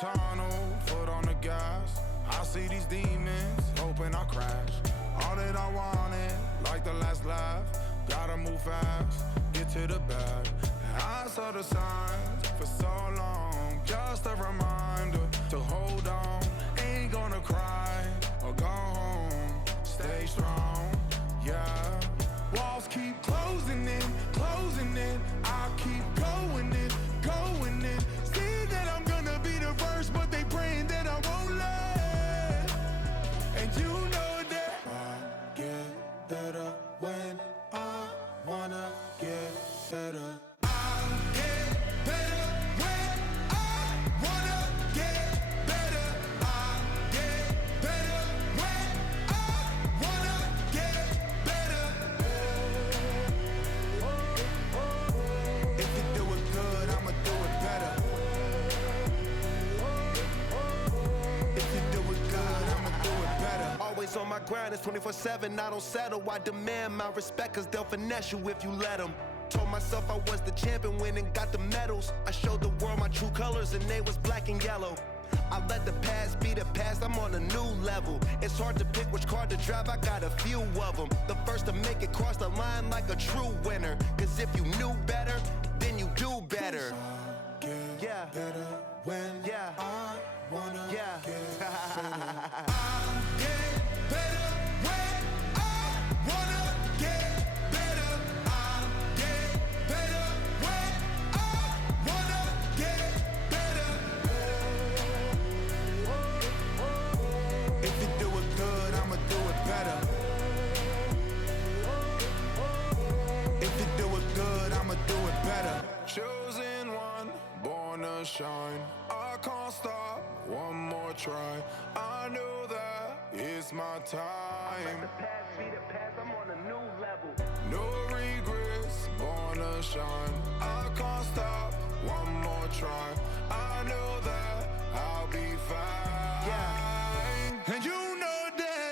tunnel, foot on the gas. I see these demons, hoping I crash. All that I wanted, like the last laugh. Gotta move fast, get to the bag. I saw the signs for so long, just a reminder to hold on. Ain't gonna cry or go home, stay strong, yeah. Walls keep closing in, I keep going in. See that I'm gonna be the first, but they praying that I won't let. And you know that I get better when I wanna get better. Always on my grind, it's 24/7, I don't settle. I demand my respect, cause they'll finesse you if you let them. Told myself I was the champion, went and got the medals. I showed the world my true colors and they was black and yellow. I let the past be the past, I'm on a new level. It's hard to pick which car to drive, I got a few of them. The first to make it cross the line like a true winner. Cause if you knew better, then you do better. Get better when I wanna get better. Chosen one, born to shine. I can't stop, one more try. I know that it's my time. Let the past be the past, I'm on a new level. No regrets, born to shine. I can't stop, one more try. I know that I'll be fine. Yeah. And you know that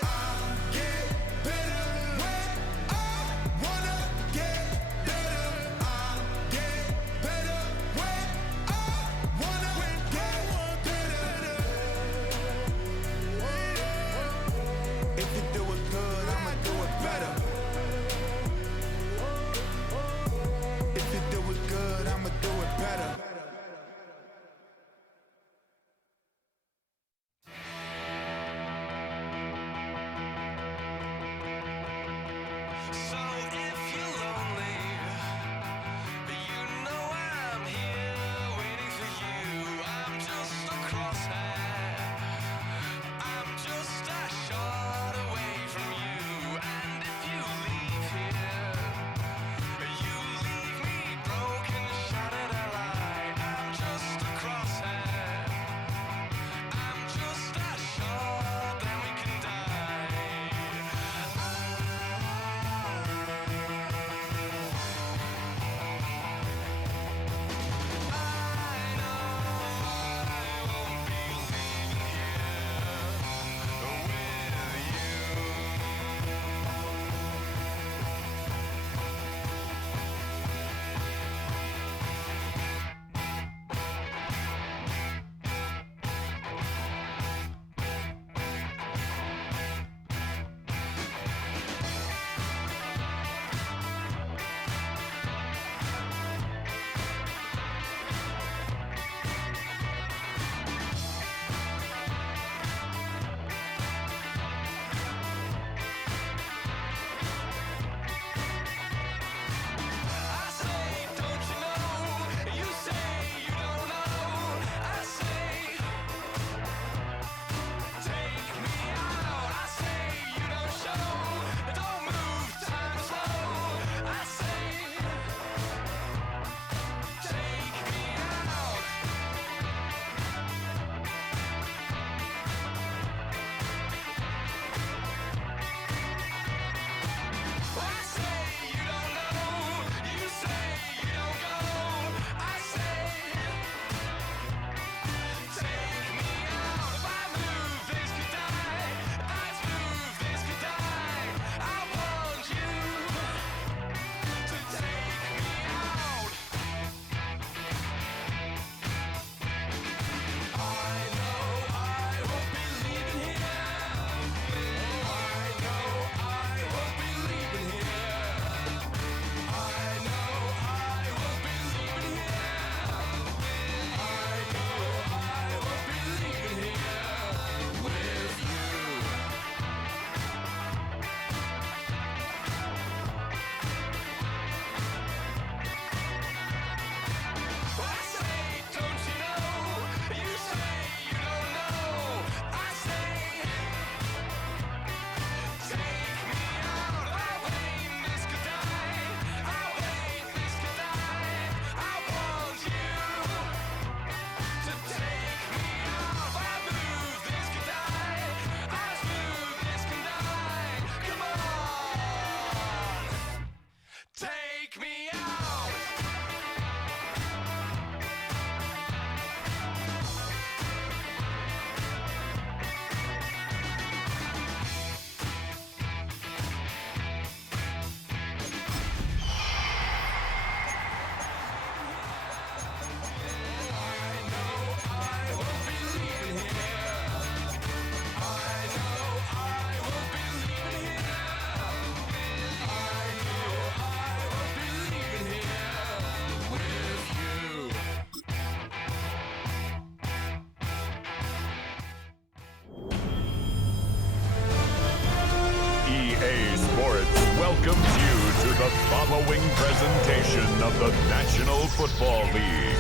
following presentation of the National Football League.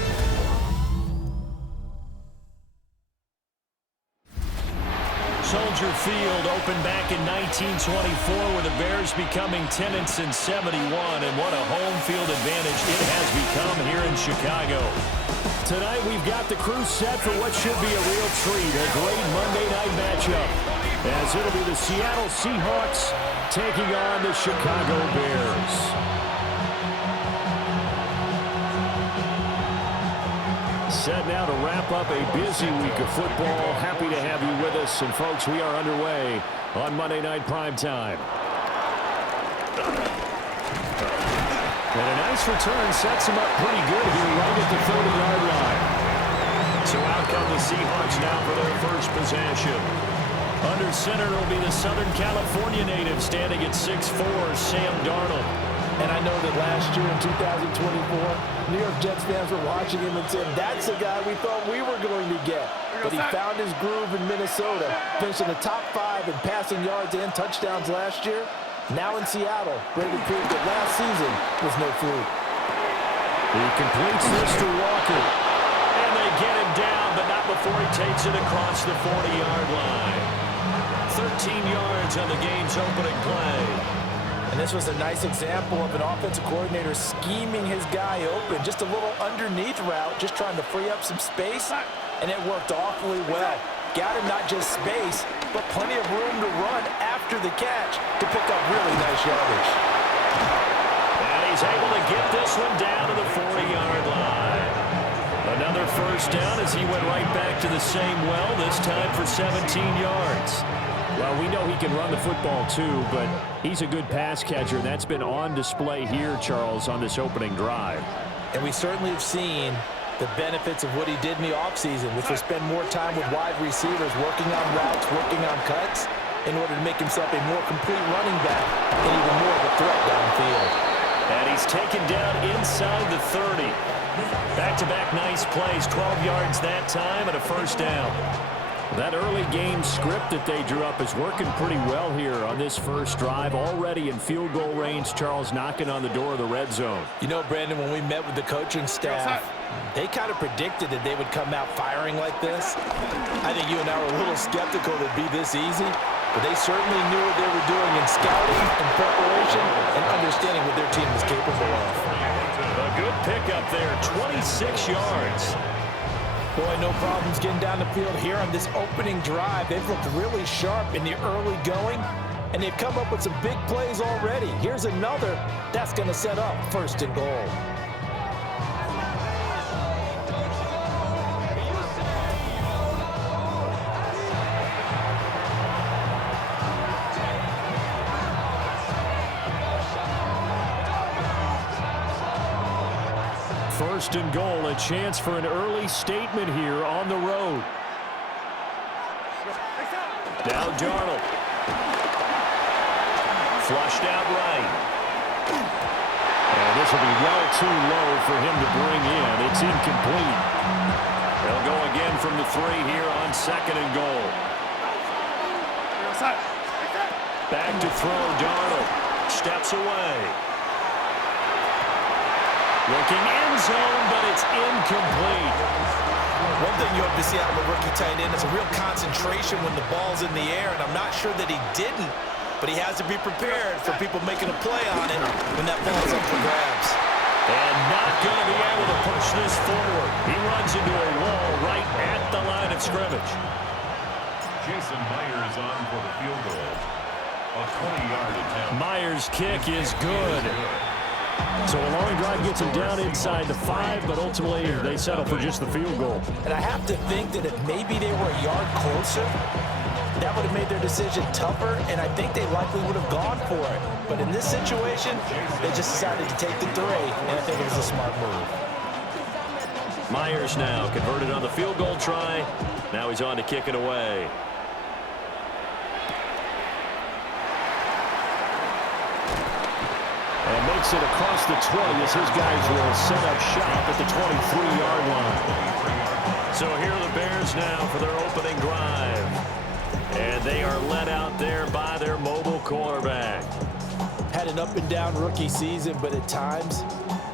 Soldier Field opened back in 1924 with the Bears becoming tenants in 71, and what a home field advantage it has become here in Chicago. Tonight we've got the crew set for what should be a real treat, a great Monday night matchup, as it'll be the Seattle Seahawks taking on the Chicago Bears. Set now to wrap up a busy week of football. Happy to have you with us. And, folks, we are underway on Monday Night Primetime. And a nice return sets him up pretty good here right at the 30-yard line. So out come the Seahawks now for their first possession. Under center will be the Southern California native standing at 6'4", Sam Darnold. And I know that last year in 2024, New York Jets fans were watching him and said, that's the guy we thought we were going to get. But he found his groove in Minnesota, finishing the top 5 in passing yards and touchdowns last year. Now in Seattle, ready to prove that last season was no fluke. He completes this to Walker. And they get him down, but not before he takes it across the 40-yard line. 13 yards on the game's opening play. And this was a nice example of an offensive coordinator scheming his guy open. Just a little underneath route, just trying to free up some space. And it worked awfully well. Got him not just space, but plenty of room to run after the catch to pick up really nice yardage. And he's able to get this one down to the 40-yard line. Another first down as he went right back to the same well, this time for 17 yards. Well, we know he can run the football too, but he's a good pass catcher, and that's been on display here, Charles, on this opening drive. And we certainly have seen the benefits of what he did in the offseason, which was spend more time with wide receivers, working on routes, working on cuts, in order to make himself a more complete running back and even more of a threat downfield. And he's taken down inside the 30. Back-to-back nice plays, 12 yards that time and a first down. That early game script that they drew up is working pretty well here on this first drive. Already in field goal range, Charles knocking on the door of the red zone. You know, Brandon, when we met with the coaching staff, they kind of predicted that they would come out firing like this. I think you and I were a little skeptical that it'd be this easy, but they certainly knew what they were doing in scouting and preparation and understanding what their team was capable of. A good pickup there, 26 yards. Boy, no problems getting down the field here on this opening drive. They've looked really sharp in the early going, and they've come up with some big plays already. Here's another that's going to set up first and goal. First and goal, a chance for an early statement here on the road. Now Darnold. Flushed out right. And this will be well too low for him to bring in. It's incomplete. They'll go again from the 3 here on second and goal. Back to throw, Darnold. Steps away. Looking end zone, but it's incomplete. One thing you hope to see out of a rookie tight end is a real concentration when the ball's in the air, and I'm not sure that he didn't, but he has to be prepared for people making a play on it when that ball's up for grabs. And not going to be able to push this forward. He runs into a wall right at the line of scrimmage. Jason Myers on for the field goal. A 20-yard attempt. Myers' kick is good. So a long drive gets him down inside the 5, but ultimately they settle for just the field goal. And I have to think that if maybe they were a yard closer, that would have made their decision tougher, and I think they likely would have gone for it. But in this situation, they just decided to take the 3, and I think it was a smart move. Myers now converted on the field goal try. Now he's on to kick it away. And makes it across the 20 as his guys will set up shop at the 23-yard line. So here are the Bears now for their opening drive. And they are led out there by their mobile quarterback. Had had an up-and-down rookie season, but at times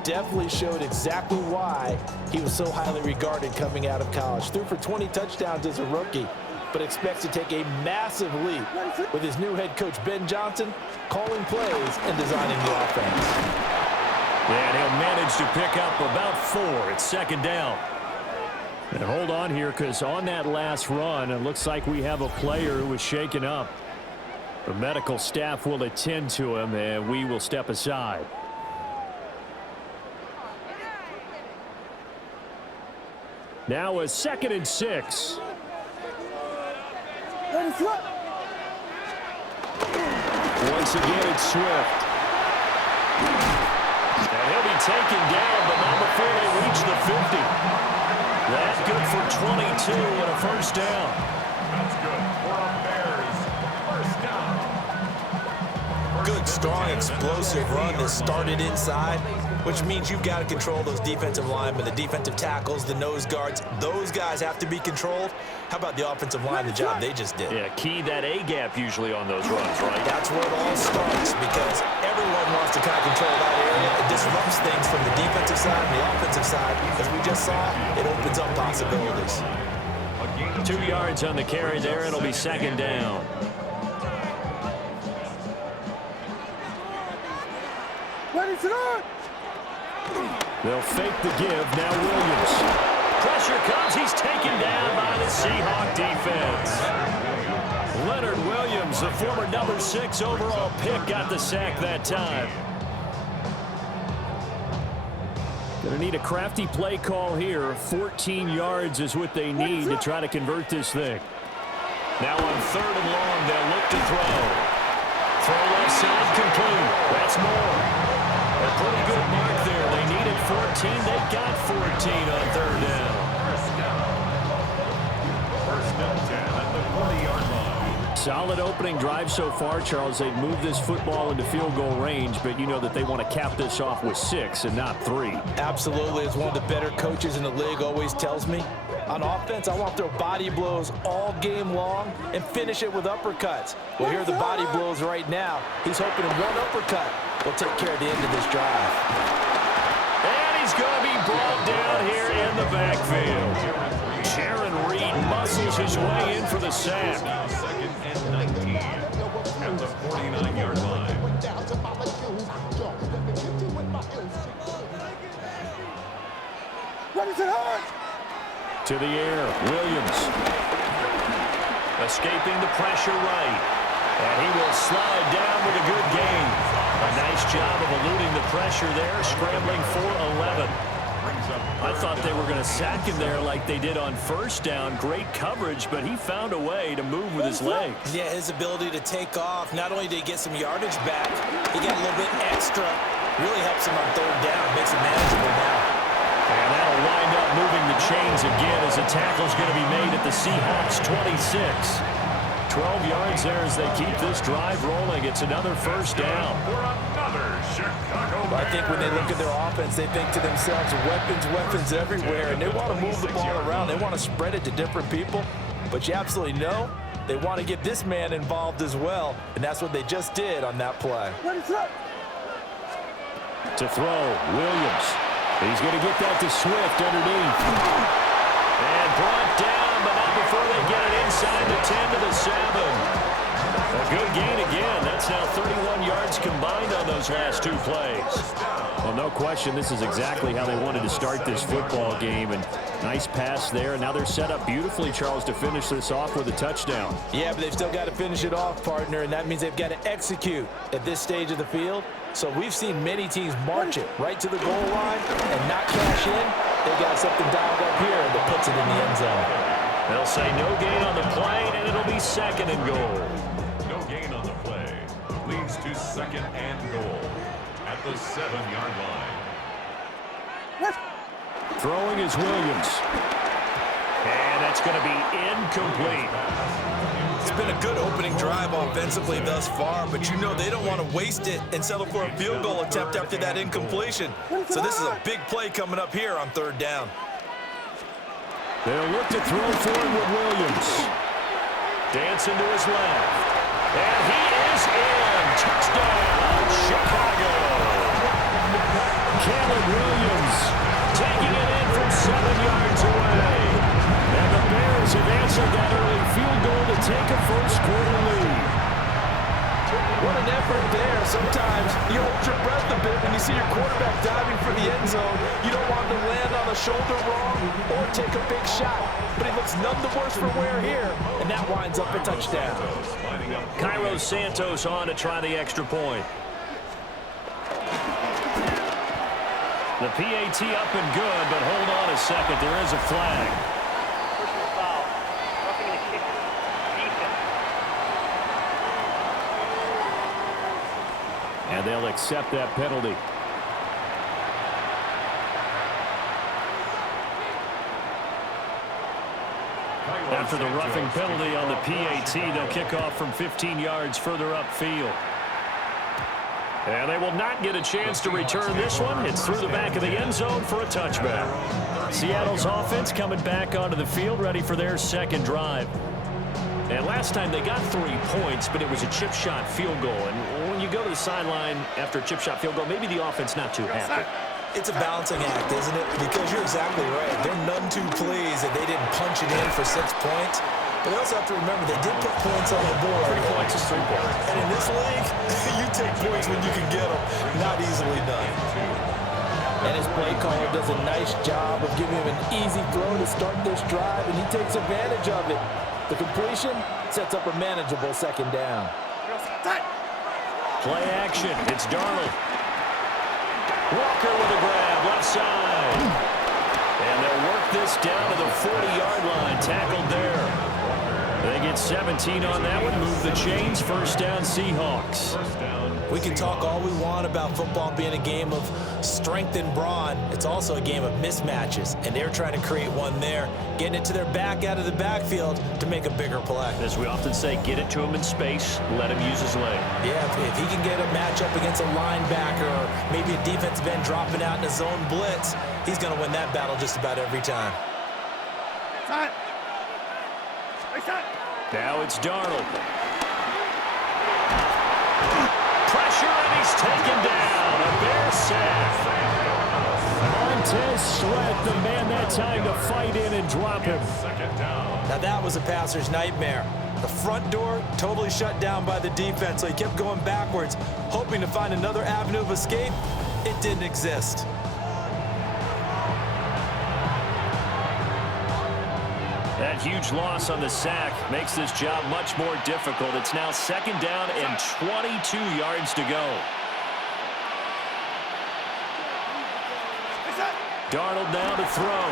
definitely showed exactly why he was so highly regarded coming out of college. Threw for 20 touchdowns as a rookie, but expects to take a massive leap with his new head coach, Ben Johnson, calling plays and designing the offense. And he'll manage to pick up about 4. It's second down. And hold on here, because on that last run, it looks like we have a player who was shaken up. The medical staff will attend to him, and we will step aside. Now a 2nd and 6. Once again, it's Swift. And he'll be taken down, but not before they reach the 50. That's good for 22 and a first down. That's good for a Bears first down. Good, strong, explosive run that started inside, which means you've got to control those defensive linemen, the defensive tackles, the nose guards. Those guys have to be controlled. How about the offensive line, the job they just did? Yeah, key that A-gap usually on those runs, right? That's where it all starts, because everyone wants to kind of control that area. It disrupts things from the defensive side and the offensive side. As we just saw, it opens up possibilities. 2 yards on the carry there. It'll be second down. They'll fake the give. Now Williams. Pressure comes. He's taken down by the Seahawks defense. Leonard Williams, the former number 6 overall pick, got the sack that time. Going to need a crafty play call here. 14 yards is what they need to try to convert this thing. Now on 3rd and long, they'll look to throw. Throw left side, complete. That's more. A pretty good mark there. They needed 14. They got 14 on 3rd down. First and 10 at the 40-yard line. Solid opening drive so far, Charles. They've moved this football into field goal range, but you know that they want to cap this off with 6 and not 3. Absolutely. As one of the better coaches in the league always tells me, on offense, I want to throw body blows all game long and finish it with uppercuts. Well, here are the body blows right now. He's hoping one uppercut will take care of the end of this drive. And he's going to be brought down here in the backfield. Sharon Reed muscles his way in for the sack. 2nd and 19 at the 49-yard line. To the air, Williams. Escaping the pressure right. And he will slide down with a good gain. A nice job of eluding the pressure there, scrambling for 11. I thought they were going to sack him there like they did on 1st down. Great coverage, but he found a way to move with his legs. Yeah, his ability to take off. Not only did he get some yardage back, he got a little bit extra. Really helps him on 3rd down. Makes it manageable now. And that'll wind up moving the chains again as the tackle's going to be made at the Seahawks 26. 12 yards there as they keep this drive rolling. It's another first down. For another Chicago Well, I think when they look at their offense, they think to themselves, weapons everywhere, and they want to move the ball around. They want to spread it to different people, but you absolutely know they want to get this man involved as well, and that's what they just did on that play. To throw, Williams. He's going to get that to Swift underneath. And brought down, but not before they get it inside the 10 to the 7. A good gain again. That's now 31 yards combined on those last 2 plays. Well, no question, this is exactly how they wanted to start this football game. And nice pass there. And now they're set up beautifully, Charles, to finish this off with a touchdown. Yeah, but they've still got to finish it off, partner, and that means they've got to execute at this stage of the field. So we've seen many teams march it right to the goal line and not cash in. They got something dialed up here that puts it in the end zone. They'll say no gain on the play, and it'll be 2nd and goal. No gain on the play. Leads to 2nd and goal at the 7-yard line. Throwing is Williams. And that's going to be incomplete. It's been a good opening drive offensively thus far, but you know they don't want to waste it and settle for a field goal attempt after that incompletion. So this is a big play coming up here on 3rd down. They'll look to throw for it with Williams. Dancing to his left. And he is in. Touchdown, Chicago. Caleb Williams taking it in from 7 yards away. And the Bears have answered that early field goal to take a first-quarter lead. What an effort there. Sometimes you hold your breath a bit when you see your quarterback diving for the end zone. You don't want him to land on the shoulder wrong or take a big shot. But he looks none the worse for wear here, and that winds up a touchdown. Cairo Santos on to try the extra point. The PAT up and good, but hold on a second. There is a flag. Personal foul. Roughing the kick. Defense. And they'll accept that penalty. After the roughing penalty on the PAT, they'll kick off from 15 yards further upfield. And they will not get a chance to return this one. It's through the back of the end zone for a touchback. Seattle's offense coming back onto the field, ready for their second drive. And last time they got 3 points, but it was a chip shot field goal. And when you go to the sideline after a chip shot field goal, maybe the offense not too happy. It's a balancing act, isn't it? Because you're exactly right. They're none too pleased that they didn't punch it in for 6 points. But they also have to remember they did put points on the board. 3 points is 3 points. And in this league, you take points when you can get them. Not easily done. And his play caller does a nice job of giving him an easy throw to start this drive, and he takes advantage of it. The completion sets up a manageable second down. Play action. It's Darnold. Walker with a grab, left side. And they'll work this down to the 40-yard line. Tackled there. They get 17 on that one. Move the chains. First down, Seahawks. We can talk all we want about football being a game of strength and brawn. It's also a game of mismatches, and they're trying to create one there, getting it to their back out of the backfield to make a bigger play. As we often say, get it to him in space, let him use his leg. Yeah, if he can get a matchup against a linebacker or maybe a defensive end dropping out in a zone blitz, he's going to win that battle just about every time. Now it's Darnold. Pressure, and he's taken down. A Bear sack. Montez Sweat, the man that time to fight in and drop him. Now that was a passer's nightmare. The front door totally shut down by the defense, so he kept going backwards, hoping to find another avenue of escape. It didn't exist. That huge loss on the sack makes this job much more difficult. It's now second down and 22 yards to go. Darnold now to throw.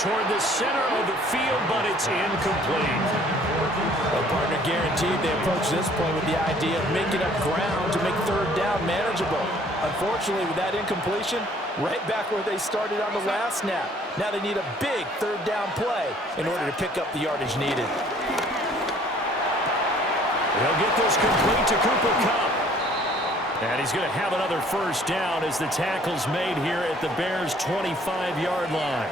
Toward the center of the field, but it's incomplete. Well, partner guaranteed they approach this point with the idea of making up ground to make third down manageable. Unfortunately, with that incompletion, right back where they started on the last snap. Now they need a big third down play in order to pick up the yardage needed. They'll get this complete to Cooper Kupp. And he's going to have another first down as the tackle's made here at the Bears' 25-yard line.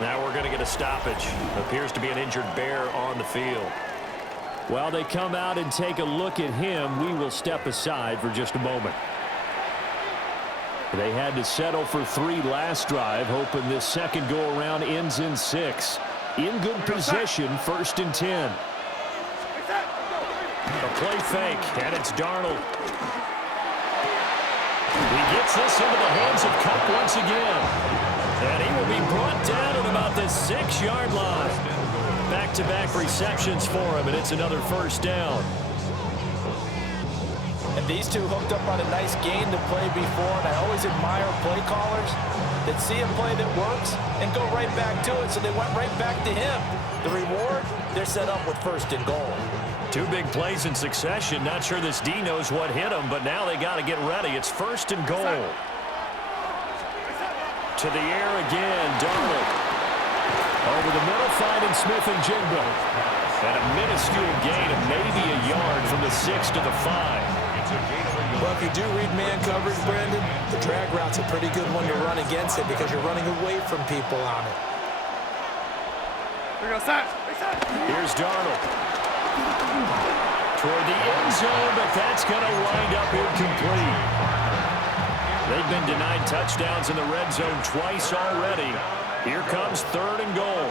Now we're going to get a stoppage. Appears to be an injured Bear on the field. While they come out and take a look at him, we will step aside for just a moment. They had to settle for 3 last drive, hoping this second go-around ends in 6. In good position, 1st and 10. A play fake, and it's Darnold. He gets this into the hands of Kupp once again. And he will be brought down at about the 6-yard line. Back-to-back receptions for him, and it's another first down. And these two hooked up on a nice game to play before, and I always admire play callers that see a play that works and go right back to it, so they went right back to him. The reward, they're set up with 1st and goal. 2 big plays in succession. Not sure this D knows what hit him, but now they got to get ready. It's 1st and goal. To the air again, Darnold. Over the middle, finding Smith and Jigba. And a minuscule gain of maybe a yard from the 6 to the 5. Well, if you do read man coverage, Brandon, the drag route's a pretty good one to run against it because you're running away from people on it. Here's Darnold. Toward the end zone, but that's going to wind up incomplete. They've been denied touchdowns in the red zone twice already. Here comes 3rd and goal.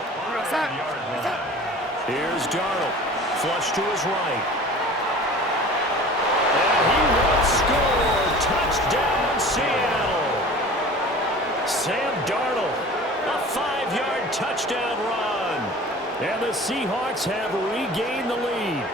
Here's Darnold. Flush to his right. And he will score. Touchdown, Seattle. Sam Darnold, a 5-yard touchdown run. And the Seahawks have regained the lead.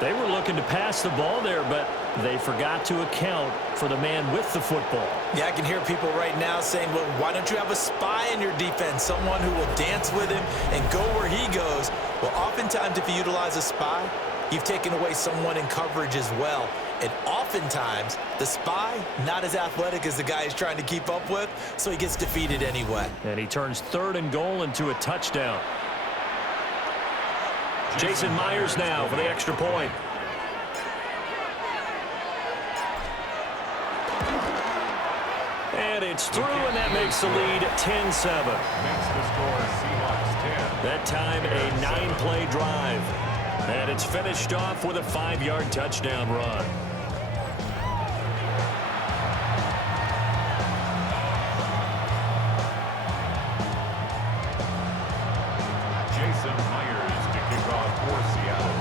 They were looking to pass the ball there, but they forgot to account for the man with the football. Yeah, I can hear people right now saying, well, why don't you have a spy in your defense, someone who will dance with him and go where he goes? Well, oftentimes if you utilize a spy, you've taken away someone in coverage as well. And oftentimes, the spy, not as athletic as the guy he's trying to keep up with, so he gets defeated anyway. And he turns 3rd and goal into a touchdown. Jason Myers now for the extra point. And it's through, and that makes the lead 10-7. Makes the score Seahawks 10. That time a 9-play drive. And it's finished off with a 5-yard touchdown run. Jason Myers to kick off for Seattle.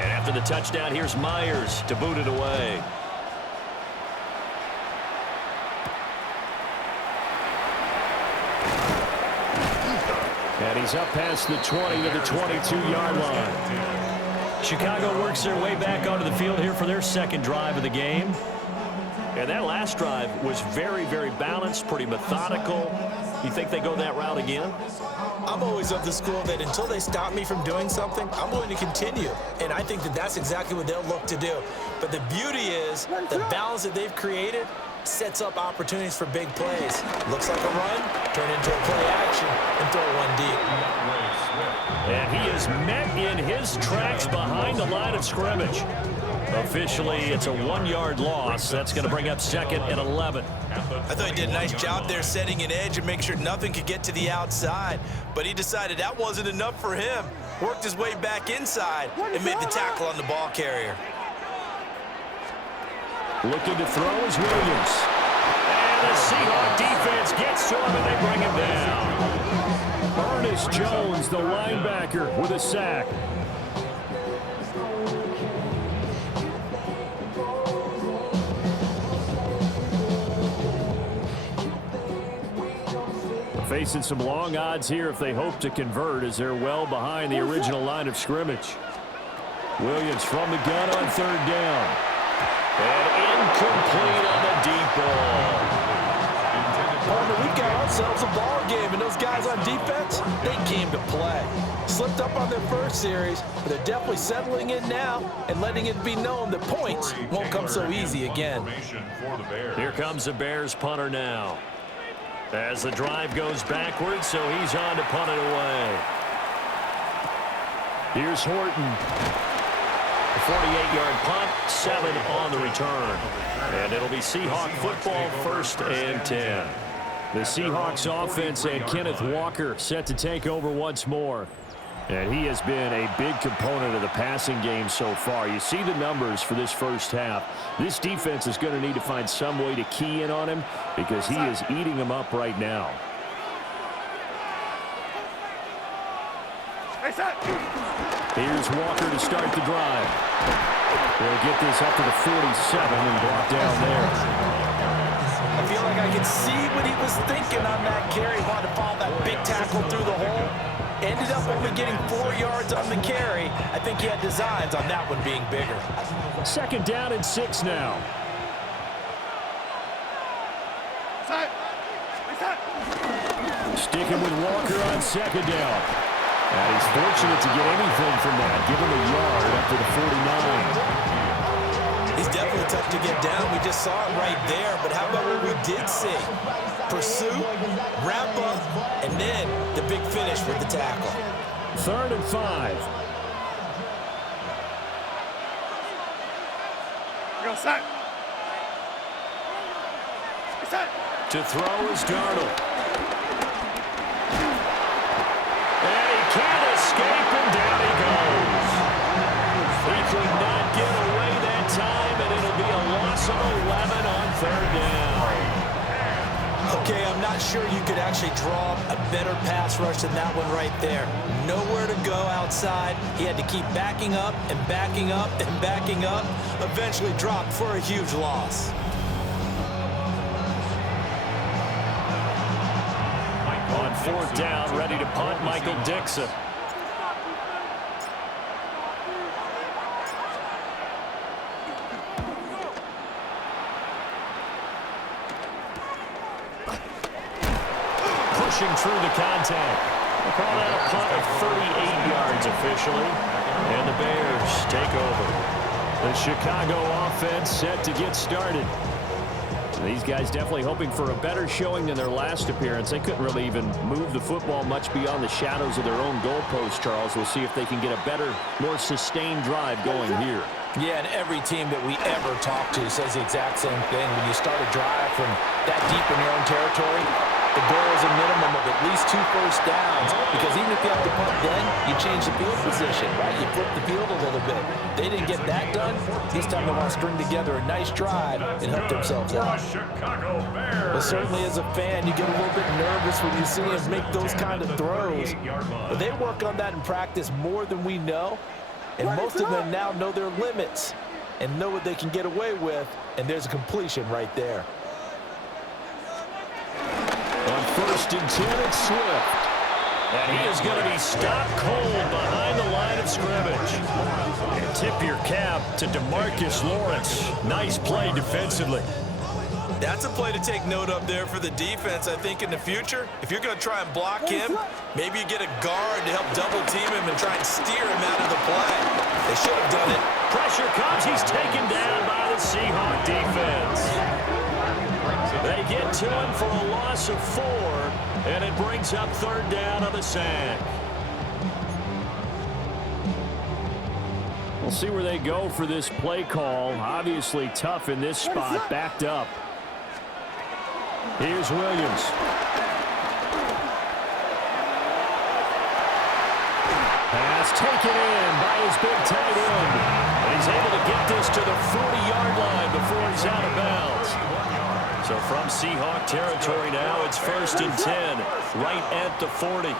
And after the touchdown, here's Myers to boot it away. And he's up past the 20 to the 22-yard line. Chicago works their way back onto the field here for their second drive of the game. And that last drive was very, very balanced, pretty methodical. You think they go that route again? I'm always of the school that until they stop me from doing something, I'm going to continue. And I think that that's exactly what they'll look to do. But the beauty is the balance that they've created sets up opportunities for big plays. Looks like a run, turn into a play action, and throw one deep. And he is met in his tracks behind the line of scrimmage. Officially, it's a 1-yard loss. That's going to bring up 2nd and 11. I thought he did a nice job there setting an edge and making sure nothing could get to the outside. But he decided that wasn't enough for him. Worked his way back inside and made the tackle on the ball carrier. Looking to throw is Williams. And the Seahawk defense gets to him and they bring him down. Ernest Jones, the linebacker, with a sack. Facing some long odds here if they hope to convert, as they're well behind the original line of scrimmage. Williams from the gun on 3rd down. And incomplete on the deep ball. We've got ourselves a ball game, and those guys on defense, they came to play. Slipped up on their first series, but they're definitely settling in now and letting it be known that points won't come so easy again. Here comes the Bears punter now. As the drive goes backwards, so he's on to punt it away. Here's Horton. A 48-yard punt, 7 on the return. And it'll be Seahawk football, 1st and 10. The Seahawks offense and Kenneth Walker set to take over once more. And he has been a big component of the passing game so far. You see the numbers for this first half. This defense is going to need to find some way to key in on him because he is eating them up right now. Here's Walker to start the drive. They'll get this up to the 47 and brought down there. I feel like I can see what he was thinking on that carry. Wanted to follow that big tackle through the hole. Ended up only getting 4 yards on the carry. I think he had designs on that one being bigger. 2nd down and 6 now. Sticking with Walker on 2nd down. And he's fortunate to get anything from that, given the yard up to the 49. He's definitely tough to get down. We just saw it right there. But how about what we did see? Pursuit, wrap up, and then the big finish with the tackle. 3rd and 5. To throw is Darnold. And he can't not sure you could actually draw a better pass rush than that one right there. Nowhere to go outside. He had to keep backing up and backing up and backing up. Eventually dropped for a huge loss. On fourth down, ready to punt, Michael Dixon. Pushing through the contact. We'll call that a punt of 38 yards officially. And the Bears take over. The Chicago offense set to get started. These guys definitely hoping for a better showing than their last appearance. They couldn't really even move the football much beyond the shadows of their own goalpost, Charles. We'll see if they can get a better, more sustained drive going here. Yeah, and every team that we ever talk to says the exact same thing. When you start a drive from that deep in your own territory, the goal is a minimum of at least 2 first downs, because even if you have to punt then, you change the field position, right? You flip the field a little bit. They didn't get that done. This time they want to string together a nice drive and help themselves out. Well, certainly as a fan, you get a little bit nervous when you see them make those kind of throws. But they work on that in practice more than we know. And most of them now know their limits and know what they can get away with. And there's a completion right there. On first and 10, it's Swift. And he is going to be stopped cold behind the line of scrimmage. And tip your cap to DeMarcus Lawrence. Nice play defensively. That's a play to take note of there for the defense, I think, in the future. If you're going to try and block him, maybe you get a guard to help double-team him and try and steer him out of the play. They should have done it. Pressure comes. He's taken down by the Seahawks defense. They get to him for a loss of 4, and it brings up third down on the sack. We'll see where they go for this play call. Obviously tough in this spot, backed up. Here's Williams. Pass taken in by his big tight end. And he's able to get this to the 40-yard line before he's out of bounds. So from Seahawk territory now, it's first and 10, right at the 40.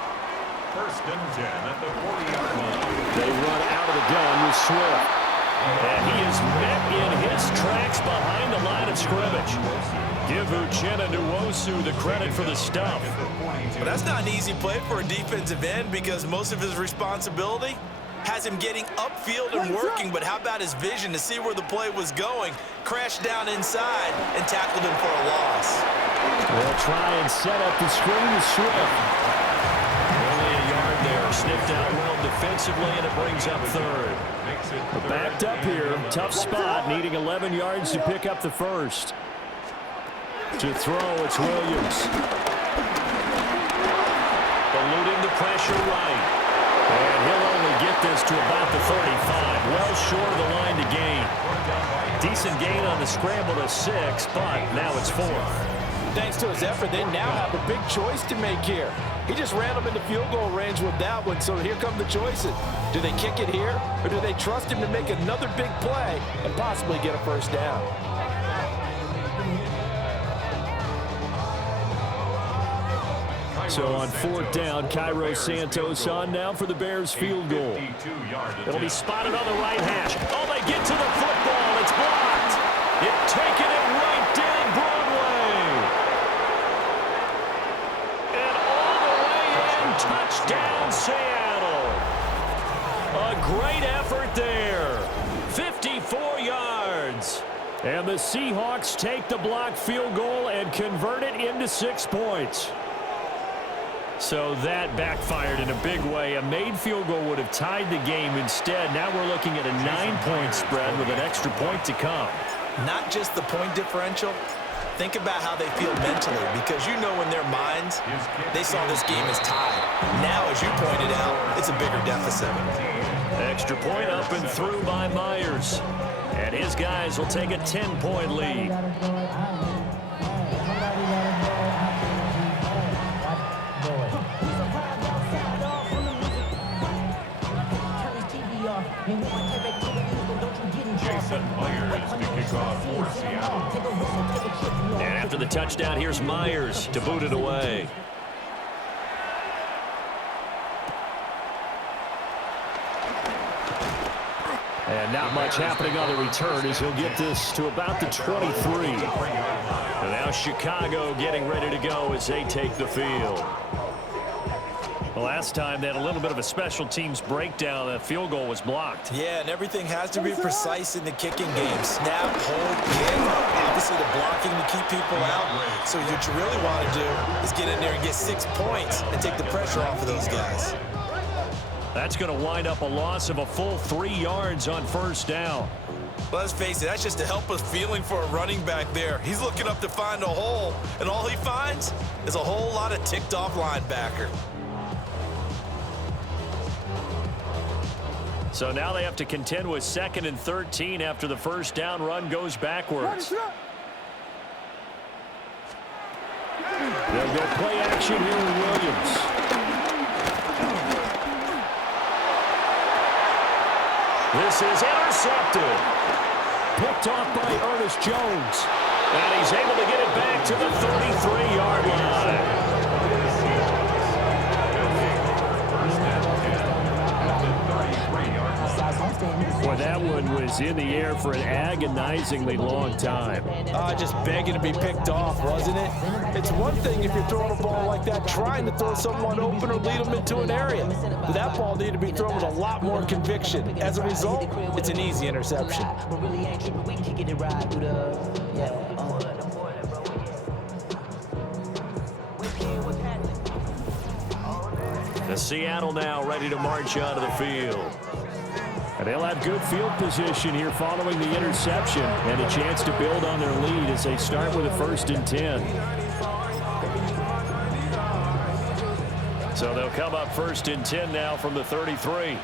First and 10 at the 40-yard line. They run out of the gun with Swift. And he is met in his tracks behind the line of scrimmage. Give Uchenna Nwosu the credit for the stuff. But that's not an easy play for a defensive end, because most of his responsibility has him getting upfield and working. But how about his vision to see where the play was going? Crashed down inside and tackled him for a loss. They'll try and set up the screen with Swift. Only a yard there. Sniffed out well defensively, and it brings up third. But backed up here. Tough spot, needing 11 yards to pick up the first. To throw, it's Williams. Eluding the pressure right. And he'll only get this to about the 35. Well short of the line to gain. Decent gain on the scramble to 6, but now it's 4. Thanks to his effort, they now have a big choice to make here. He just ran them into field goal range with that one, so here come the choices. Do they kick it here, or do they trust him to make another big play and possibly get a first down? So on fourth down, Cairo Santos on now for the Bears field goal. It'll be spotted on the right hash. Oh, they get to the football. It's blocked. It's taking it right down Broadway. And all the way in, touchdown Seattle. A great effort there. 54 yards. And the Seahawks take the blocked field goal and convert it into 6 points. So that backfired in a big way. A made field goal would have tied the game. Instead, now we're looking at a 9-point spread with an extra point to come. Not just the point differential. Think about how they feel mentally, because you know in their minds, they saw this game as tied. Now, as you pointed out, it's a bigger deficit. Extra point up and through by Myers. And his guys will take a 10-point lead. Jason Myers to kick kickoff for Seattle. And after the touchdown, here's Myers to boot it away. And not much happening on the return as he'll get this to about the 23. And now Chicago getting ready to go as they take the field. The last time they had a little bit of a special teams breakdown. That field goal was blocked. Yeah, and everything has to be precise in the kicking game. Snap, hold, kick. Obviously the blocking to keep people out. So what you really want to do is get in there and get 6 points and take the pressure off of those guys. That's going to wind up a loss of a full 3 yards on first down. Well, let's face it, that's just a helpless feeling for a running back there. He's looking up to find a hole, and all he finds is a whole lot of ticked-off linebacker. So now they have to contend with 2nd and 13 after the first down run goes backwards. They'll go play action here with Williams. This is intercepted. Picked off by Ernest Jones. And he's able to get it back to the 33-yard line. Boy, that one was in the air for an agonizingly long time. Just begging to be picked off, wasn't it? It's one thing if you're throwing a ball like that, trying to throw someone open or lead them into an area. But that ball needed to be thrown with a lot more conviction. As a result, it's an easy interception. The Seattle now ready to march out of the field. And they'll have good field position here following the interception and a chance to build on their lead as they start with a 1st and 10. So they'll come up 1st and 10 now from the 33.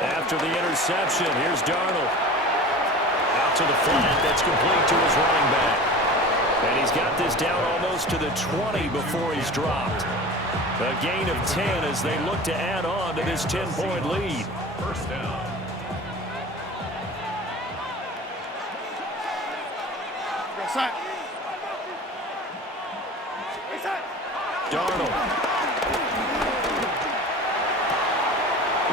After the interception, here's Darnold. Out to the flat, that's complete to his running back. And he's got this down almost to the 20 before he's dropped. A gain of 10 as they look to add on to this 10-point lead. First down. Darnold.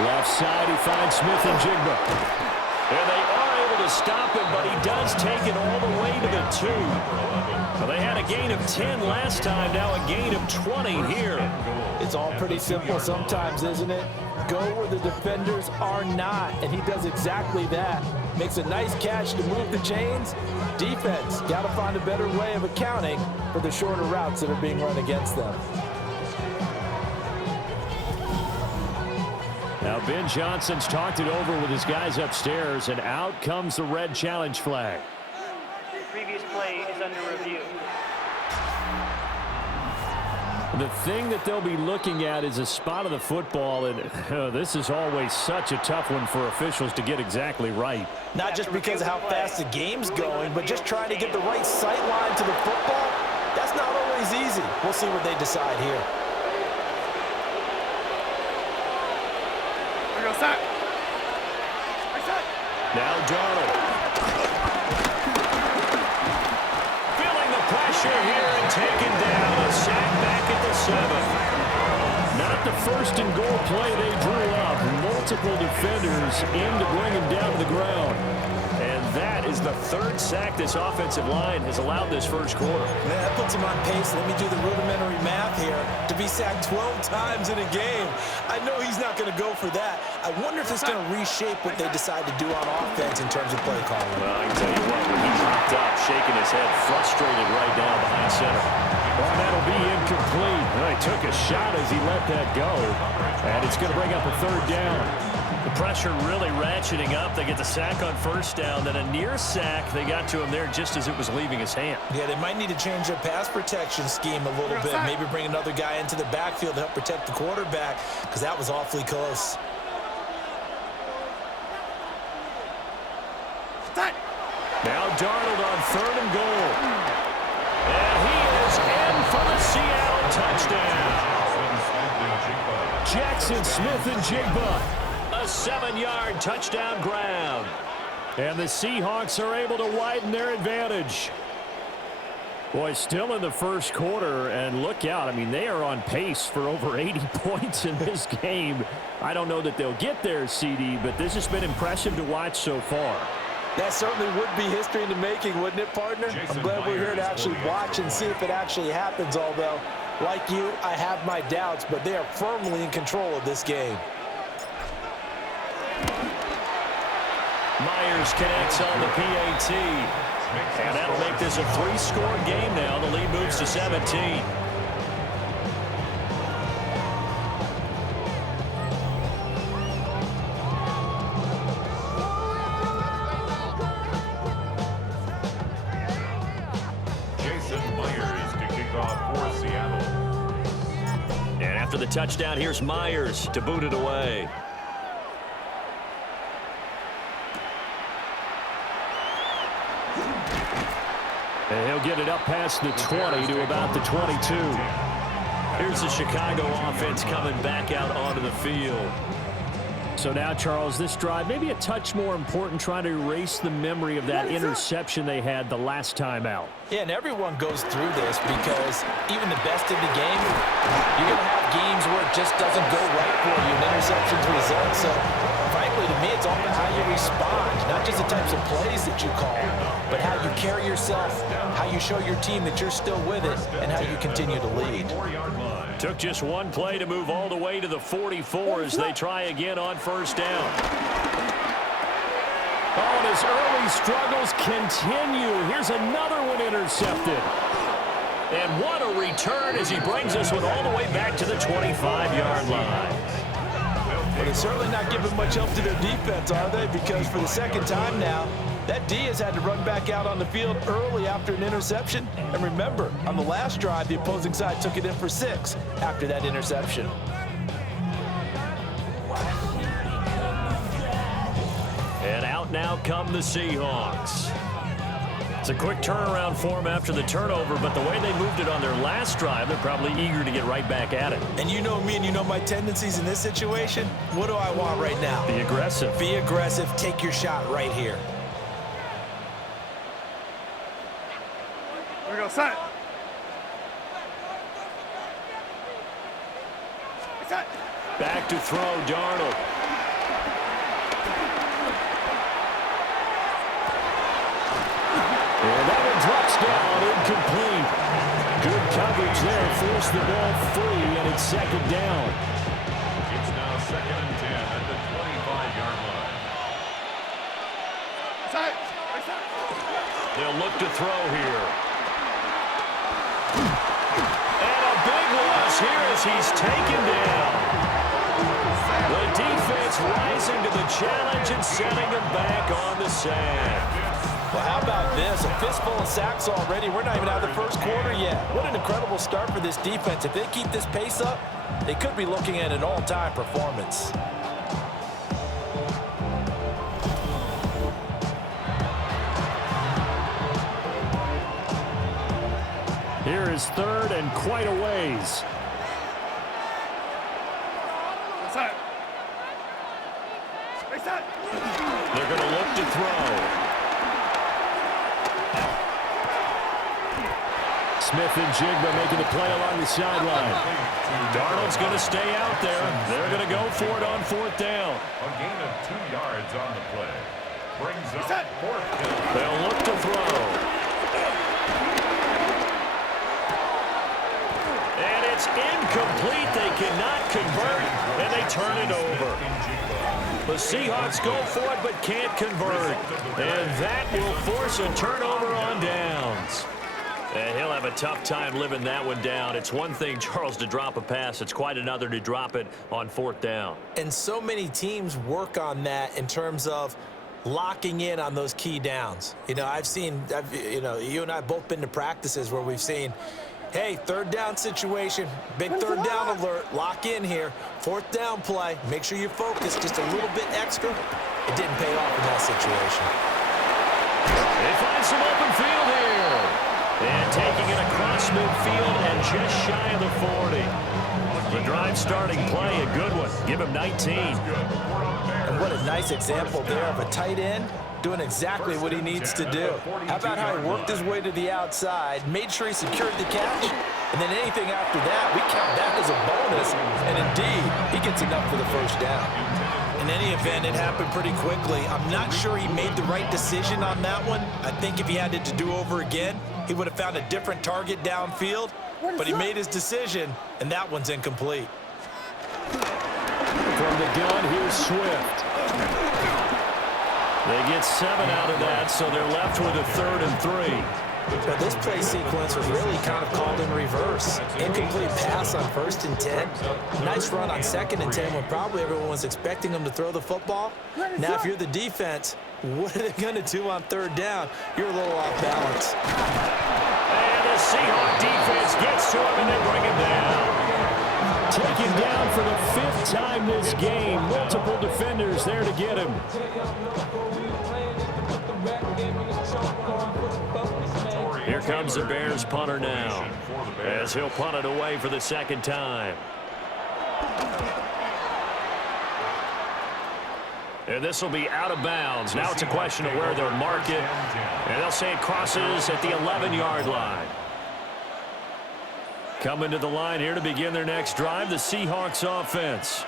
Left side, he finds Smith and Jigba. And they are able to stop him, but he does take it all the way to the 2. Well, they had a gain of 10 last time, now a gain of 20 here. It's all pretty simple sometimes, isn't it? Go where the defenders are not, and he does exactly that. Makes a nice catch to move the chains. Defense, got to find a better way of accounting for the shorter routes that are being run against them. Now Ben Johnson's talked it over with his guys upstairs, and out comes the red challenge flag. The previous play is under review. The thing that they'll be looking at is a spot of the football, and this is always such a tough one for officials to get exactly right. Not just because of how fast the game's going, but just trying to get the right sight line to the football. That's not always easy. We'll see what they decide here. Now Darnold. Feeling the pressure here and taken down. A sack back at the 7. Not the 1st and goal play they drew up. Multiple defenders in to bring him down to the ground. And that is the 3rd sack this offensive line has allowed this first quarter. Man, that puts him on pace. Let me do the rudimentary math here. To be sacked 12 times in a game, I know he's not going to go for that. I wonder if it's going to reshape what they decide to do on offense in terms of play calling. Well, I can tell you what, when he's hopped up, shaking his head, frustrated right now behind center. Well, that'll be incomplete. Well, he took a shot as he let that go, and it's going to bring up a 3rd down. The pressure really ratcheting up. They get the sack on first down, then a near sack. They got to him there just as it was leaving his hand. Yeah, they might need to change their pass protection scheme a little bit. Maybe bring another guy into the backfield to help protect the quarterback, because that was awfully close. Now Darnold on 3rd and goal. And he is in for the Seattle touchdown. Jackson Smith-Njigba, a 7-yard touchdown grab. And the Seahawks are able to widen their advantage. Boy, still in the first quarter, and look out. I mean, they are on pace for over 80 points in this game. I don't know that they'll get there, CD, but this has been impressive to watch so far. That certainly would be history in the making, wouldn't it, partner? I'm glad we're here to actually watch and see if it actually happens, although, like you, I have my doubts, but they are firmly in control of this game. Myers connects on the PAT. And that'll make this a 3-score game now. The lead moves to 17. Jason Myers to kick off for Seattle. And after the touchdown, here's Myers to boot it away. And he'll get it up past the 20 to about the 22. Here's the Chicago offense coming back out onto the field. So now, Charles, this drive maybe a touch more important, trying to erase the memory of that interception they had the last time out. Yeah, and everyone goes through this because even the best in the game, you're going to have games where it just doesn't go right for you and interceptions result. So, frankly, to me, it's all about how you respond, not just the types of plays that you call, but how you carry yourself, how you show your team that you're still with it, and how you continue to lead. Took just one play to move all the way to the 44 as they try again on first down. Oh, and his early struggles continue. Here's another one intercepted. And what a return as he brings us one all the way back to the 25-yard line. But they're certainly not giving much help to their defense, are they? Because for the second time now, that D has had to run back out on the field early after an interception. And remember, on the last drive, the opposing side took it in for 6 after that interception. And out now come the Seahawks. It's a quick turnaround for them after the turnover, but the way they moved it on their last drive, they're probably eager to get right back at it. And you know me and you know my tendencies in this situation. What do I want right now? Be aggressive. Be aggressive. Take your shot right here. Here we go, set. Set. Back to throw, Darnold. And that one drops down, incomplete. Good coverage there, forced the ball free, and it's second down. It's now 2nd and 10 at the 25-yard line. Set. They'll look to throw here. And a big loss here as he's taken down. The defense rising to the challenge and setting him back on the sack. Well, how about this? A fistful of sacks already. We're not even out of the first quarter yet. What an incredible start for this defense. If they keep this pace up, they could be looking at an all-time performance. Here is 3rd and quite a ways. Set. Set. They're going to look to throw. Smith-Njigba making the play along the sideline. Darnold's going to stay out there. They're going to go for it on 4th down. A gain of 2 yards on the play. Brings up 4th down. They'll look to throw. And it's incomplete. They cannot convert, and they turn it over. The Seahawks go for it but can't convert. And that will force a turnover on downs. And he'll have a tough time living that one down. It's one thing, Charles, to drop a pass. It's quite another to drop it on 4th down. And so many teams work on that in terms of locking in on those key downs. You know, you and I have both been to practices where we've seen, hey, 3rd down situation, big 3rd down alert, lock in here. 4th down play, make sure you focus just a little bit extra. It didn't pay off in that situation. They find some open field here. And taking it across across midfield and just shy of the 40. The drive starting play, a good one. Give him 19. And what a nice example there of a tight end doing exactly what he needs to do. How about how he worked his way to the outside, made sure he secured the catch, and then anything after that, we count that as a bonus, and indeed, he gets enough for the first down. In any event, it happened pretty quickly. I'm not sure he made the right decision on that one. I think if he had it to do over again, he would have found a different target downfield, but he made his decision, and that one's incomplete. From the gun, here's Swift. They get 7 out of that, so they're left with a 3rd and 3. But this play sequence was really kind of called in reverse. Incomplete pass on 1st and 10. Nice run on 2nd and 10 when probably everyone was expecting him to throw the football. Now, if you're the defense, what are they going to do on 3rd down? You're a little off balance. And the Seahawks defense gets to him and they bring him down. Taken down for the 5th time this game. Multiple defenders there to get him. Here comes the Bears punter now, as he'll punt it away for the 2nd time. And this will be out of bounds. Now it's a question of where they'll mark it. And they'll say it crosses at the 11-yard line. Coming to the line here to begin their next drive, the Seahawks offense.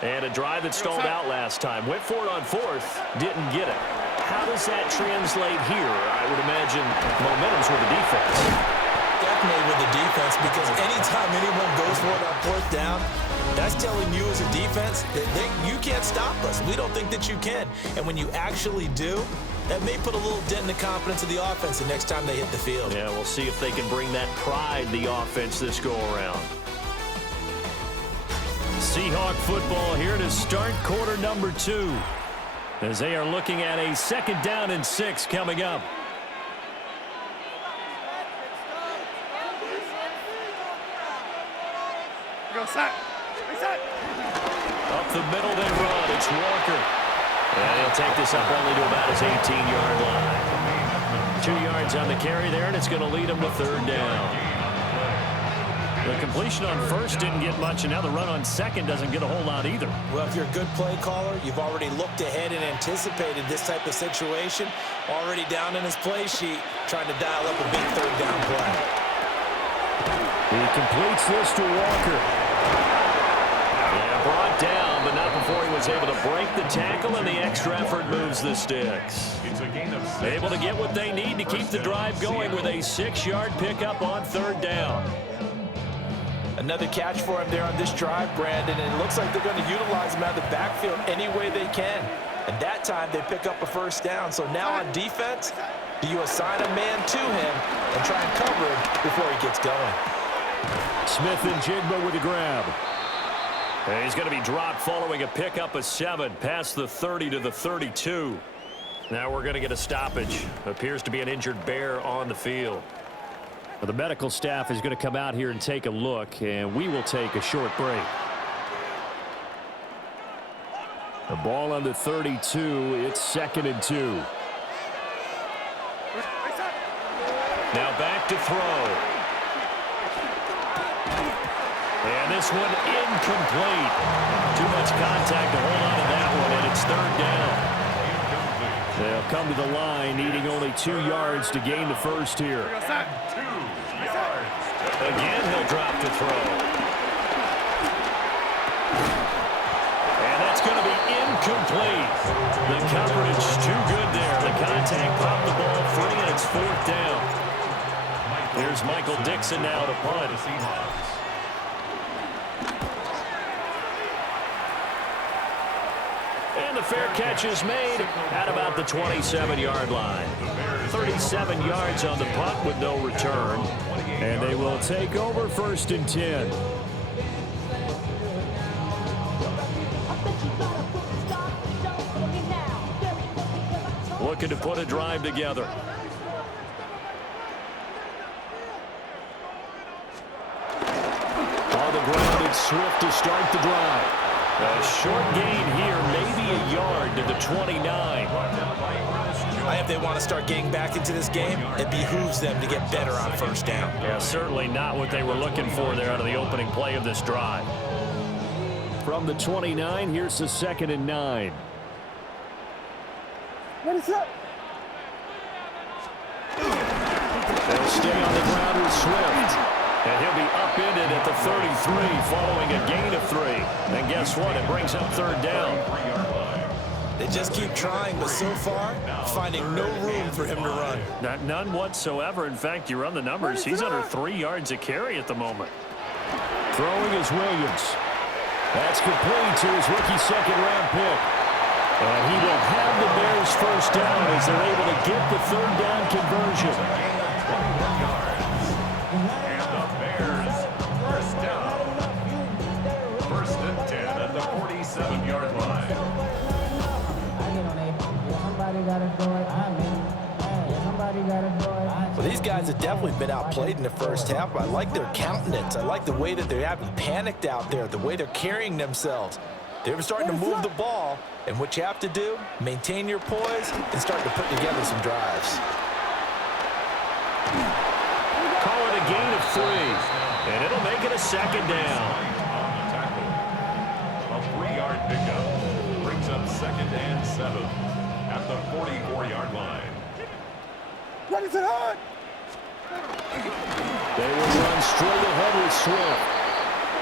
And a drive that stalled out last time. Went for it on 4th, didn't get it. How does that translate here? I would imagine momentum's with the defense. Definitely with the defense, because anytime anyone goes for it on 4th down, that's telling you as a defense that you can't stop us. We don't think that you can. And when you actually do, that may put a little dent in the confidence of the offense the next time they hit the field. Yeah, we'll see if they can bring that pride, the offense, this go-around. Seahawk football here to start quarter number 2. As they are looking at a 2nd down and 6 coming up. Go sack. Up the middle they run. It's Walker. And he'll take this up only to about his 18-yard line. 2 yards on the carry there, and it's going to lead him to 3rd down. The completion on 1st didn't get much, and now the run on 2nd doesn't get a whole lot either. Well, if you're a good play caller, you've already looked ahead and anticipated this type of situation. Already down in his play sheet, trying to dial up a big 3rd down play. He completes this to Walker. Yeah, brought down, but not before he was able to break the tackle, and the extra effort moves the sticks. Able to get what they need to keep the drive going with a 6-yard pickup on 3rd down. Another catch for him there on this drive, Brandon, and it looks like they're going to utilize him out of the backfield any way they can. And that time they pick up a 1st down. So now on defense, do you assign a man to him and try and cover him before he gets going? Smith and Jigba with the grab. And he's going to be dropped following a pickup of 7 past the 30 to the 32. Now we're going to get a stoppage. Appears to be an injured Bear on the field. Well, the medical staff is going to come out here and take a look, and we will take a short break. The ball on the 32. It's 2nd and 2. Now back to throw. And this one incomplete. Too much contact to hold on to that one, and it's 3rd down. They'll come to the line, needing only 2 yards to gain the 1st here. Again, he'll drop to throw. And that's going to be incomplete. The coverage too good there. The contact popped the ball free, and it's 4th down. Here's Michael Dixon now to punt. And the fair catch is made at about the 27-yard line. 37 yards on the punt with no return. And they will take over 1st and 10. Looking to put a drive together. On the ground, it's Swift to start the drive. A short gain here, maybe a yard to the 29. If they want to start getting back into this game, it behooves them to get better on first down. Yeah, certainly not what they were looking for there out of the opening play of this drive. From the 29, here's the 2nd and 9. What is up? They'll stay on the ground with Swift. And he'll be upended at the 33 following a gain of 3. And guess what? It brings up 3rd down. They just keep trying, but so far, finding no room for him to run. None whatsoever. In fact, you run the numbers. He's under 3 yards a carry at the moment. Throwing is Williams. That's complete to his rookie 2nd-round pick. And he will have the Bears first down as they're able to get the 3rd down conversion. And the Bears first down. 1st and 10 at the 47-yard line. Well, these guys have definitely been outplayed in the first half. I like their countenance. I like the way that they haven't panicked out there, the way they're carrying themselves. They're starting to move the ball, and what you have to do, maintain your poise and start to put together some drives. Call it a gain of 3, and it'll make it a 2nd down. A 3-yard pickup brings up 2nd and 7 at the 44-yard line. What is it on? They will run straight ahead with Swift.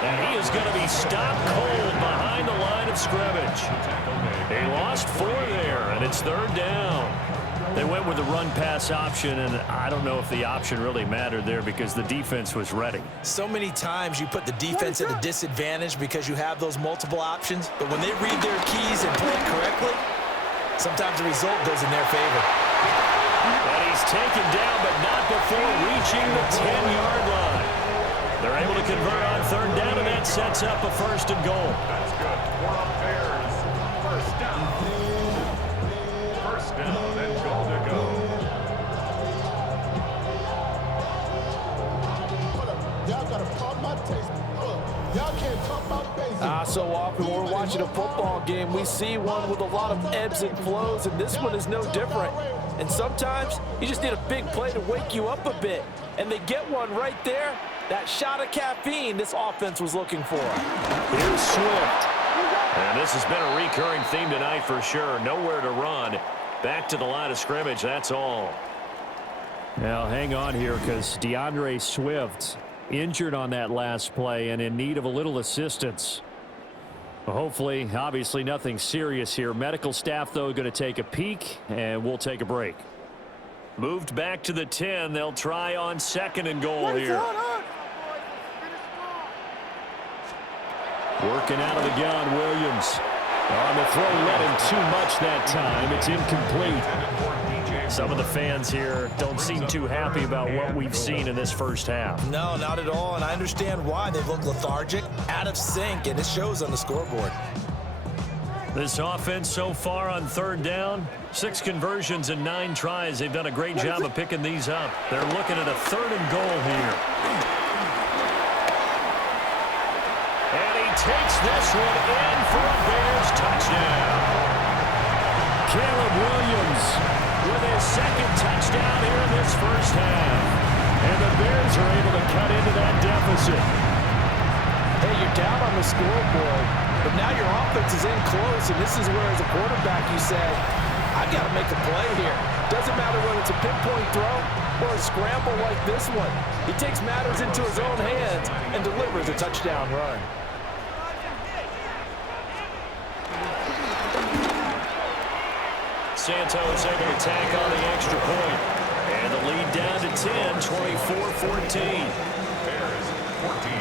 And he is going to be stopped cold behind the line of scrimmage. He lost 4 there, and it's 3rd down. They went with the run-pass option, and I don't know if the option really mattered there because the defense was ready. So many times you put the defense at a disadvantage because you have those multiple options, but when they read their keys and play correctly, sometimes the result goes in their favor. And he's taken down, but not before reaching the 10-yard line. They're able to convert on 3rd down, and that sets up a 1st and goal. That's good for the Bears. First down. 1st down and goal to go. Y'all gotta pump my taste. Y'all can't pump my face. So often when we're watching a football game, we see one with a lot of ebbs and flows, and this one is no different. And sometimes you just need a big play to wake you up a bit. And they get one right there. That shot of caffeine this offense was looking for. Here's Swift. And this has been a recurring theme tonight for sure. Nowhere to run. Back to the line of scrimmage, that's all. Now hang on here because DeAndre Swift injured on that last play and in need of a little assistance. Hopefully, obviously nothing serious here. Medical staff, though, going to take a peek, and we'll take a break. Moved back to the 10. They'll try on 2nd and goal here. Working out of the gun, Williams. On the throw, let him too much that time. It's incomplete. Some of the fans here don't seem too happy about what we've seen in this first half. No, not at all, and I understand why. They look lethargic, out of sync, and it shows on the scoreboard. This offense so far on 3rd down, 6 conversions and 9 tries. They've done a great job of picking these up. They're looking at a 3rd and goal here. And he takes this one in for a Bears touchdown. Caleb Williams with his 2nd touchdown here in this first half. And the Bears are able to cut into that deficit. Hey, you're down on the scoreboard, but now your offense is in close, and this is where, as a quarterback, you say, I've got to make a play here. Doesn't matter whether it's a pinpoint throw or a scramble like this one. He takes matters into his own hands and delivers a touchdown run. Santos able to tack on the extra point. And the lead down to 10, 24-14. Bears 14.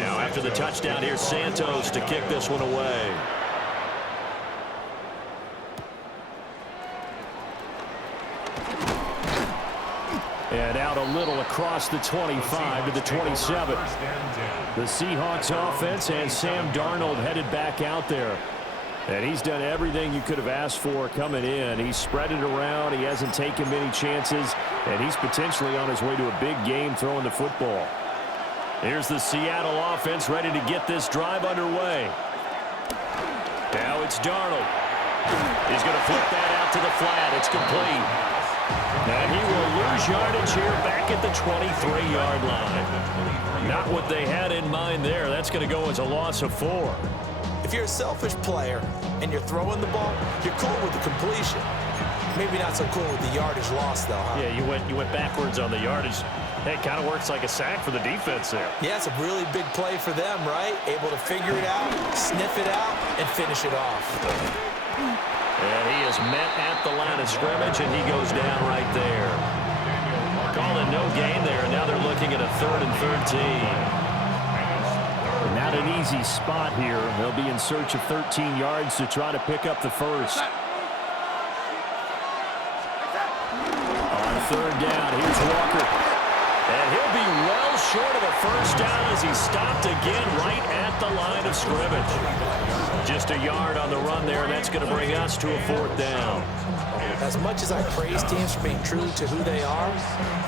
Now after the touchdown, here's Santos to kick this one away. And out a little across the 25 to the 27. The Seahawks offense and Sam Darnold headed back out there. And he's done everything you could have asked for coming in. He's spread it around. He hasn't taken many chances. And he's potentially on his way to a big game throwing the football. Here's the Seattle offense ready to get this drive underway. Now it's Darnold. He's going to flip that out to the flat. It's complete. And he will lose yardage here back at the 23-yard line. Not what they had in mind there. That's going to go as a loss of 4. If you're a selfish player and you're throwing the ball, you're cool with the completion. Maybe not so cool with the yardage loss, though, huh? Yeah, you went backwards on the yardage. It kind of works like a sack for the defense there. Yeah, it's a really big play for them, right? Able to figure it out, sniff it out, and finish it off. And he is met at the line of scrimmage, and he goes down right there. Calling no gain there, and now they're looking at a 3rd and 13. Not an easy spot here. They'll be in search of 13 yards to try to pick up the first. On 3rd down, here's Walker. And he'll be well short of a first down as he's stopped again right at the line of scrimmage. Just a yard on the run there, and that's going to bring us to a 4th down. As much as I praise teams for being true to who they are,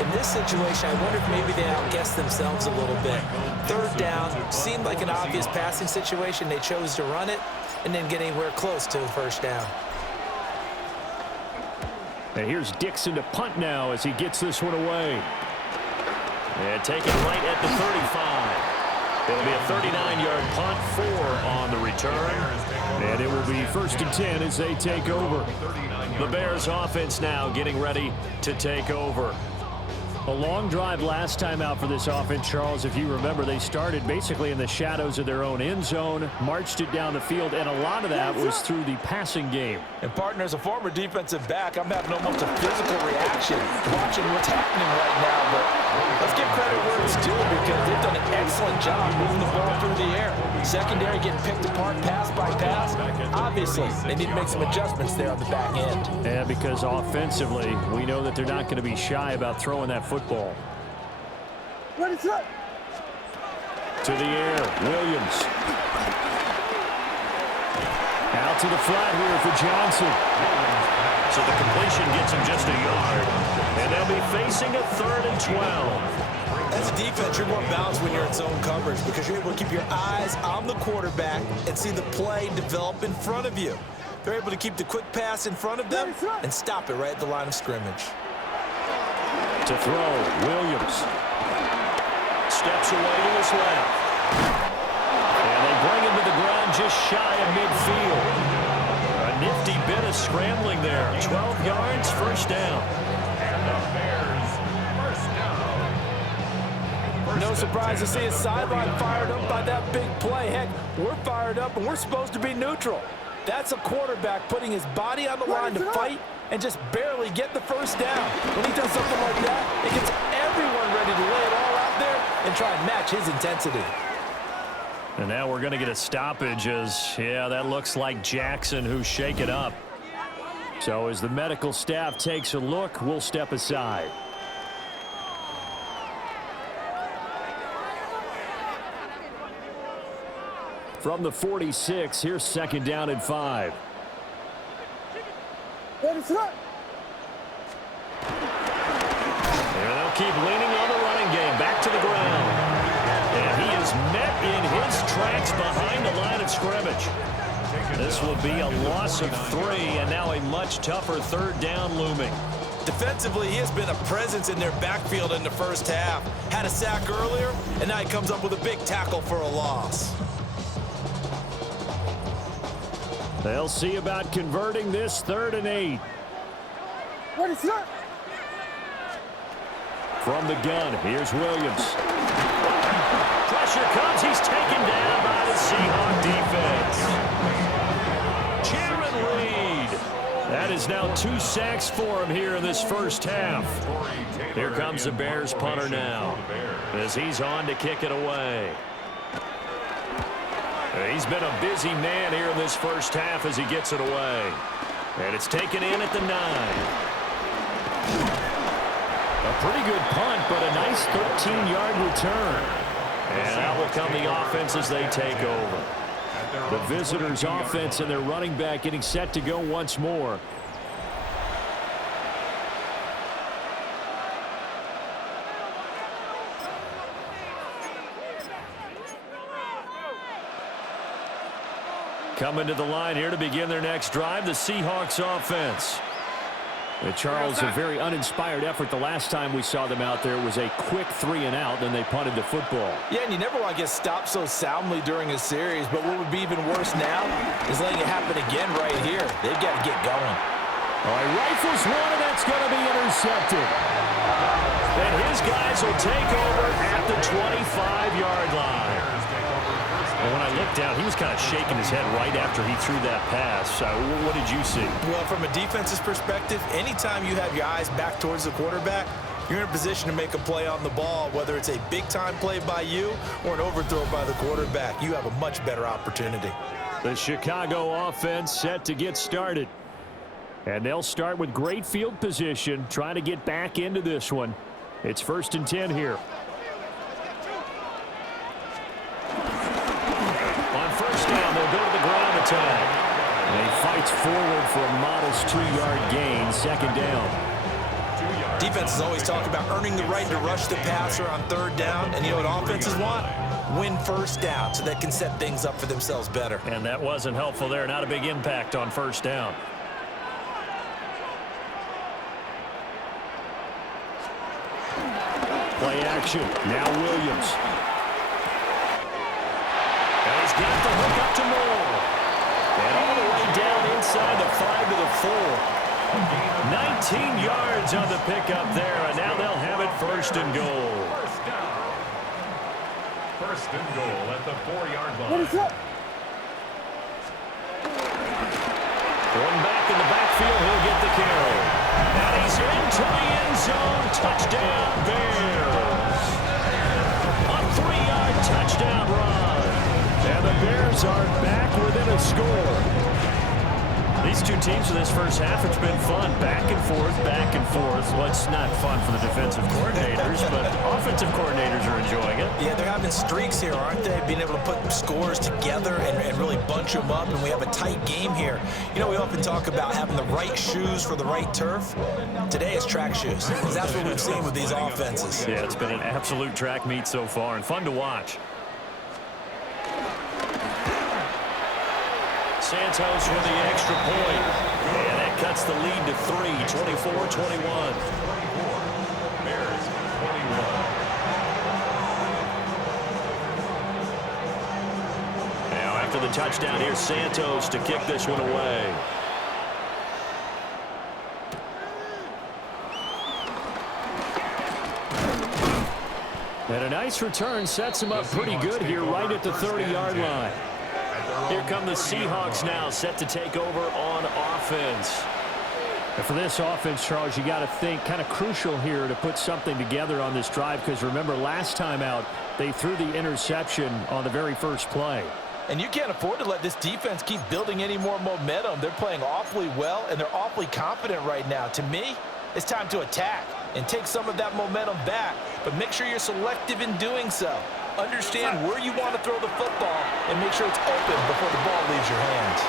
in this situation, I wonder if maybe they outguessed themselves a little bit. 3rd down seemed like an obvious passing situation. They chose to run it and didn't get anywhere close to a first down. And here's Dixon to punt now as he gets this one away. And taken right at the 35. It'll be a 39-yard punt, 4 on the return. And it will be 1st and 10 as they take over. The Bears offense now getting ready to take over. A long drive last time out for this offense, Charles. If you remember, they started basically in the shadows of their own end zone, marched it down the field, and a lot of that was through the passing game. And, partner, as a former defensive back, I'm having almost a physical reaction watching what's happening right now. But let's give credit where it's due because they've done an excellent job moving the ball through the air. Secondary getting picked apart pass by pass. Obviously, they need to make some adjustments there on the back end. And because offensively, we know that they're not going to be shy about throwing that football. What is up? To the air, Williams. Out to the flat here for Johnson. So the completion gets him just a yard. And they'll be facing a 3rd and 12. As a defense, you're more balanced when you're in zone coverage because you're able to keep your eyes on the quarterback and see the play develop in front of you. They're able to keep the quick pass in front of them and stop it right at the line of scrimmage. To throw, Williams. Steps away to his left. And they bring him to the ground just shy of midfield. A nifty bit of scrambling there. 12 yards, 1st down. And the Bears, 1st down. No surprise to see his sideline fired up by that big play. Heck, we're fired up and we're supposed to be neutral. That's a quarterback putting his body on the line to fight and just barely get the first down. When he does something like that, it gets everyone ready to lay it all out there and try and match his intensity. And now we're going to get a stoppage as, yeah, that looks like Jackson who's shaken up. So as the medical staff takes a look, we'll step aside. From the 46, here's 2nd down and 5. What is up? And they'll keep leaning on the running game. Back to the ground. And he is met in his tracks behind the line of scrimmage. This will be a loss of 3, and now a much tougher 3rd down looming. Defensively, he has been a presence in their backfield in the first half. Had a sack earlier, and now he comes up with a big tackle for a loss. They'll see about converting this 3rd and 8. What is up? From the gun, here's Williams. Pressure comes. He's taken down by the Seahawks defense. Chairman Reed. That is now 2 sacks for him here in this first half. Here comes the Bears punter now as he's on to kick it away. He's been a busy man here in this first half as he gets it away. And it's taken in at the 9. A pretty good punt, but a nice 13-yard return. And out will come the offense as they take over. The visitors' offense and their running back getting set to go once more. Coming to the line here to begin their next drive, the Seahawks offense. Charles, a very uninspired effort the last time we saw them out there. It was a quick 3-and-out, then they punted the football. Yeah, and you never want to get stopped so soundly during a series, but what would be even worse now is letting it happen again right here. They've got to get going. All right, rifles one, and that's going to be intercepted. And his guys will take over at the 25-yard line. And when I looked down, he was kind of shaking his head right after he threw that pass. What did you see? Well, from a defense's perspective, anytime you have your eyes back towards the quarterback, you're in a position to make a play on the ball, whether it's a big-time play by you or an overthrow by the quarterback. You have a much better opportunity. The Chicago offense set to get started. And they'll start with great field position, trying to get back into this one. It's 1st and 10 here. They'll go to the ground attack. And he fights forward for a modest 2-yard gain, 2nd down. Defenses always talk about earning the right to rush the passer on 3rd down. And you know what offenses want? Win 1st down so they can set things up for themselves better. And that wasn't helpful there. Not a big impact on 1st down. Play action. Now Williams. He's got the hook up to Moore. And all the way down inside the 5 to the 4. 19 yards on the pickup there, and now they'll have it 1st and goal. 1st and goal at the 4-yard line. What is that? Going back in the backfield, he'll get the carry. And he's into the end zone. Touchdown, Bears. A 3-yard touchdown run. And the Bears are back within a score. These two teams for this first half, it's been fun. Back and forth, back and forth. Well, it's not fun for the defensive coordinators, but offensive coordinators are enjoying it. Yeah, they're having streaks here, aren't they? Being able to put scores together and really bunch them up, and we have a tight game here. You know, we often talk about having the right shoes for the right turf. Today is track shoes, because that's what we've seen with these offenses. Yeah, it's been an absolute track meet so far, and fun to watch. Santos with the extra point. And that cuts the lead to 3, 24-21. Bears 21. Now after the touchdown, here's Santos to kick this one away. And a nice return sets him up pretty good here right at the 30-yard line. Here come the Seahawks now, set to take over on offense. And for this offense, Charles, you got to think kind of crucial here to put something together on this drive, because remember last time out, they threw the interception on the very first play. And you can't afford to let this defense keep building any more momentum. They're playing awfully well, and they're awfully confident right now. To me, it's time to attack and take some of that momentum back, but make sure you're selective in doing so. Understand where you want to throw the football and make sure it's open before the ball leaves your hands.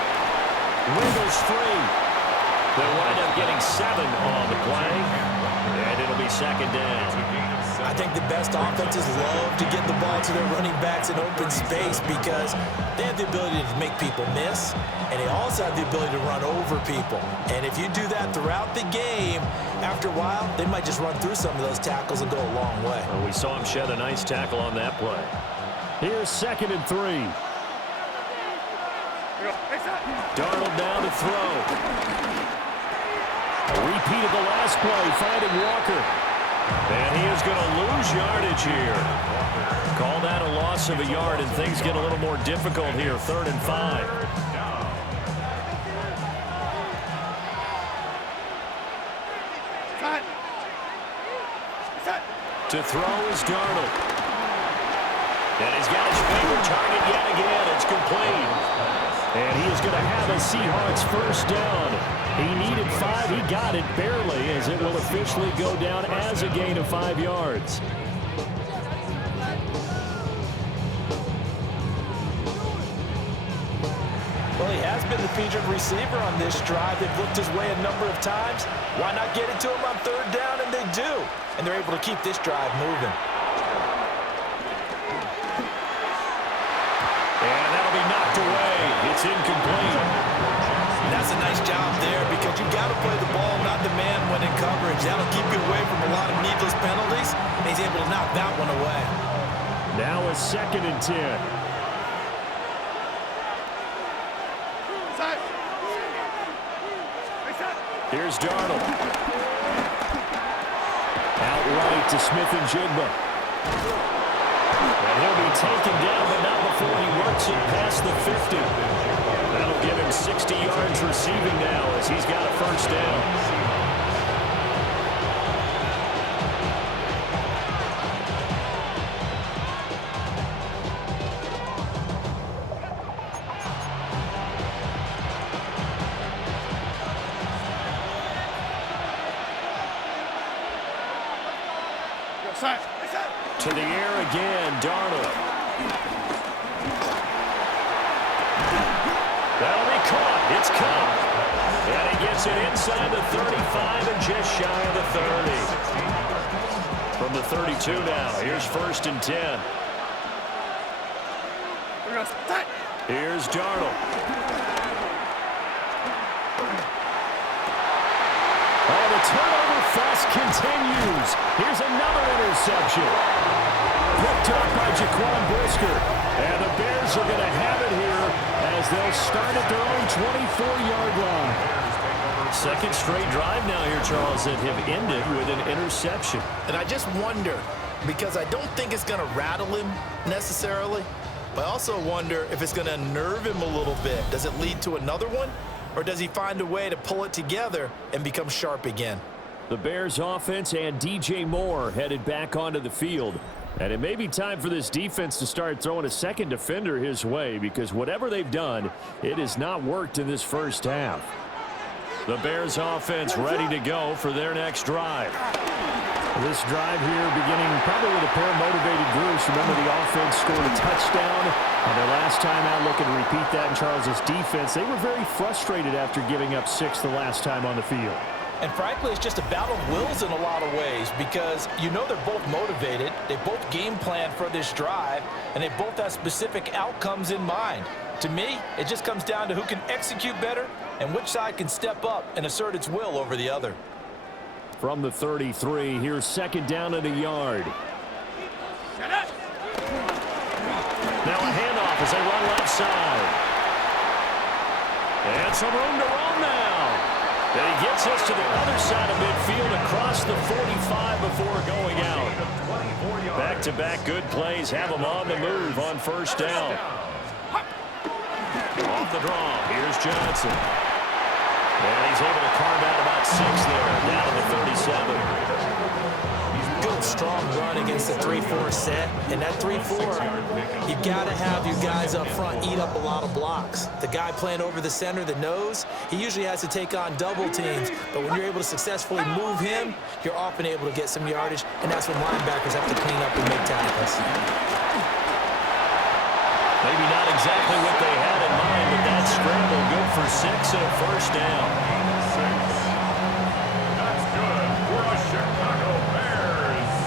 Wiggles free. They'll wind up getting 7 on the play, and it'll be 2nd down. I think the best offenses love to get the ball to their running backs in open space because they have the ability to make people miss, and they also have the ability to run over people. And if you do that throughout the game, after a while, they might just run through some of those tackles and go a long way. Well, we saw him shed a nice tackle on that play. Here's 2nd and 3. Darnold down to throw. A repeat of the last play, finding Walker. And he is going to lose yardage here. Call that a loss of a yard, and things get a little more difficult here. 3rd and 5. To throw is Darnold. And he's got his favorite target yet again. It's complete. And he is going to have a Seahawks 1st down. He needed 5. He got it barely, as it will officially go down as a gain of 5 yards. he has been the featured receiver on this drive. They've looked his way a number of times. Why not get it to him on third down? And they do. And they're able to keep this drive moving. And that'll be knocked away. It's incomplete. That's a nice job there because you've got to play the ball, not the man when in coverage. That'll keep you away from a lot of needless penalties. And he's able to knock that one away. Now a 2nd and 10. Here's Darnold. Out right to Smith-Njigba. And he'll be taken down, but not before he works it past the 50. That'll give him 60 yards receiving now as he's got a first down. To the air again, Darnold. That'll be caught. It's caught. And he gets it inside the 35 and just shy of the 30. From the 32 now, here's 1st and 10. Here's Darnold. Oh, the turnover fest continues. Here's another interception. Picked up by Jaquan Brisker. And the Bears are going to have it here as they'll start at their own 24-yard line. Second straight drive now here, Charles, that have ended with an interception. And I just wonder, because I don't think it's going to rattle him necessarily, but I also wonder if it's going to unnerve him a little bit. Does it lead to another one? Or does he find a way to pull it together and become sharp again? The Bears offense and DJ Moore headed back onto the field. And it may be time for this defense to start throwing a second defender his way because whatever they've done, it has not worked in this first half. The Bears offense ready to go for their next drive. This drive here beginning probably with a pair of motivated groups. Remember, the offense scored a touchdown on their last time out. Looking to repeat that in Charles's defense. They were very frustrated after giving up 6 the last time on the field. And frankly, it's just a battle of wills in a lot of ways because you know they're both motivated. They both game plan for this drive, and they both have specific outcomes in mind. To me, it just comes down to who can execute better and which side can step up and assert its will over the other. From the 33, here's 2nd down and a yard. Now a handoff as they run left side. And some room to roam now. And he gets us to the other side of midfield across the 45 before going out. Back-to-back good plays have him on the move on 1st down. Off the draw, here's Johnson. And he's able to carve out about 6 there, down to the 37. Good, strong run against the 3-4 set. And that 3-4, you've got to have your guys up front eat up a lot of blocks. The guy playing over the center, the nose, he usually has to take on double teams. But when you're able to successfully move him, you're often able to get some yardage. And that's when linebackers have to clean up and make tackles. Maybe not exactly what they had in mind, but that scramble good for 6 and a 1st down. That's good for the Chicago Bears.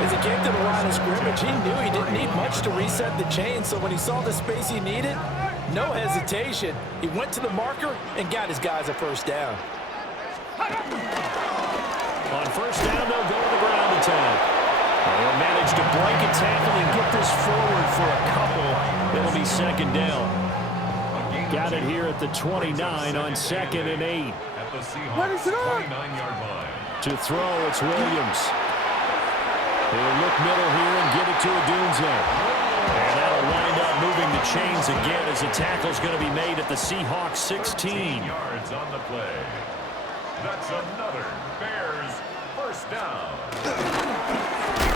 As he came to the line of scrimmage, he knew he didn't need much to reset the chain, so when he saw the space he needed, no hesitation. He went to the marker and got his guys a 1st down. On 1st down, they'll go to the ground attack. They'll manage to break a tackle and get this forward for a couple. It'll be 2nd down. Got it here at the 29 on 2nd and 8. At the Seahawks 29-yard line. To throw, it's Williams. He'll look middle here and get it to Odunze. And that'll wind up moving the chains again as the tackle's going to be made at the Seahawks 16. Yards on the play. That's another Bears 1st down.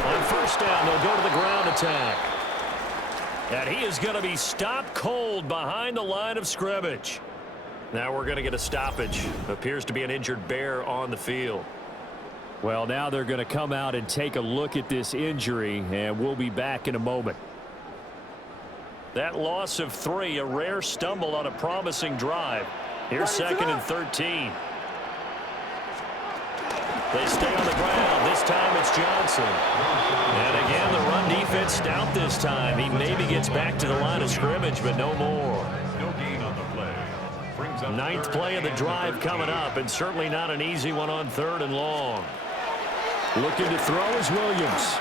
On 1st down, they'll go to the ground attack. And he is going to be stopped cold behind the line of scrimmage. Now we're going to get a stoppage. Appears to be an injured Bear on the field. Well, now they're going to come out and take a look at this injury, and we'll be back in a moment. That loss of 3, a rare stumble on a promising drive. Here's 2nd and 13. They stay on the ground. This time it's Johnson. And again, the run defense stout this time. He maybe gets back to the line of scrimmage, but no more. No gain on the play. Brings up 9th play of the drive coming up, and certainly not an easy one on 3rd and long. Looking to throw is Williams.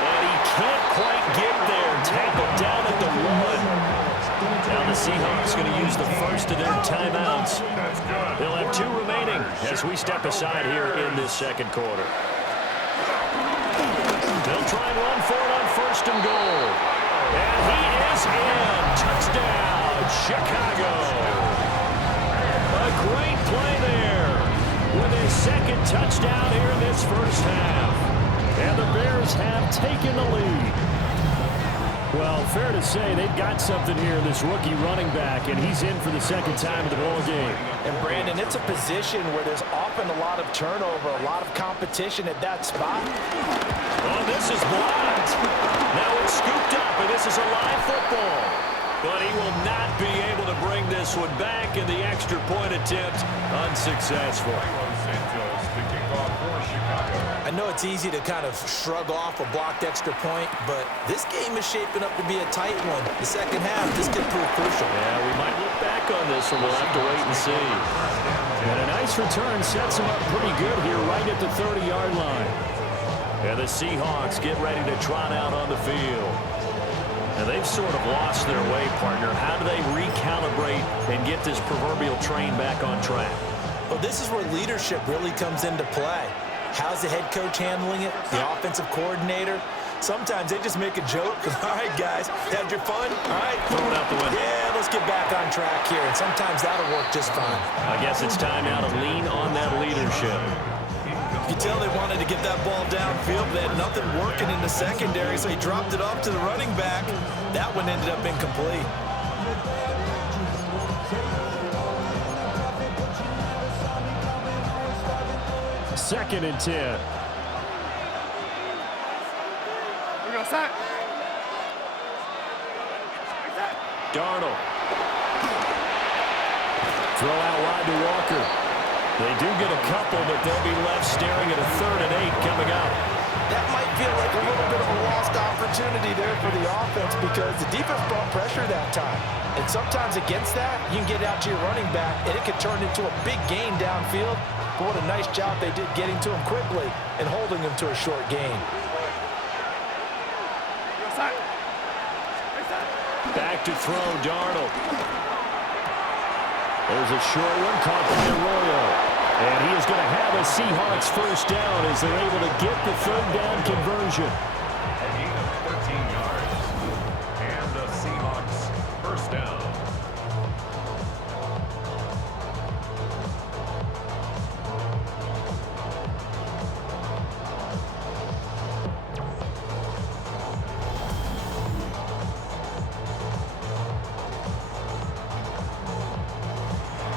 And he can't quite get there. Tackled down at the 1. Now the Seahawks going to use the first of their timeouts. They'll have 2 remaining as we step aside here in this 2nd quarter. They'll try and run for it on 1st and goal. And he is in. Touchdown, Chicago. A great play there with his 2nd touchdown here in this first half. And the Bears have taken the lead. Well, fair to say they've got something here in this rookie running back, and he's in for the 2nd time of the ball game. And, Brandon, it's a position where there's often a lot of turnover, a lot of competition at that spot. Oh, this is blocked. Now it's scooped up, and this is a live football. But he will not be able to bring this one back, and the extra point attempt unsuccessful. I know it's easy to kind of shrug off a blocked extra point, but this game is shaping up to be a tight one. The 2nd half, this could prove crucial. Yeah, we might look back on this one. We'll have to wait and see. And a nice return sets him up pretty good here right at the 30-yard line. And the Seahawks get ready to trot out on the field. And they've sort of lost their way, partner. How do they recalibrate and get this proverbial train back on track? Well, this is where leadership really comes into play. How's the head coach handling it? The offensive coordinator? Sometimes they just make a joke. All right, guys, had your fun? All right. Throw it out the window. Yeah, let's get back on track here. And sometimes that'll work just fine. I guess it's time now to lean on that leadership. You can tell they wanted to get that ball downfield. They had nothing working in the secondary, so he dropped it off to the running back. That one ended up incomplete. 2nd and 10. We're going to sack. Darnold. Throw out wide to Walker. They do get a couple, but they'll be left staring at a 3rd and 8 coming up. That might feel like a little bit of a lost opportunity there for the offense because the defense brought pressure that time. And sometimes against that, you can get out to your running back, and it could turn into a big gain downfield. But what a nice job they did getting to him quickly and holding him to a short gain. Back to throw, Darnold. There's a short one caught by Arroyo. And he is going to have a Seahawks first down as they're able to get the 3rd down conversion. A gain of 13 yards. And the Seahawks first down.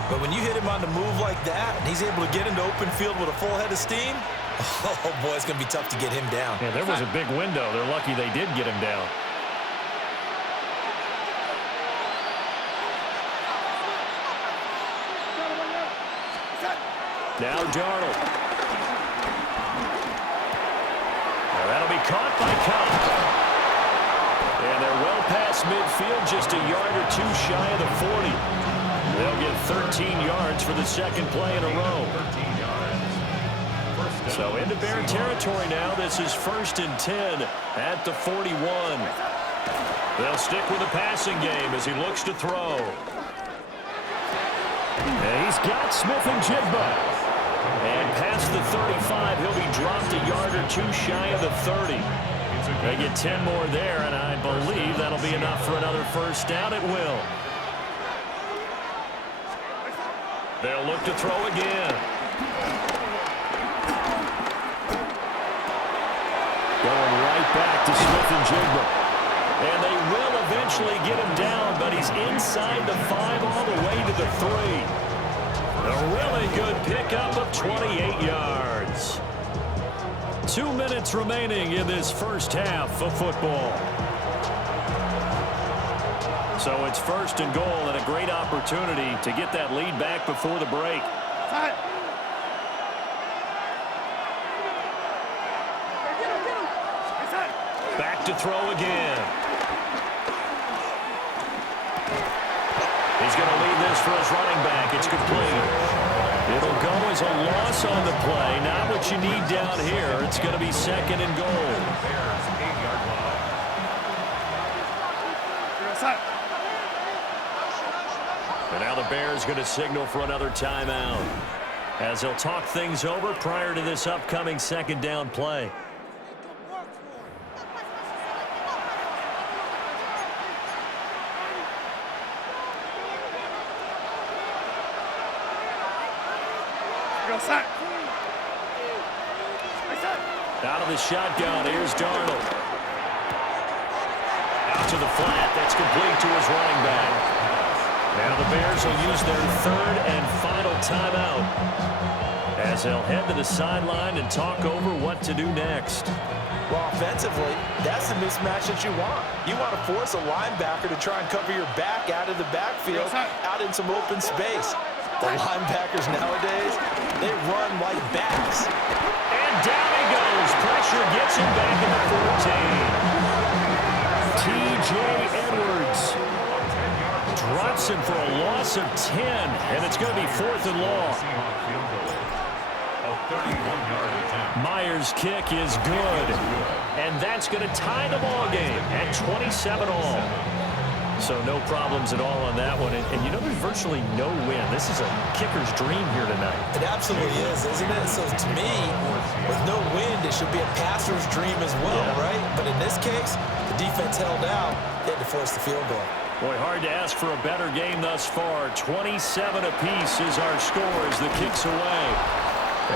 But when you hit him on the move like that, and he's able to get into open field with a full head of steam, oh, boy, it's going to be tough to get him down. Yeah, there was a big window. They're lucky they did get him down. Now Darnold. Now that'll be caught by Cobb. And they're well past midfield, just a yard or 2 shy of the 40. They'll get 13 yards for the 2nd play in a row. So into Bear territory now. This is 1st and 10 at the 41. They'll stick with the passing game as he looks to throw. And he's got Smith and Jigba. And past the 35, he'll be dropped a yard or 2 shy of the 30. They get 10 more there, and I believe that'll be enough for another first down. It will. They'll look to throw again. Going right back to Smith and Jigba. And they will eventually get him down, but he's inside the 5 all the way to the 3. A really good pickup of 28 yards. 2 minutes remaining in this first half of football. So it's 1st and goal and a great opportunity to get that lead back before the break. Back to throw again. He's going to lead this for his running back. It's complete. It'll go as a loss on the play. Not what you need down here. It's going to be 2nd and goal. And now the Bears going to signal for another timeout as they'll talk things over prior to this upcoming 2nd down play. Out of the shotgun, here's Darnold. Out to the flat, that's complete to his running back. Now the Bears will use their 3rd and final timeout as they'll head to the sideline and talk over what to do next. Well, offensively, that's the mismatch that you want. You want to force a linebacker to try and cover your back out of the backfield, out in some open space. The linebackers nowadays, they run like backs. And down he goes. Pressure gets him back in the 14. T.J. Edwards drops him for a loss of 10, and it's going to be 4th and long. Myers' kick is good, and that's going to tie the ball game at 27 all. So no problems at all on that one. And you know, there's virtually no win. This is a kicker's dream here tonight. It absolutely is, isn't it? So to me, with no wind, it should be a passer's dream as well, right? But in this case, the defense held out. They had to force the field goal. Boy, hard to ask for a better game thus far. 27 apiece is our score as the kick's away.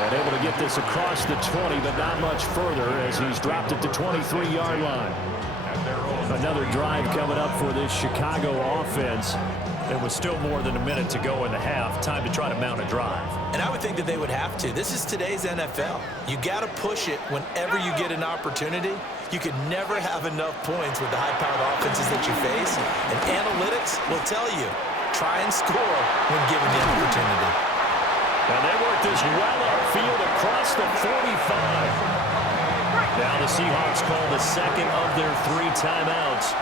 And able to get this across the 20, but not much further as he's dropped it to 23-yard line. Another drive coming up for this Chicago offense. There was still more than a minute to go in the half. Time to try to mount a drive. And I would think that they would have to. This is today's NFL. You got to push it whenever you get an opportunity. You could never have enough points with the high-powered offenses that you face. And analytics will tell you, try and score when given the opportunity. And they work this well upfield across the 45. Now the Seahawks call the 2nd of their 3 timeouts.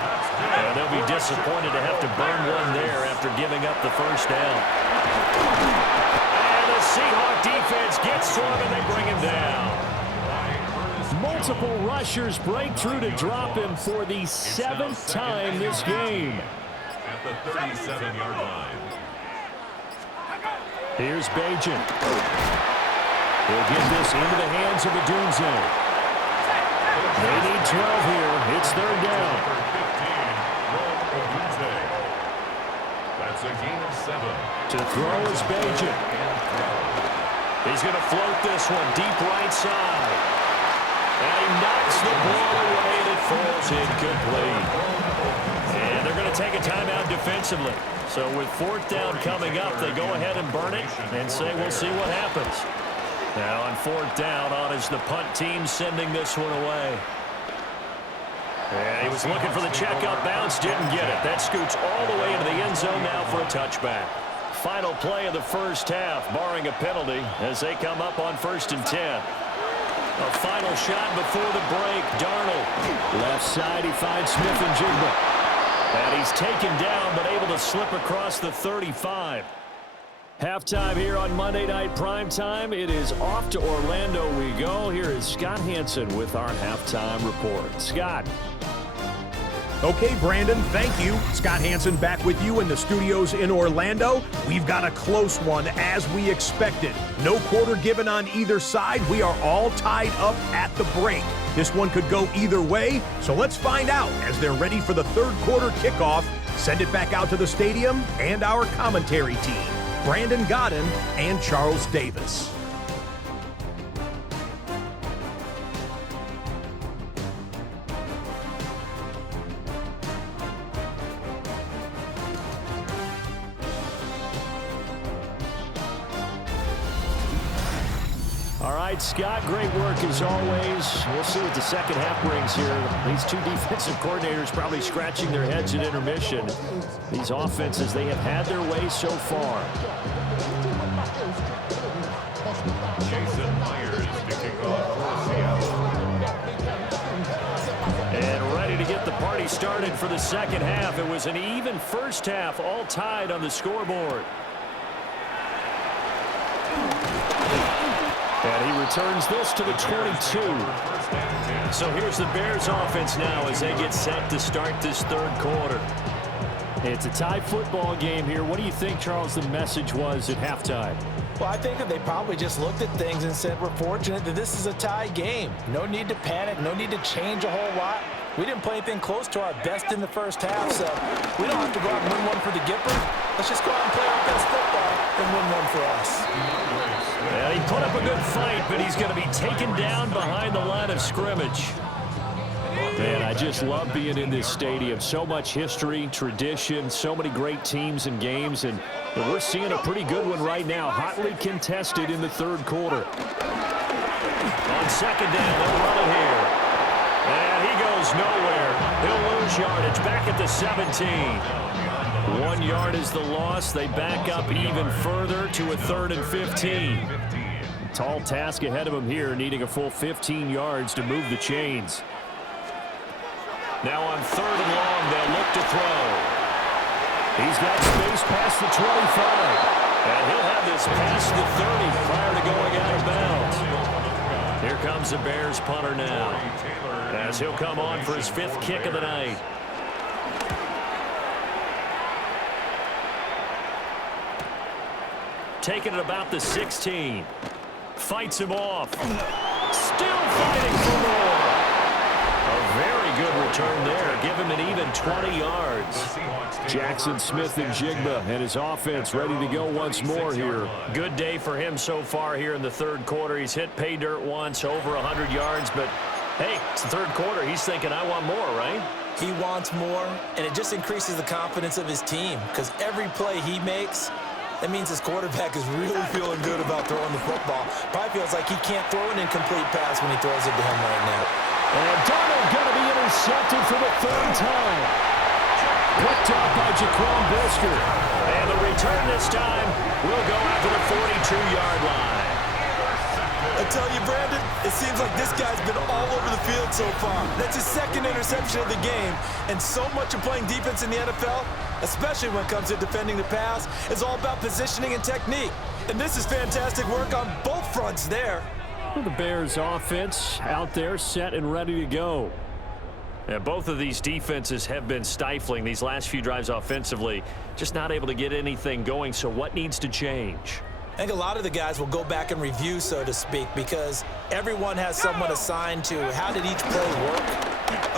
And they'll be disappointed to have to burn one there after giving up the 1st down. And the Seahawk defense gets to him and they bring him down. Multiple rushers break through to drop him for the 7th time this game. At the 37-yard line. Here's Bajan. He'll get this into the hands of Adunze. They need 12 here. It's 3rd down. That's a gain of 7. To throw is Bajan. He's going to float this one deep right side. And he knocks the ball away and it falls incomplete. And they're going to take a timeout defensively. So with 4th down coming up, they go ahead and burn it and say we'll see what happens. Now on 4th down, on is the punt team sending this one away. And he was looking for the check-up bounce, didn't get it. That scoots all the way into the end zone now for a touchback. Final play of the first half, barring a penalty, as they come up on 1st and 10. A final shot before the break. Darnold. Left side, he finds Smith and Jigba. And he's taken down, but able to slip across the 35. Halftime here on Monday Night Primetime. It is off to Orlando we go. Here is Scott Hansen with our halftime report. Scott. Okay, Brandon, thank you. Scott Hansen back with you in the studios in Orlando. We've got a close one as we expected. No quarter given on either side. We are all tied up at the break. This one could go either way, so let's find out as they're ready for the 3rd quarter kickoff. Send it back out to the stadium and our commentary team, Brandon Godden and Charles Davis. right, Scott, great work as always. We'll see what the second half brings here. These two defensive coordinators probably scratching their heads at intermission. These offenses, they have had their way so far. Jason Myers to kick off for Seattle. And ready to get the party started for the second half. It was an even first half, all tied on the scoreboard. And he returns this to the 22. So here's the Bears offense now as they get set to start this third quarter. It's a tie football game here. What do you think, Charles, the message was at halftime? Well, I think that they probably just looked at things and said, we're fortunate that this is a tie game. No need to panic. No need to change a whole lot. We didn't play anything close to our best in the first half, so we don't have to go out and win one for the Gipper. Let's just go out and play our best football and win one for us. Well, he put up a good fight, but he's going to be taken down behind the line of scrimmage. Man, I just love being in this stadium. So much history, tradition, so many great teams and games, and we're seeing a pretty good one right now, hotly contested in the third quarter. On second down, they'll run it here. And he goes nowhere. He'll lose yardage back at the 17. 1 yard is the loss. They back up even further to a 3rd and 15. Tall task ahead of him here, needing a full 15 yards to move the chains. Now on 3rd and long, they'll look to throw. He's got space past the 25. And he'll have this past the 30 prior to going out of bounds. Here comes the Bears punter now, as he'll come on for his 5th kick of the night. Taking it about the 16. Fights him off. Still fighting for more. A very good return there. Give him an even 20 yards. Jackson Smith and Jigba and his offense ready to go once more here. Good day for him so far here in the third quarter. He's hit pay dirt once, over 100 yards. But, hey, it's the third quarter. He's thinking, I want more, right? He wants more, and it just increases the confidence of his team because every play he makes, that means his quarterback is really feeling good about throwing the football. Probably feels like he can't throw an incomplete pass when he throws it to him right now. And Darnold going to be intercepted for the 3rd time. Picked up by Jaquan Brisker. And the return this time will go out to the 42-yard line. I tell you, Brandon, it seems like this guy's been all over the field so far. That's his 2nd interception of the game. And so much of playing defense in the NFL, especially when it comes to defending the pass, is all about positioning and technique. And this is fantastic work on both fronts there. The Bears offense out there set and ready to go. Yeah, both of these defenses have been stifling these last few drives offensively. Just not able to get anything going, so what needs to change? I think a lot of the guys will go back and review, so to speak, because everyone has someone assigned to how did each play work.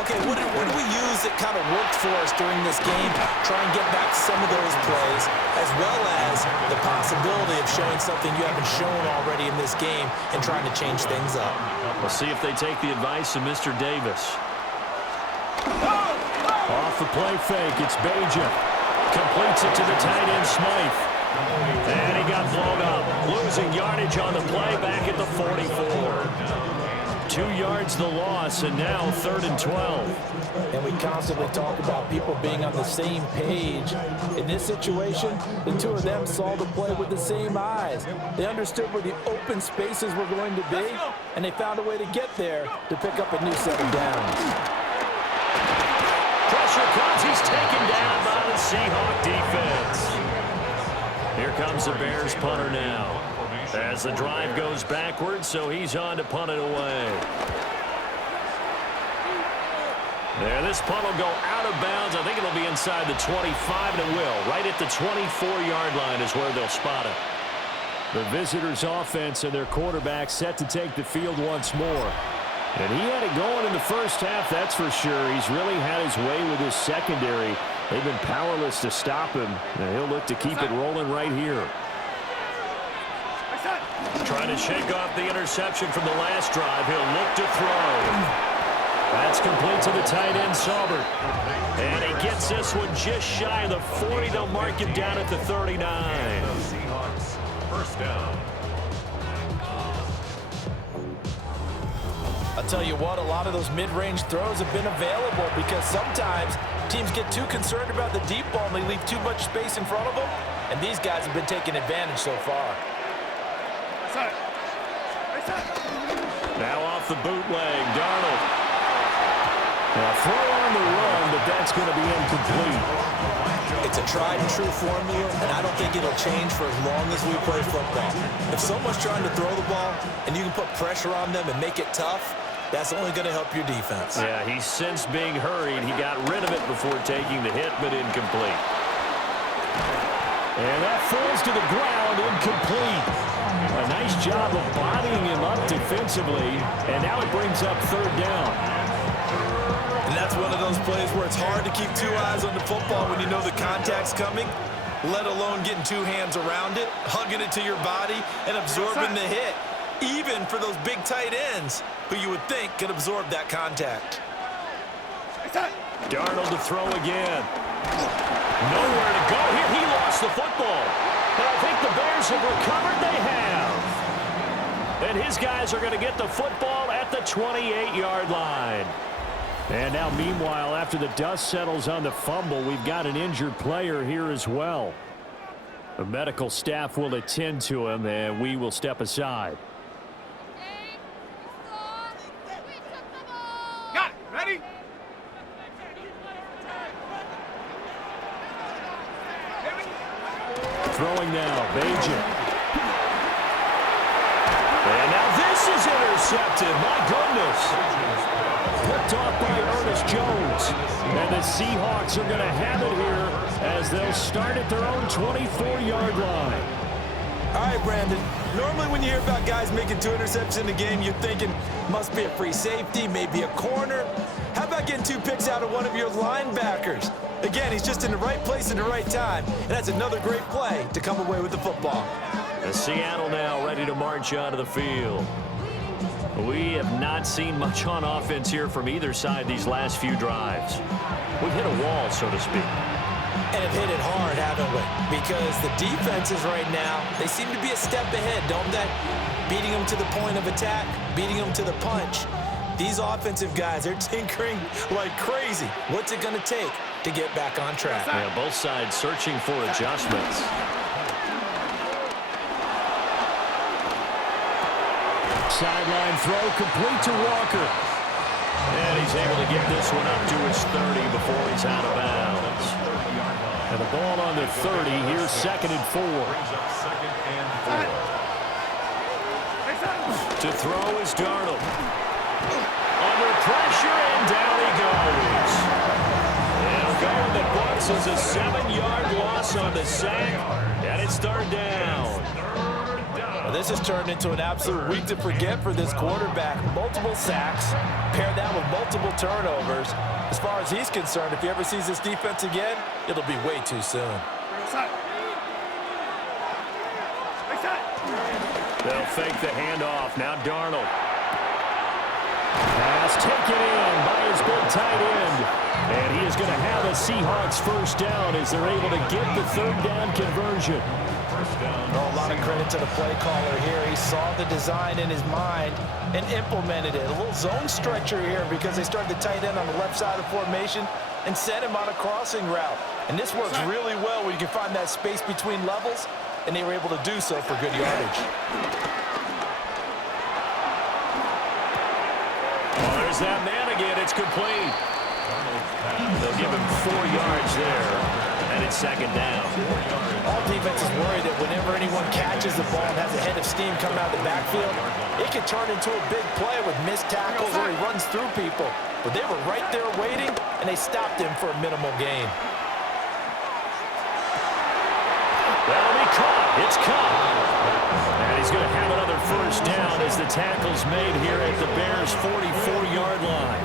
Okay, what did we use that kind of worked for us during this game? Try and get back some of those plays, as well as the possibility of showing something you haven't shown already in this game and trying to change things up. We'll see if they take the advice of Mr. Davis. Off the play fake, it's Beja. Completes it to the tight end, Smythe. And he got blown up. Losing yardage on the play back at the 44. 2 yards the loss, and now 3rd and 12. And we constantly talk about people being on the same page. In this situation, the two of them saw the play with the same eyes. They understood where the open spaces were going to be, and they found a way to get there to pick up a new set of downs. Pressure comes. He's taken down by the Seahawks defense. Here comes the Bears punter now. As the drive goes backwards, so he's on to punt it away. There, this punt will go out of bounds. I think it'll be inside the 25, and it will. Right at the 24-yard line is where they'll spot it. The visitors' offense and their quarterback set to take the field once more. And he had it going in the first half, that's for sure. He's really had his way with his secondary. They've been powerless to stop him, and he'll look to keep it rolling right here. Trying to shake off the interception from the last drive. He'll look to throw. That's complete to the tight end, Saubert. And he gets this one just shy of the 40. They'll mark him down at the 39. Seahawks, first down. tell you what, a lot of those mid-range throws have been available because sometimes teams get too concerned about the deep ball and they leave too much space in front of them, and these guys have been taking advantage so far. Now off the bootleg, Darnold. Now throw on the run, but that's going to be incomplete. It's a tried-and-true formula, and I don't think it'll change for as long as we play football. If someone's trying to throw the ball and you can put pressure on them and make it tough, that's only going to help your defense. Yeah, he sensed being hurried. He got rid of it before taking the hit, but incomplete. And that falls to the ground, incomplete. A nice job of bodying him up defensively, and now it brings up third down. And that's one of those plays where it's hard to keep two eyes on the football when you know the contact's coming, let alone getting two hands around it, hugging it to your body, and absorbing the hit, even for those big tight ends who you would think could absorb that contact. Darnold to throw again. Nowhere to go here. He lost the football. And I think the Bears have recovered. They have. And his guys are going to get the football at the 28-yard line. And now, meanwhile, after the dust settles on the fumble, we've got an injured player here as well. The medical staff will attend to him, and we will step aside. Got it. Ready? Throwing now, Bajan. And now this is intercepted. My goodness. Picked off by Ernest Jones. And the Seahawks are going to have it here as they'll start at their own 24-yard line. All right, Brandon. Normally when you hear about guys making 2 interceptions in a game, you're thinking must be a free safety, maybe a corner. How about getting 2 picks out of one of your linebackers? Again, he's just in the right place at the right time, and that's another great play to come away with the football. And Seattle now ready to march onto the field. We have not seen much on offense here from either side these last few drives. We've hit a wall, so to speak. And have hit it hard, haven't we? Because the defenses right now, they seem to be a step ahead, don't they? Beating them to the point of attack, beating them to the punch. These offensive guys are tinkering like crazy. What's it going to take to get back on track? Yeah, both sides searching for adjustments. Sideline throw complete to Walker. And he's able to get this one up to his 30 before he's out of bounds. And the ball on the 30. Here's 2nd and 4. To throw is Darnold. Under pressure, and down he goes. And going the Bucs is a 7-yard loss on the sack, and it's third down. Well, this has turned into an absolute week to forget for this quarterback. Multiple sacks, pair that with multiple turnovers. As far as he's concerned, if he ever sees this defense again, it'll be way too soon. They'll fake the handoff. Now Darnold. Pass taken in by his big tight end. And he is going to have a Seahawks first down as they're able to get the third down conversion. A lot of credit to the play caller here. He saw the design in his mind and implemented it. A little zone stretcher here because they started the tight end on the left side of the formation and sent him on a crossing route. And this works really well when you can find that space between levels, and they were able to do so for good yardage. Well, there's that man again. It's complete. They'll give him 4 yards there, and it's 2nd down. All defenses worry that whenever anyone catches the ball and has a head of steam coming out of the backfield, it can turn into a big play with missed tackles or he runs through people. But they were right there waiting, and they stopped him for a minimal gain. That'll be caught. It's caught. And he's going to have another first down as the tackle's made here at the Bears' 44-yard line.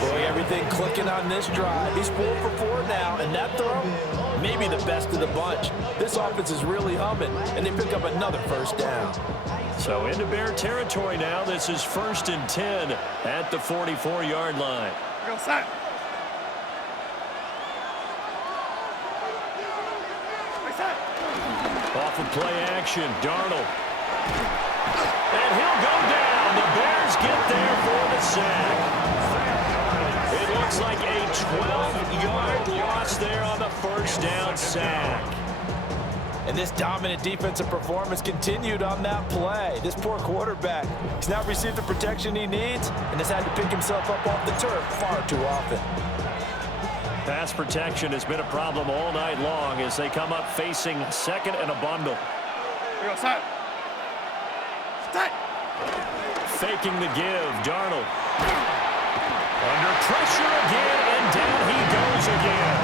Boy, everything clicking on this drive. He's 4 for 4 now, and that throw, maybe the best of the bunch. This offense is really humming, and they pick up another first down. So into Bear territory now. This is 1st and 10 at the 44-yard line. Go set. Off of play action, Darnold. And he'll go down. The Bears get there for the yard loss there on the first down sack. And this dominant defensive performance continued on that play. This poor quarterback, he's now received the protection he needs and has had to pick himself up off the turf far too often. Pass protection has been a problem all night long as they come up facing second and a bundle. Here we go, set. Set. Faking the give, Darnold. Under pressure again, and down he goes again.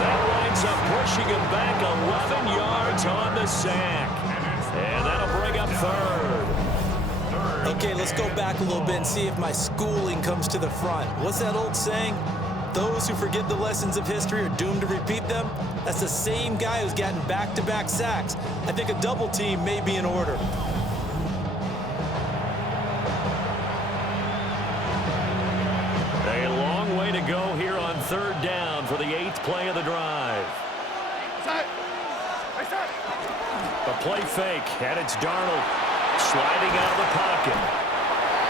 That winds up pushing him back 11 yards on the sack. And that'll bring up third. Okay, let's go back a little bit and see if my schooling comes to the front. What's that old saying? Those who forget the lessons of history are doomed to repeat them. That's the same guy who's gotten back-to-back sacks. I think a double team may be in order. A long way to go here on third down for the 8th play of the drive. A play fake, and it's Darnold sliding out of the pocket.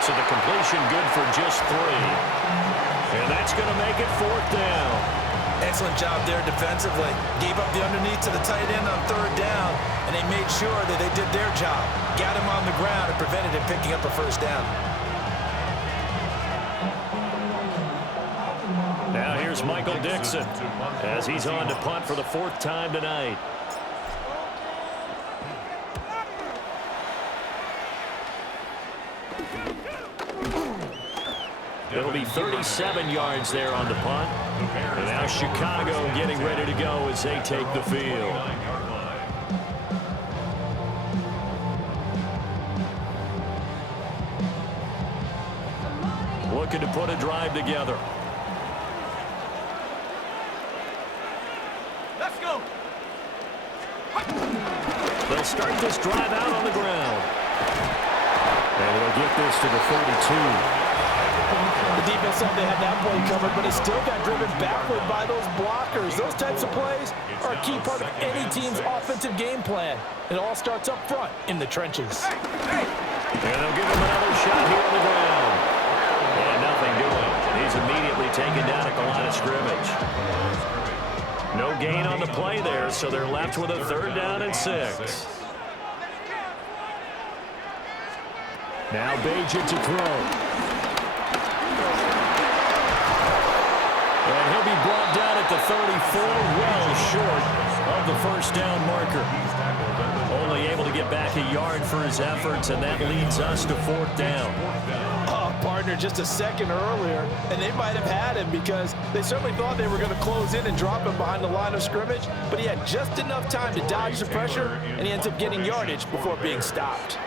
So the completion good for just 3. And that's going to make it 4th down. Excellent job there defensively. Gave up the underneath to the tight end on third down, and they made sure that they did their job. Got him on the ground and prevented him picking up a first down. Now here's Michael Dixon as he's on to punt for the 4th time tonight. It'll be 37 yards there on the punt. And now Chicago getting ready to go as they take the field. Looking to put a drive together. Let's go. They'll start this drive out on the ground. And they'll get this to the 32. The defense said they had that play covered, but it still got driven backward by those blockers. Those types of plays are a key part of any team's offensive game plan. It all starts up front in the trenches. And they'll give him another shot here on the ground. And nothing doing. He's immediately taken down at the line of scrimmage. No gain on the play there, so they're left with a 3rd down and 6. Now Bajan to throw. And he'll be brought down at the 34, well short of the first down marker. Only able to get back a yard for his efforts, and that leads us to 4th down. Partner just a second earlier, and they might have had him because they certainly thought they were going to close in and drop him behind the line of scrimmage, but he had just enough time to dodge the pressure, and he ends up getting yardage before being stopped.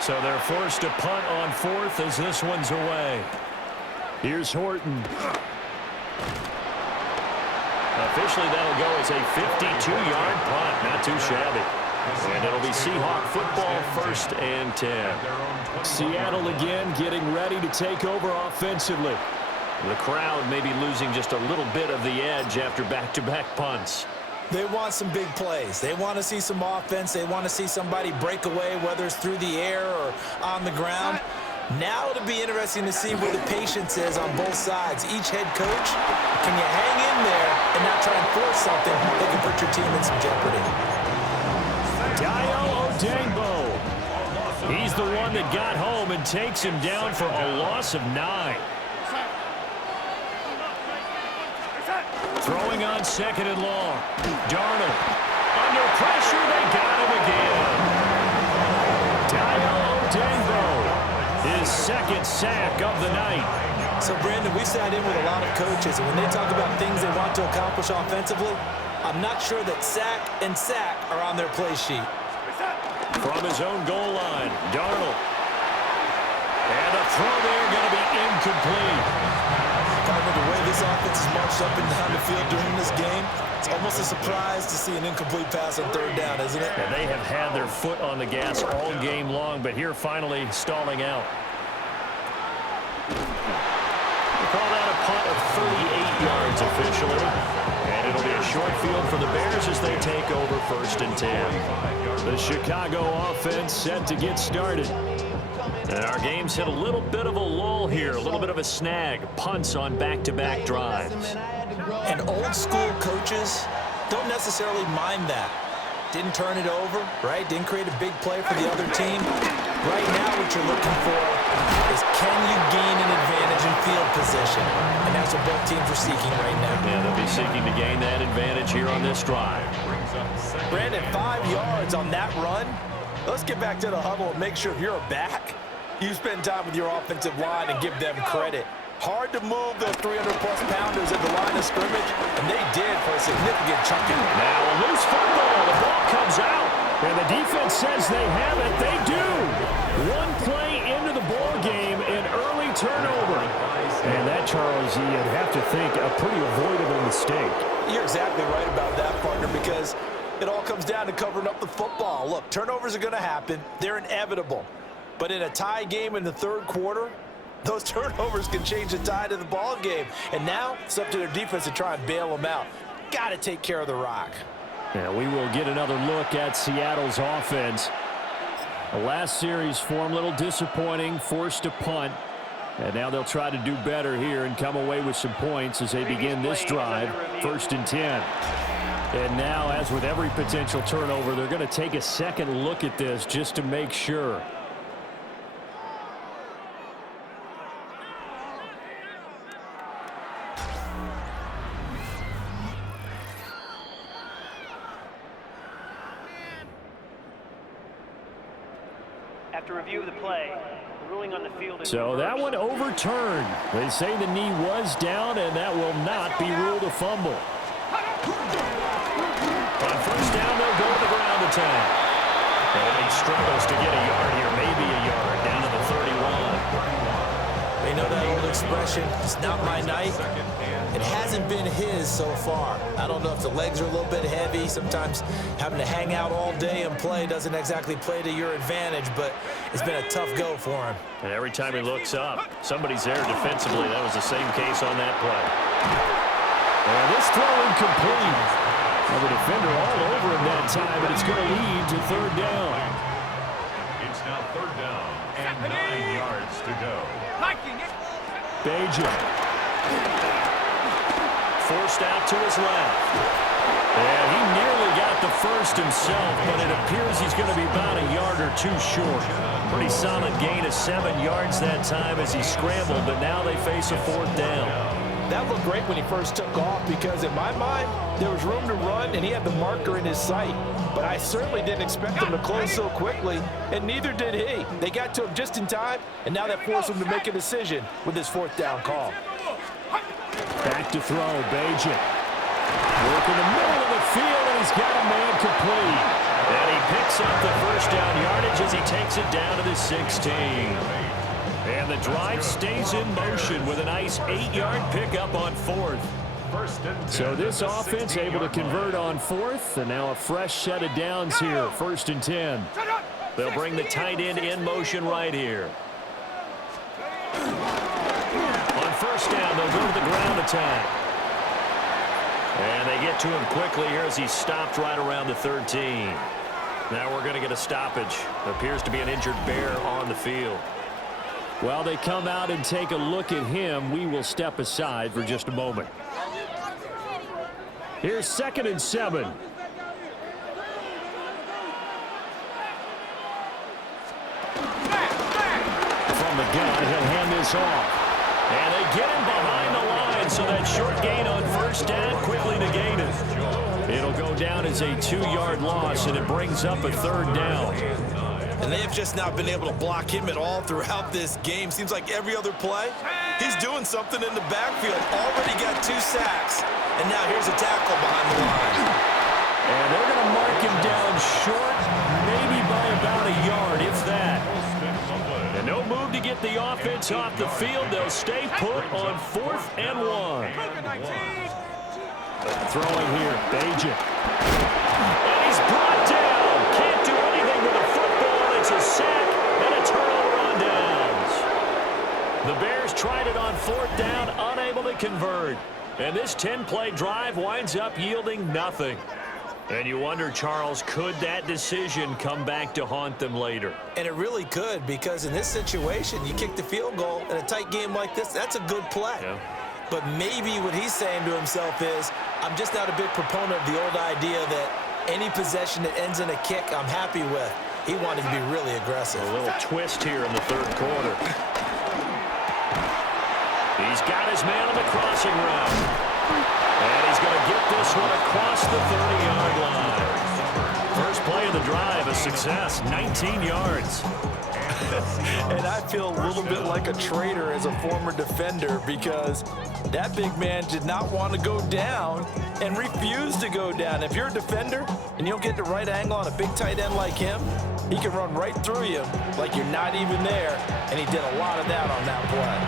So they're forced to punt on 4th as this one's away. Here's Horton. Officially, that'll go as a 52-yard punt. Not too shabby. And it'll be Seahawk football 1st and 10. Seattle again getting ready to take over offensively. The crowd may be losing just a little bit of the edge after back-to-back punts. They want some big plays. They want to see some offense. They want to see somebody break away, whether it's through the air or on the ground. Now it'll be interesting to see where the patience is on both sides. Each head coach, can you hang in there and not try and force something that can put your team in some jeopardy? Dayo Odeyingbo. He's the one that got home and takes him down for a loss of 9. Throwing on 2nd and long. Darnold. Under pressure, they got him again. Dayo Odeyingbo. His 2nd sack of the night. So, Brandon, we sat in with a lot of coaches, and when they talk about things they want to accomplish offensively, I'm not sure that sack and sack are on their play sheet. From his own goal line, Darnold. And a throw there going to be incomplete. Partner, the way this offense has marched up and down the field during this game, it's almost a surprise to see an incomplete pass on 3rd down, isn't it? And they have had their foot on the gas all game long, but here finally stalling out. They call that a punt of 38 yards officially. And it'll be a short field for the Bears as they take over 1st and 10. The Chicago offense set to get started. And our game's hit a little bit of a lull here, a little bit of a snag. Punts on back-to-back drives. And old-school coaches don't necessarily mind that. Didn't turn it over, right? Didn't create a big play for the other team. Right now what you're looking for is can you gain an advantage in field position? And that's what both teams are seeking right now. Yeah, they'll be seeking to gain that advantage here on this drive. Brandon, 5 yards on that run. Let's get back to the huddle and make sure if you're a back, you spend time with your offensive line and give them credit. Hard to move those 300-plus pounders at the line of scrimmage, and they did for a significant chunk of it. Now a loose football. The ball comes out. And the defense says they have it. They do. One play into the ball game, an early turnover. And that, Charles, you'd have to think a pretty avoidable mistake. You're exactly right about that, partner, because it all comes down to covering up the football. Look, turnovers are going to happen. They're inevitable. But in a tie game in the third quarter, those turnovers can change the tide of the ball game. And now it's up to their defense to try and bail them out. Got to take care of the rock. Yeah, we will get another look at Seattle's offense. The last series for them, a little disappointing, forced a punt. And now they'll try to do better here and come away with some points as they begin this drive, 1st and 10. And now, as with every potential turnover, they're going to take a second look at this just to make sure. After review of the play, the ruling on the field is so that one overturned. They say the knee was down, and that will not be ruled a fumble. On 1st down, they'll go to the ground attack. And he struggles to get a yard here, maybe a yard, down to the 31. They know that old expression, it's not my night. It hasn't been his so far. I don't know if the legs are a little bit heavy. Sometimes having to hang out all day and play doesn't exactly play to your advantage, but it's been a tough go for him. And every time he looks up, somebody's there defensively. That was the same case on that play. And this throw incomplete. Well, the defender all over him that time, but it's going to lead to 3rd down. It's now 3rd down and 9 yards to go. Bajan. Forced out to his left. And he nearly got the first himself, but it appears he's going to be about a yard or two short. Pretty solid gain of 7 yards that time as he scrambled, but now they face a 4th down. That looked great when he first took off because, in my mind, there was room to run and he had the marker in his sight. But I certainly didn't expect him to close so quickly, and neither did he. They got to him just in time, and now that forced him to make a decision with his 4th down call. Back to throw, Bajan. Work in the middle of the field, and he's got a man complete. And he picks up the 1st down yardage as he takes it down to the 16. And the drive stays in motion with a nice 8-yard pickup on 4th. So this offense able to convert on 4th, and now a fresh set of downs here, 1st and 10. They'll bring the tight end in motion right here. On 1st down, they'll go to the ground attack. And they get to him quickly here as he's stopped right around the 13. Now we're going to get a stoppage. Appears to be an injured Bear on the field. While they come out and take a look at him, we will step aside for just a moment. Here's 2nd and 7. From the gun, he'll hand this off. And they get him behind the line, so that short gain on 1st down quickly negated. It'll go down as a 2-yard loss, and it brings up a 3rd down. And they have just not been able to block him at all throughout this game. Seems like every other play, he's doing something in the backfield. Already got 2 sacks, and now here's a tackle behind the line. And they're going to mark him down short, maybe by about a yard, if that. And no move to get the offense off the field. They'll stay put on 4th and 1. Throwing here, Bajan. And he's brought down. Can't do anything with a football. It's a sack and a turnover on downs. The Bears tried it on 4th down, unable to convert. And this 10-play drive winds up yielding nothing. And you wonder, Charles, could that decision come back to haunt them later? And it really could, because in this situation, you kick the field goal in a tight game like this, that's a good play. Yeah. But maybe what he's saying to himself is, I'm just not a big proponent of the old idea that any possession that ends in a kick I'm happy with. He wanted to be really aggressive. A little twist here in the third quarter. He's got his man on the crossing route. And he's going to get this one across the 30-yard line. First play of the drive, a success, 19 yards. And I feel a little bit like a traitor as a former defender, because that big man did not want to go down and refused to go down. If you're a defender and you don't get the right angle on a big tight end like him, he can run right through you like you're not even there, and he did a lot of that on that play.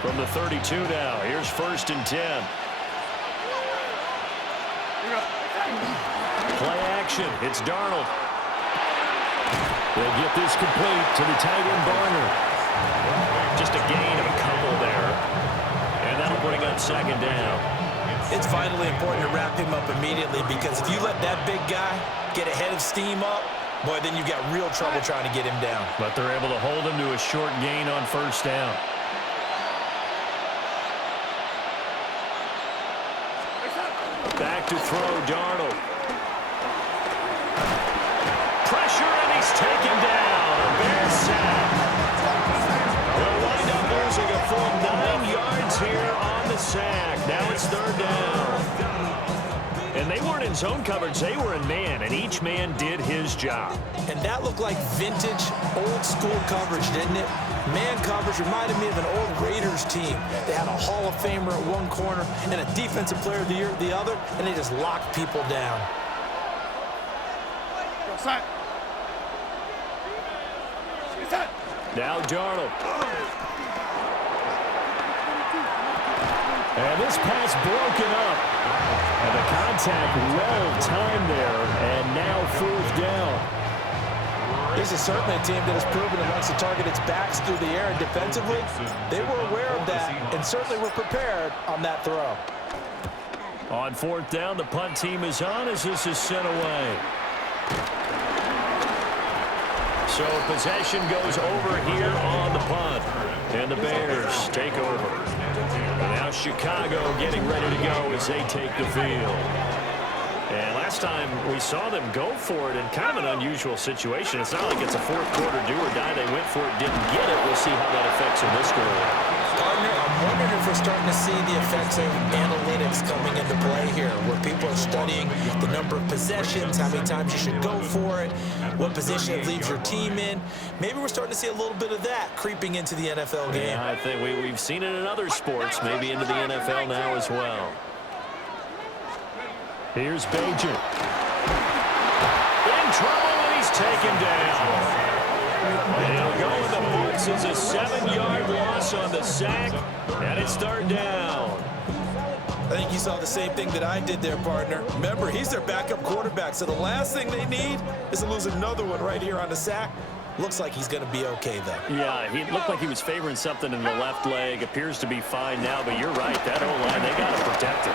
From the 32 now, here's 1st and 10. Play action, it's Darnold. They'll get this complete to the tight end Barner. Just a gain of a couple there. And that'll bring up 2nd down. It's vitally important to wrap him up immediately, because if you let that big guy get a head of steam up, boy, then you've got real trouble trying to get him down. But they're able to hold him to a short gain on 1st down. Back to throw, Darnold. Pressure, and he's taken down. A Bears sack. They'll wind up losing a full 9 yards here on the sack. Now it's 3rd down. And they weren't in zone coverage. They were in man, and each man did his job. And that looked like vintage, old-school coverage, didn't it? Man coverage reminded me of an old Raiders team. They had a Hall of Famer at one corner and a Defensive Player of the Year at the other, and they just locked people down. Now Darnold. And this pass broken up. And the contact well timed there, and now 4th down. This is certainly a team that has proven it wants to target its backs through the air, and defensively, they were aware of that and certainly were prepared on that throw. On 4th down, the punt team is on as this is sent away. So possession goes over here on the punt, and the Bears take over. And now Chicago getting ready to go as they take the field. And last time we saw them go for it in kind of an unusual situation. It's not like it's a 4th quarter do or die. They went for it, didn't get it. We'll see how that affects them this go. Partner, I'm wondering if we're starting to see the effects of analytics coming into play here, where people are studying the number of possessions, how many times you should go for it, what position it leaves your team in. Maybe we're starting to see a little bit of that creeping into the NFL game. Yeah, I think we've seen it in other sports, maybe into the NFL now as well. Here's Bajan. In trouble, and he's taken down. He'll go in the books as a 7-yard loss on the sack, and it's 3rd down. I think you saw the same thing that I did there, partner. Remember, he's their backup quarterback, so the last thing they need is to lose another one right here on the sack. Looks like he's going to be okay, though. Yeah, he looked like he was favoring something in the left leg. Appears to be fine now, but you're right. That O-line, they got to protect it.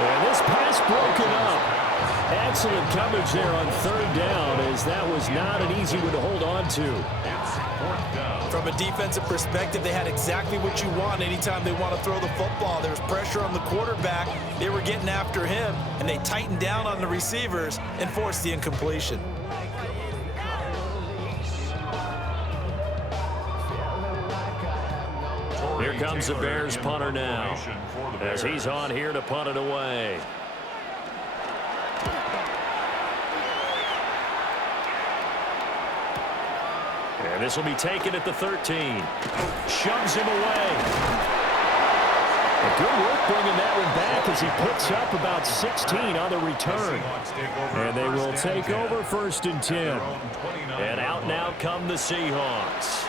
And this pass broken up. Excellent coverage there on 3rd down, as that was not an easy one to hold on to. From a defensive perspective, they had exactly what you want anytime they want to throw the football. There was pressure on the quarterback. They were getting after him, and they tightened down on the receivers and forced the incompletion. Here comes the Bears punter now, as he's on here to punt it away. And this will be taken at the 13. Shoves him away. A good work bringing that one back as he picks up about 16 on the return. And they will take over 1st and 10. And out now come the Seahawks.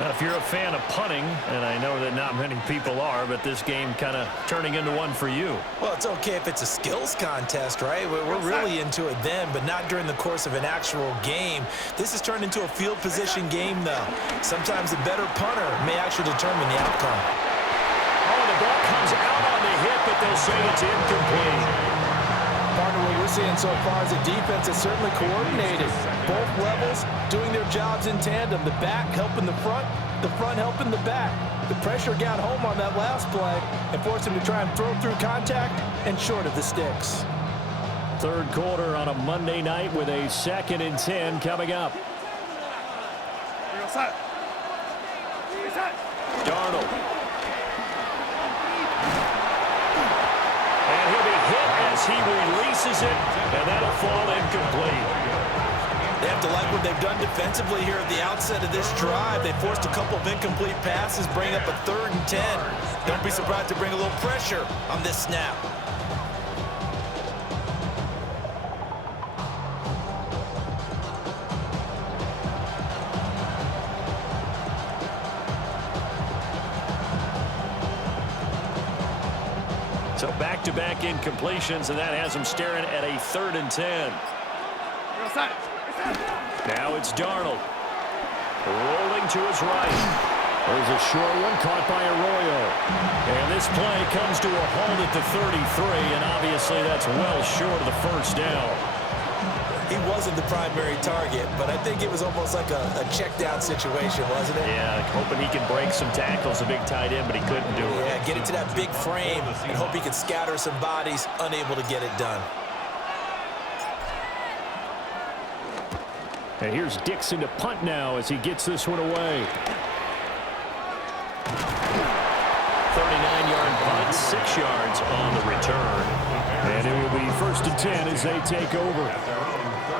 Now, if you're a fan of punting, and I know that not many people are, but this game kind of turning into one for you. Well, it's okay if it's a skills contest, right? We're really into it then, but not during the course of an actual game. This has turned into a field position game, though. Sometimes a better punter may actually determine the outcome. Oh, the ball comes out on the hit, but they'll say it's incomplete. Partner, what we're seeing so far is a defense that's certainly coordinated. Both levels doing their jobs in tandem. The back helping the front helping the back. The pressure got home on that last play and forced him to try and throw through contact and short of the sticks. Third quarter on a Monday night with a 2nd and 10 coming up. Darnold. And he'll be hit as he releases it, and that'll fall incomplete. They have to like what they've done defensively here at the outset of this drive. They forced a couple of incomplete passes, bring up a 3rd and 10. Don't be surprised to bring a little pressure on this snap. So back-to-back incompletions, and that has him staring at a 3rd and 10. Now it's Darnold. Rolling to his right. There's a short one caught by Arroyo. And this play comes to a halt at the 33, and obviously that's well short of the first down. He wasn't the primary target, but I think it was almost like a check-down situation, wasn't it? Yeah, hoping he can break some tackles, a big tight end, but he couldn't do it. Yeah, get into that big frame and hope he can scatter some bodies, unable to get it done. And here's Dixon to punt now as he gets this one away. 39-yard punt, 6 yards on the return. And it will be 1st and 10 as they take over.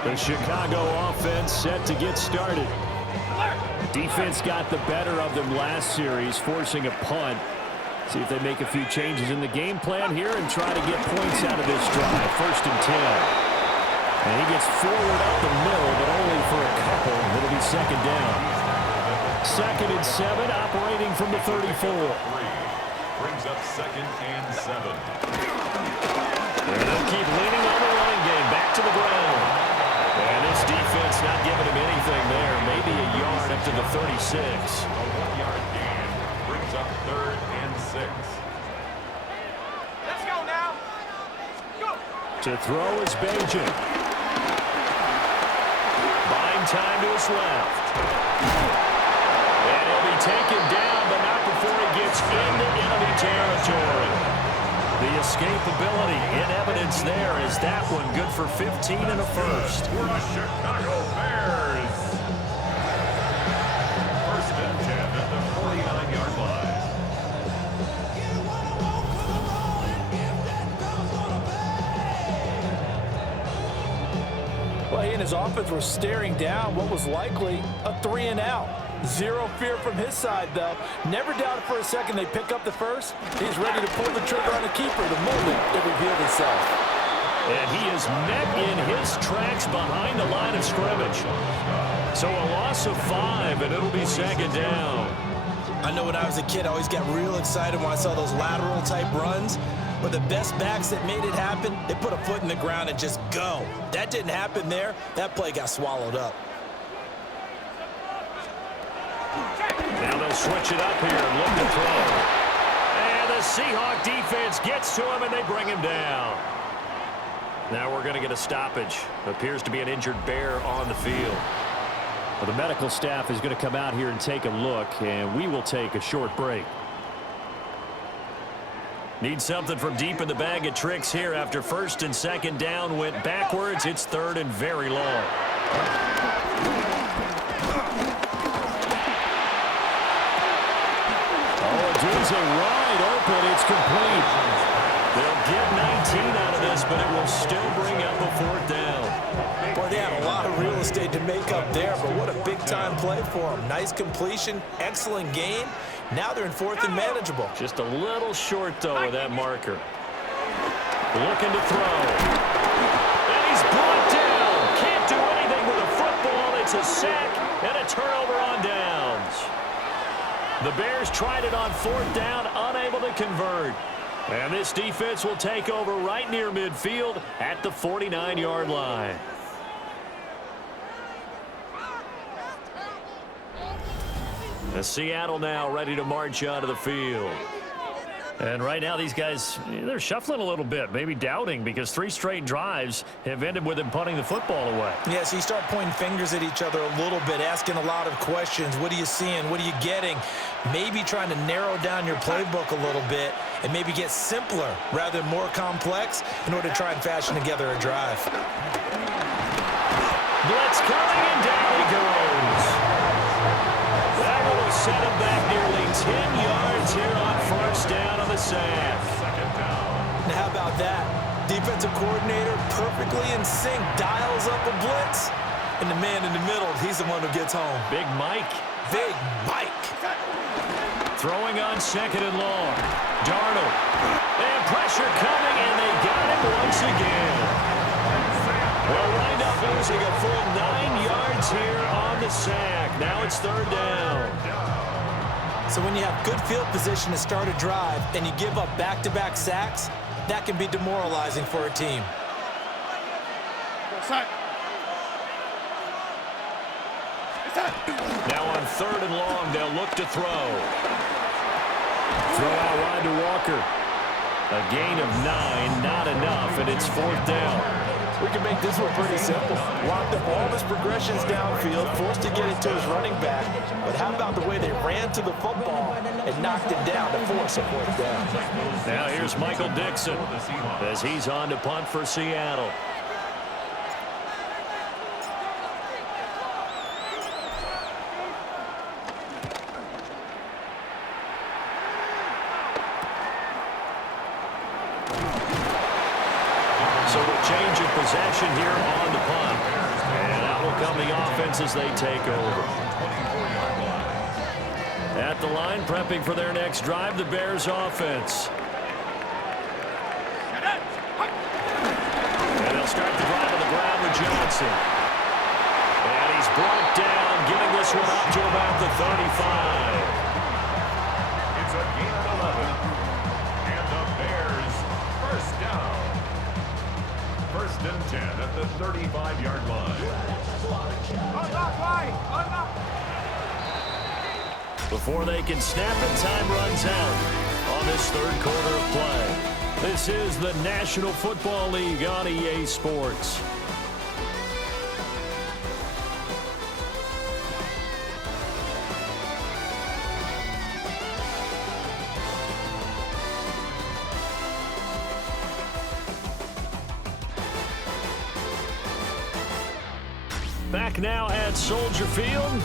The Chicago offense set to get started. Defense got the better of them last series, forcing a punt. See if they make a few changes in the game plan here and try to get points out of this drive. 1st and 10. And he gets forward up the middle, but only for a couple. It'll be 2nd down. 2nd and 7, operating from the 34. Brings up 2nd and 7. And they'll keep leaning on the running game. Back to the ground. And this defense not giving him anything there. Maybe a yard up to the 36. A 1-yard gain brings up 3rd and 6. Let's go now. Go. To throw is Bajan. Buying time to his left. And he'll be taken down, but not before he gets into enemy territory. The escapability in evidence there is that one good for 15 and a first. For the Chicago Bears. 1st and 10 at the 49-yard line. Well, he and his offense were staring down what was likely a 3-and-out. Zero fear from his side, though. Never doubted for a second they pick up the first. He's ready to pull the trigger on a keeper the moment it revealed itself. And he is met in his tracks behind the line of scrimmage. So a loss of 5, and it'll be 2nd down. I know when I was a kid, I always got real excited when I saw those lateral-type runs. But the best backs that made it happen, they put a foot in the ground and just go. That didn't happen there. That play got swallowed up. Now they'll switch it up here and look to throw. And the Seahawk defense gets to him, and they bring him down. Now we're going to get a stoppage. Appears to be an injured Bear on the field. Well, the medical staff is going to come out here and take a look, and we will take a short break. Need something from deep in the bag of tricks here after 1st and 2nd down went backwards. It's 3rd and very long. Is a wide open. It's complete. They'll get 19 out of this, but it will still bring up a 4th down. Boy, they had a lot of real estate to make up there, but what a big-time play for them. Nice completion, excellent gain. Now they're in 4th and manageable. Just a little short, though, of that marker. Looking to throw. And he's brought down. Can't do anything with a football. It's a sack and a turnover on downs. The Bears tried it on 4th down, unable to convert. And this defense will take over right near midfield at the 49-yard line. The Seattle now ready to march onto the field. And right now, these guys, they're shuffling a little bit, maybe doubting, because 3 straight drives have ended with them punting the football away. Yeah, so you start pointing fingers at each other a little bit, asking a lot of questions. What are you seeing? What are you getting? Maybe trying to narrow down your playbook a little bit and maybe get simpler rather than more complex in order to try and fashion together a drive. Blitz coming, and down he goes. That will have set him back nearly 10 yards here on first down on the sack. Now how about that? Defensive coordinator perfectly in sync, dials up a blitz, and the man in the middle, he's the one who gets home. Big Mike. Big Mike. Throwing on 2nd and long. Darnold. And pressure coming, and they got him once again. We'll wind up losing a full 9 yards here on the sack. Now it's 3rd down. So when you have good field position to start a drive and you give up back-to-back sacks, that can be demoralizing for a team. Now on 3rd and long, they'll look to throw. Throw out wide to Walker. A gain of 9, not enough, and it's 4th down. We can make this one pretty simple. Locked up all his progressions downfield, forced to get it to his running back. But how about the way they ran to the football and knocked it down to force a 4th down? Now here's Michael Dixon as he's on to punt for Seattle. So a change of possession here on the punt. And out will come the offense as they take over. At the line, prepping for their next drive, the Bears offense. And they'll start the drive on the ground with Johnson. And he's brought down, getting this one up to about the 35. It's a gain of 11. And the Bears first down. 1st and 10 at the 35-yard line. Before they can snap it, time runs out on this 3rd quarter of play. This is the National Football League on EA Sports. Back now at Soldier Field.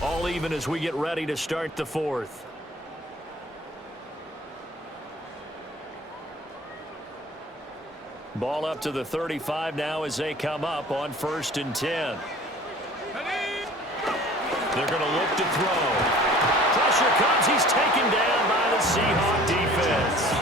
All even as we get ready to start the 4th. Ball up to the 35 now as they come up on 1st and 10. They're going to look to throw. Pressure comes. He's taken down by the Seahawks defense.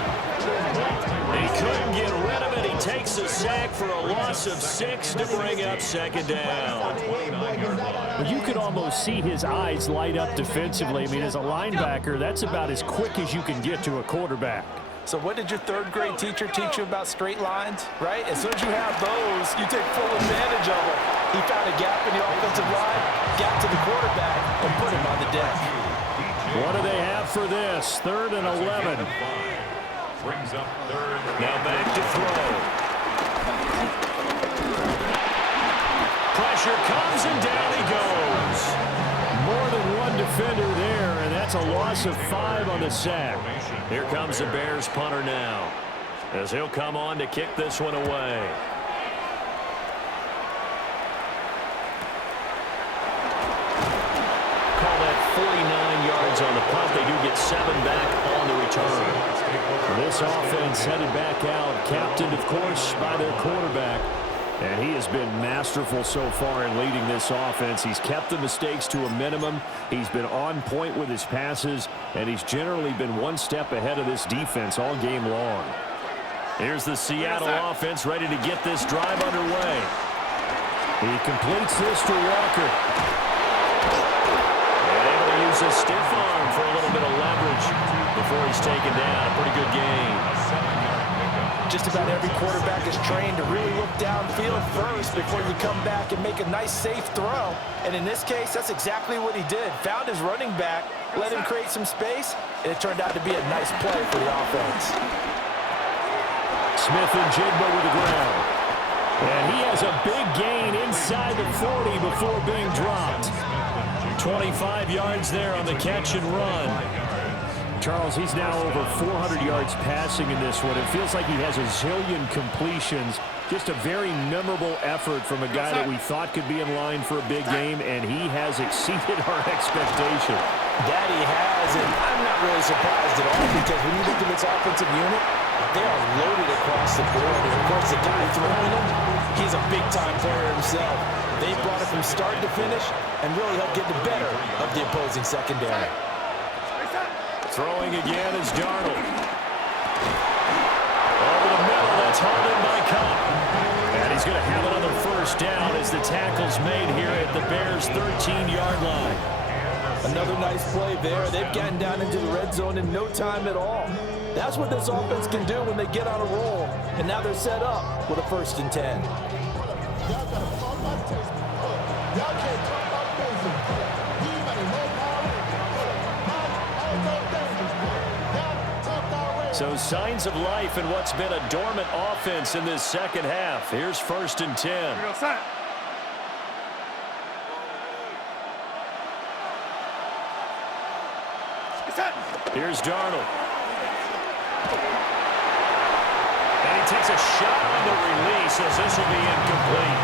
He couldn't get rid of it. He takes a sack for a loss of 6 to bring up 2nd down. Well, you could almost see his eyes light up defensively. I mean, as a linebacker, that's about as quick as you can get to a quarterback. So what did your 3rd grade teacher teach you about straight lines, right? As soon as you have those, you take full advantage of them. He found a gap in the offensive line, got to the quarterback, and put him on the deck. What do they have for this? 3rd and 11. Brings up 3rd. Now back to throw. Pressure comes, and down he goes. More than one defender there, and that's a loss of 5 on the sack. Here comes the Bears punter now, as he'll come on to kick this one away. Call that 49 yards on the punt. They do get 7 back on the return. This offense headed back out, captained, of course, by their quarterback. And he has been masterful so far in leading this offense. He's kept the mistakes to a minimum. He's been on point with his passes, and he's generally been one step ahead of this defense all game long. Here's the Seattle offense ready to get this drive underway. He completes this to Walker. And able to use a stiff arm for a little bit of leverage before he's taken down. A pretty good game. A 7-yard pickup. Just about every quarterback is trained to really look downfield first before you come back and make a nice, safe throw. And in this case, that's exactly what he did. Found his running back, let him create some space, and it turned out to be a nice play for the offense. Smith and Jigba with the ground. And he has a big gain inside the 40 before being dropped. 25 yards there on the catch and run. Charles, he's now over 400 yards passing in this one. It feels like he has a zillion completions. Just a very memorable effort from a guy that we thought could be in line for a big game, and he has exceeded our expectation. That he has, and I'm not really surprised at all, because when you look at this offensive unit, they are loaded across the board. And of course, the guy throwing them, he's a big-time player himself. They brought it from start to finish and really helped get the better of the opposing secondary. Throwing again is Darnold. Over the middle, that's hauled in by Cup. And he's going to have another first down as the tackle's made here at the Bears' 13-yard line. Another nice play there. They've gotten down into the red zone in no time at all. That's what this offense can do when they get on a roll. And now they're set up with a 1st and 10. Y'all gotta pump my taste. Y'all can't talk about basic. You better know power. So signs of life in what's been a dormant offense in this second half. Here's 1st and 10. Here's Darnold. And he takes a shot on the release as this will be incomplete.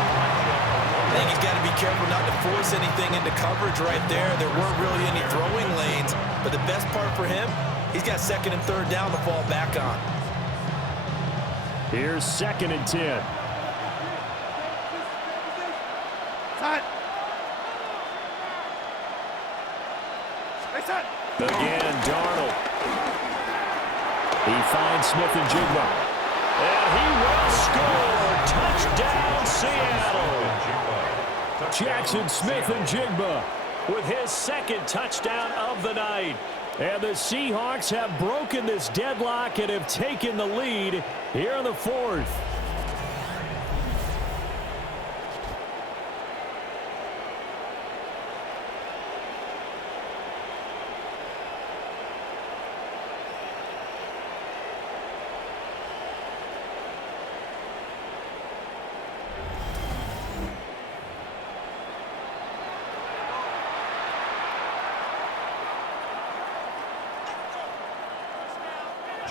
I think he's got to be careful not to force anything into coverage right there. There weren't really any throwing lanes, but the best part for him, he's got 2nd and 3rd down to fall back on. Here's 2nd and 10. Again, Darnold. He finds Smith and Jigba. And he will score. Touchdown, Seattle. Jackson Smith and Jigba with his 2nd touchdown of the night. And the Seahawks have broken this deadlock and have taken the lead here in the 4th.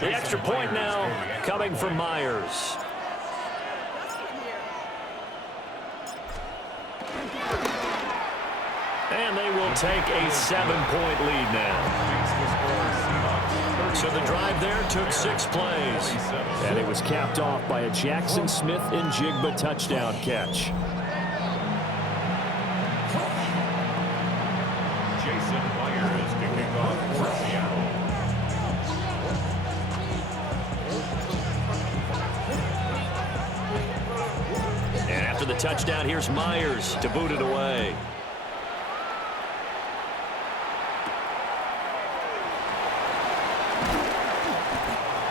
The extra point now coming from Myers. And they will take a 7-point lead now. So the drive there took 6 plays. And it was capped off by a Jackson Smith and Jigba touchdown catch. Jason Myers kicking off for Seattle. And after the touchdown, here's Myers to boot it away.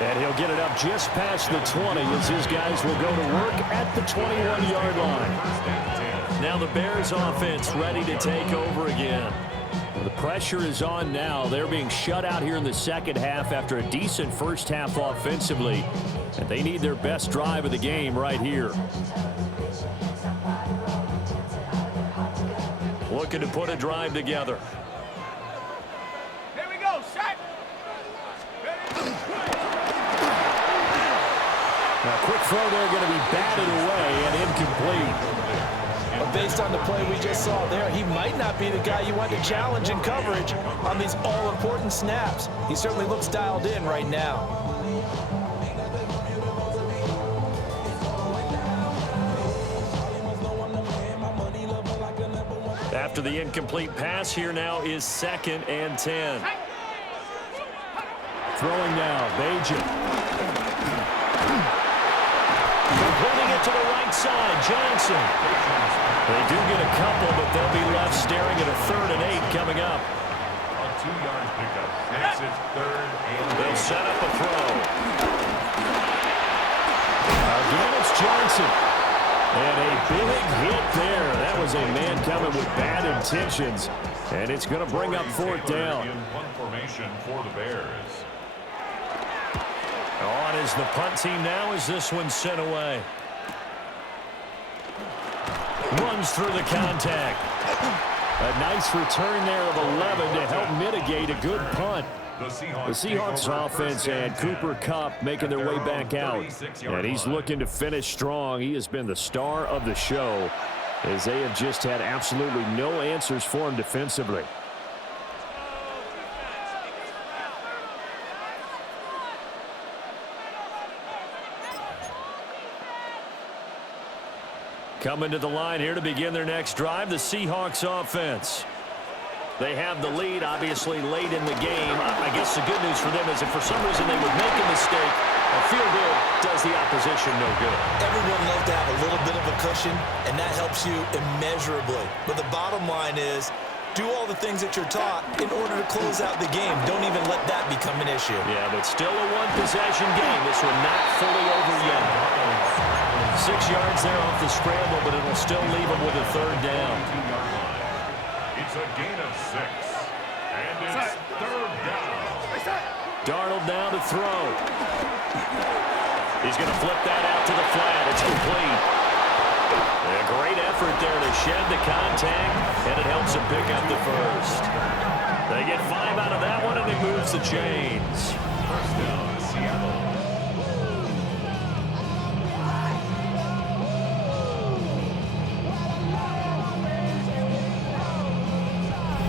And he'll get it up just past the 20 as his guys will go to work at the 21-yard line. Now the Bears offense ready to take over again. The pressure is on now. They're being shut out here in the second half after a decent first half offensively. And they need their best drive of the game right here. Looking to put a drive together. Here we go, shot. Now, quick throw there going to be batted away and incomplete. But based on the play we just saw there, he might not be the guy you want to challenge in coverage on these all-important snaps. He certainly looks dialed in right now. After the incomplete pass, here now is 2nd and 10. Throwing now, Bajan. Completing it to the right side, Johnson. They do get a couple, but they'll be left staring at a 3rd and 8 coming up. A 2-yard pickup. Makes it 3rd and 8. They'll set up a throw. again, it's Johnson. And a big hit there. That was a man coming with bad intentions. And it's going to bring up fourth down. One formation for the Bears. On is the punt team now as this one's sent away. Runs through the contact. A nice return there of 11 to help mitigate a good punt. The Seahawks offense and Cooper Kupp making their way back out. And he's looking to finish strong. He has been the star of the show as they have just had absolutely no answers for him defensively. Coming to the line here to begin their next drive, the Seahawks offense. They have the lead, obviously, late in the game. I guess the good news for them is if for some reason they would make a mistake, a field goal does the opposition no good. Everyone loves to have a little bit of a cushion, and that helps you immeasurably. But the bottom line is, do all the things that you're taught in order to close out the game. Don't even let that become an issue. Yeah, but still a one-possession game. This one not fully over yet. 6 yards there off the scramble, but it'll still leave them with a third down. It's a gain of 6. And it's third down. Darnold down to throw. He's going to flip that out to the flat. It's complete. A great effort there to shed the contact, and it helps him pick up the first. They get 5 out of that one, and it moves the chains. First down, Seattle.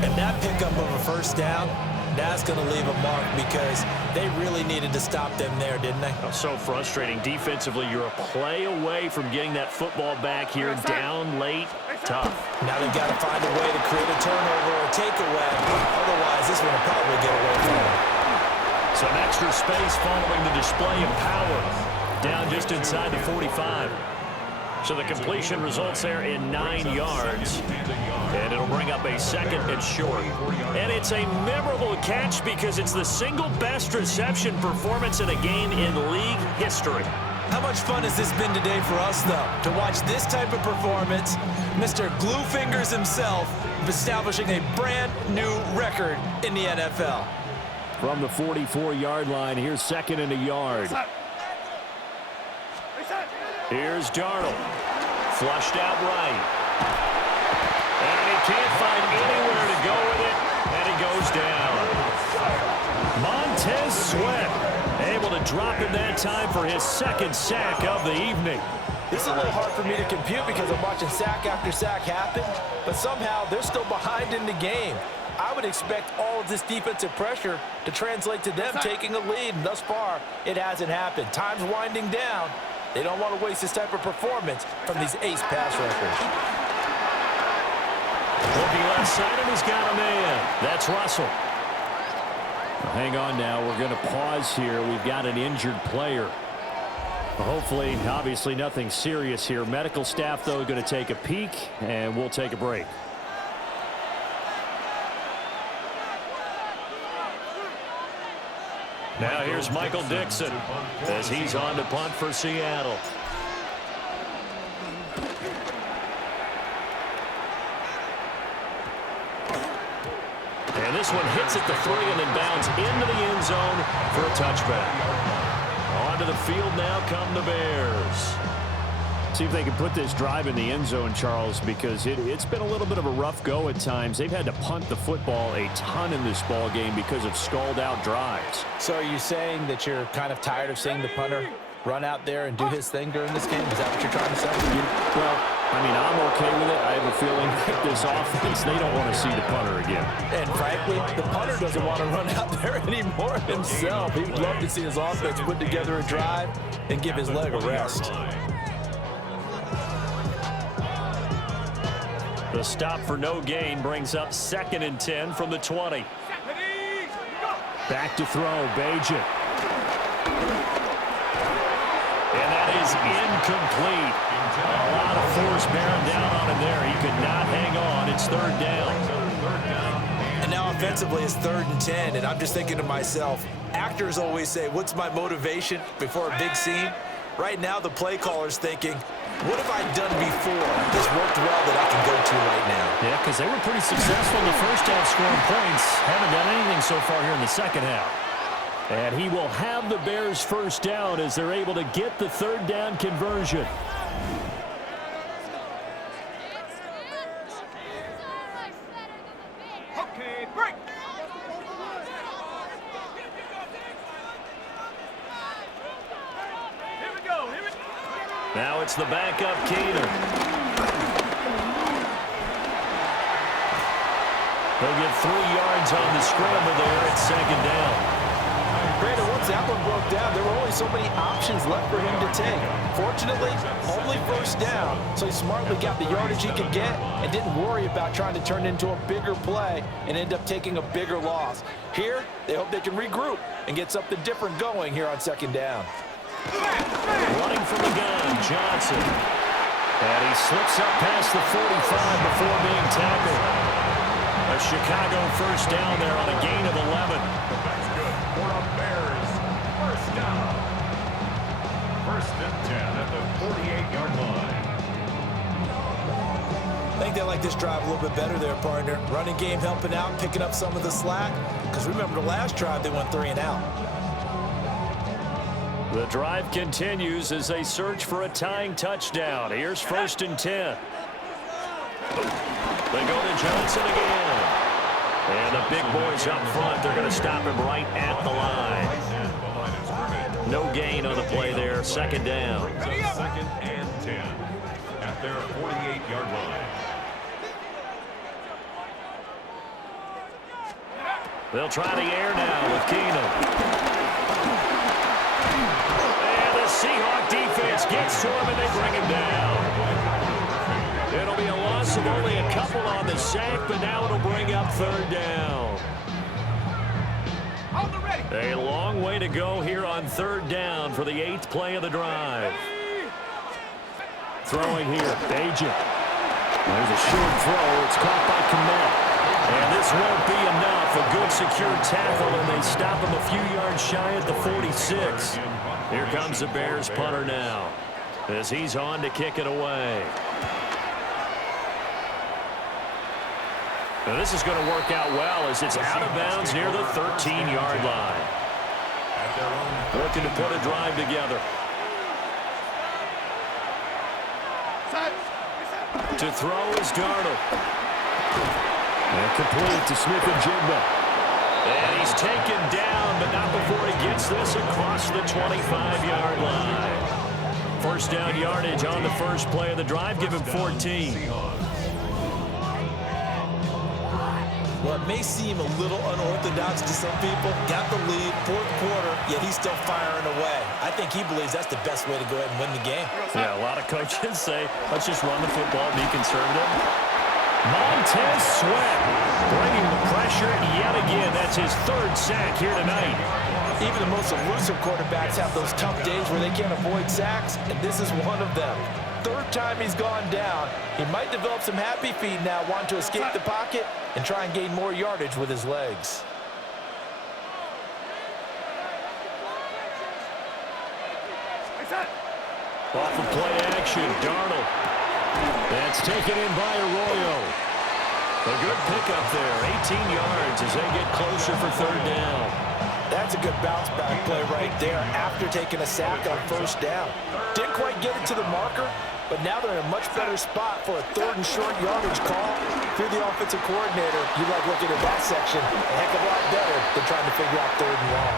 And that pickup of a first down, that's going to leave a mark because they really needed to stop them there, didn't they? Oh, so frustrating. Defensively, you're a play away from getting that football back here down late. Tough. Now they've got to find a way to create a turnover or takeaway. Otherwise, this one will probably get away from them. Some extra space following the display of power. Down just inside the 45. So the completion results there in 9 yards. And it'll bring up a second and short. And it's a memorable catch because it's the single best reception performance in a game in league history. How much fun has this been today for us, though, to watch this type of performance? Mr. Glue Fingers himself establishing a brand new record in the NFL. From the 44-yard line, here's second and a yard. Here's Darnold. Flushed out right. And he can't find anywhere to go with it, and he goes down. Montez Sweat able to drop in that time for his second sack of the evening. This is a little hard for me to compute because I'm watching sack after sack happen, but somehow they're still behind in the game. I would expect all of this defensive pressure to translate to them taking a lead, and thus far, it hasn't happened. Time's winding down. They don't want to waste this type of performance from these ace pass rushers. Looking left side, and he's got a man. That's Russell. Well, hang on now. We're going to pause here. We've got an injured player. Hopefully, obviously, nothing serious here. Medical staff, though, going to take a peek, and we'll take a break. Now here's Michael Dixon as he's on to punt for Seattle. And this one hits at the 3 and then bounds into the end zone for a touchback. Onto the field now come the Bears. See if they can put this drive in the end zone, Charles, because it's been a little bit of a rough go at times. They've had to punt the football a ton in this ball game because of stalled-out drives. So are you saying that you're kind of tired of seeing the punter run out there and do his thing during this game? Is that what you're trying to say? Well, I mean, I'm okay with it. I have a feeling that this offense, they don't want to see the punter again. And frankly, the punter doesn't want to run out there anymore himself. He would love to see his offense put together a drive and give his leg a rest. The stop for no gain brings up 2nd and 10 from the 20. Back to throw, Bajan. And that is incomplete. A lot of force bearing down on him there. He could not hang on. It's 3rd down. And now offensively it's 3rd and 10, and I'm just thinking to myself, actors always say, what's my motivation before a big scene? Right now, the play caller's thinking, what have I done before that's worked well that I can go to right now? Yeah, because they were pretty successful in the first half scoring points. Haven't done anything so far here in the second half. And he will have the Bears first down as they're able to get the third down conversion. Okay, break. Here we go. Now it's the backup Keener. He'll get 3 yards on the scramble there at second down. Brandon, once that one broke down, there were only so many options left for him to take. Fortunately, only first down, so he smartly got the yardage he could get and didn't worry about trying to turn it into a bigger play and end up taking a bigger loss. Here, they hope they can regroup and get something different going here on second down. Running from the gun, Johnson. And he slips up past the 45 before being tackled. A Chicago first down there on a gain of 11. That's good for the Bears. First down. 1st and 10 at the 48-yard line. I think they like this drive a little bit better there, partner. Running game helping out, picking up some of the slack. Because remember the last drive, they went 3 and out. The drive continues as they search for a tying touchdown. Here's 1st and 10. They go to Johnson again. And the big boys up front, they're going to stop him right at the line. No gain on the play there, second down. 2nd and 10 at their 48-yard line. They'll try the air now with Keenum. And the Seahawks defense gets to him and they bring him down. It'll be a loss of only a couple on the sack, but now it'll bring up third down. A long way to go here on third down for the 8th play of the drive. Throwing here, Agent. There's a short throw. It's caught by Kmet. And this won't be enough. A good secure tackle, and they stop him a few yards shy at the 46. Here comes the Bears punter now as he's on to kick it away. Now this is going to work out well as it's out of bounds near the 13-yard line. Looking to put a drive together. To throw is Darnold. And complete to Smith and Jigba. And he's taken down, but not before he gets this across the 25-yard line. First down yardage on the first play of the drive. Give him 14. Well, it may seem a little unorthodox to some people. Got the lead, 4th quarter, yet he's still firing away. I think he believes that's the best way to go ahead and win the game. Yeah, a lot of coaches say, let's just run the football, be conservative. Montez Sweat bringing the pressure yet again. That's his 3rd sack here tonight. Even the most elusive quarterbacks have those tough days where they can't avoid sacks, and this is one of them. 3rd time he's gone down. He might develop some happy feet now, wanting to escape the pocket and try and gain more yardage with his legs. Off of play action, Darnold. That's taken in by Arroyo. A good pickup there, 18 yards as they get closer for third down. That's a good bounce-back play right there after taking a sack on first down. Didn't quite get it to the marker, but now they're in a much better spot for a 3rd and short yardage call. If you're the offensive coordinator, you like looking at that section a heck of a lot better than trying to figure out 3rd and long.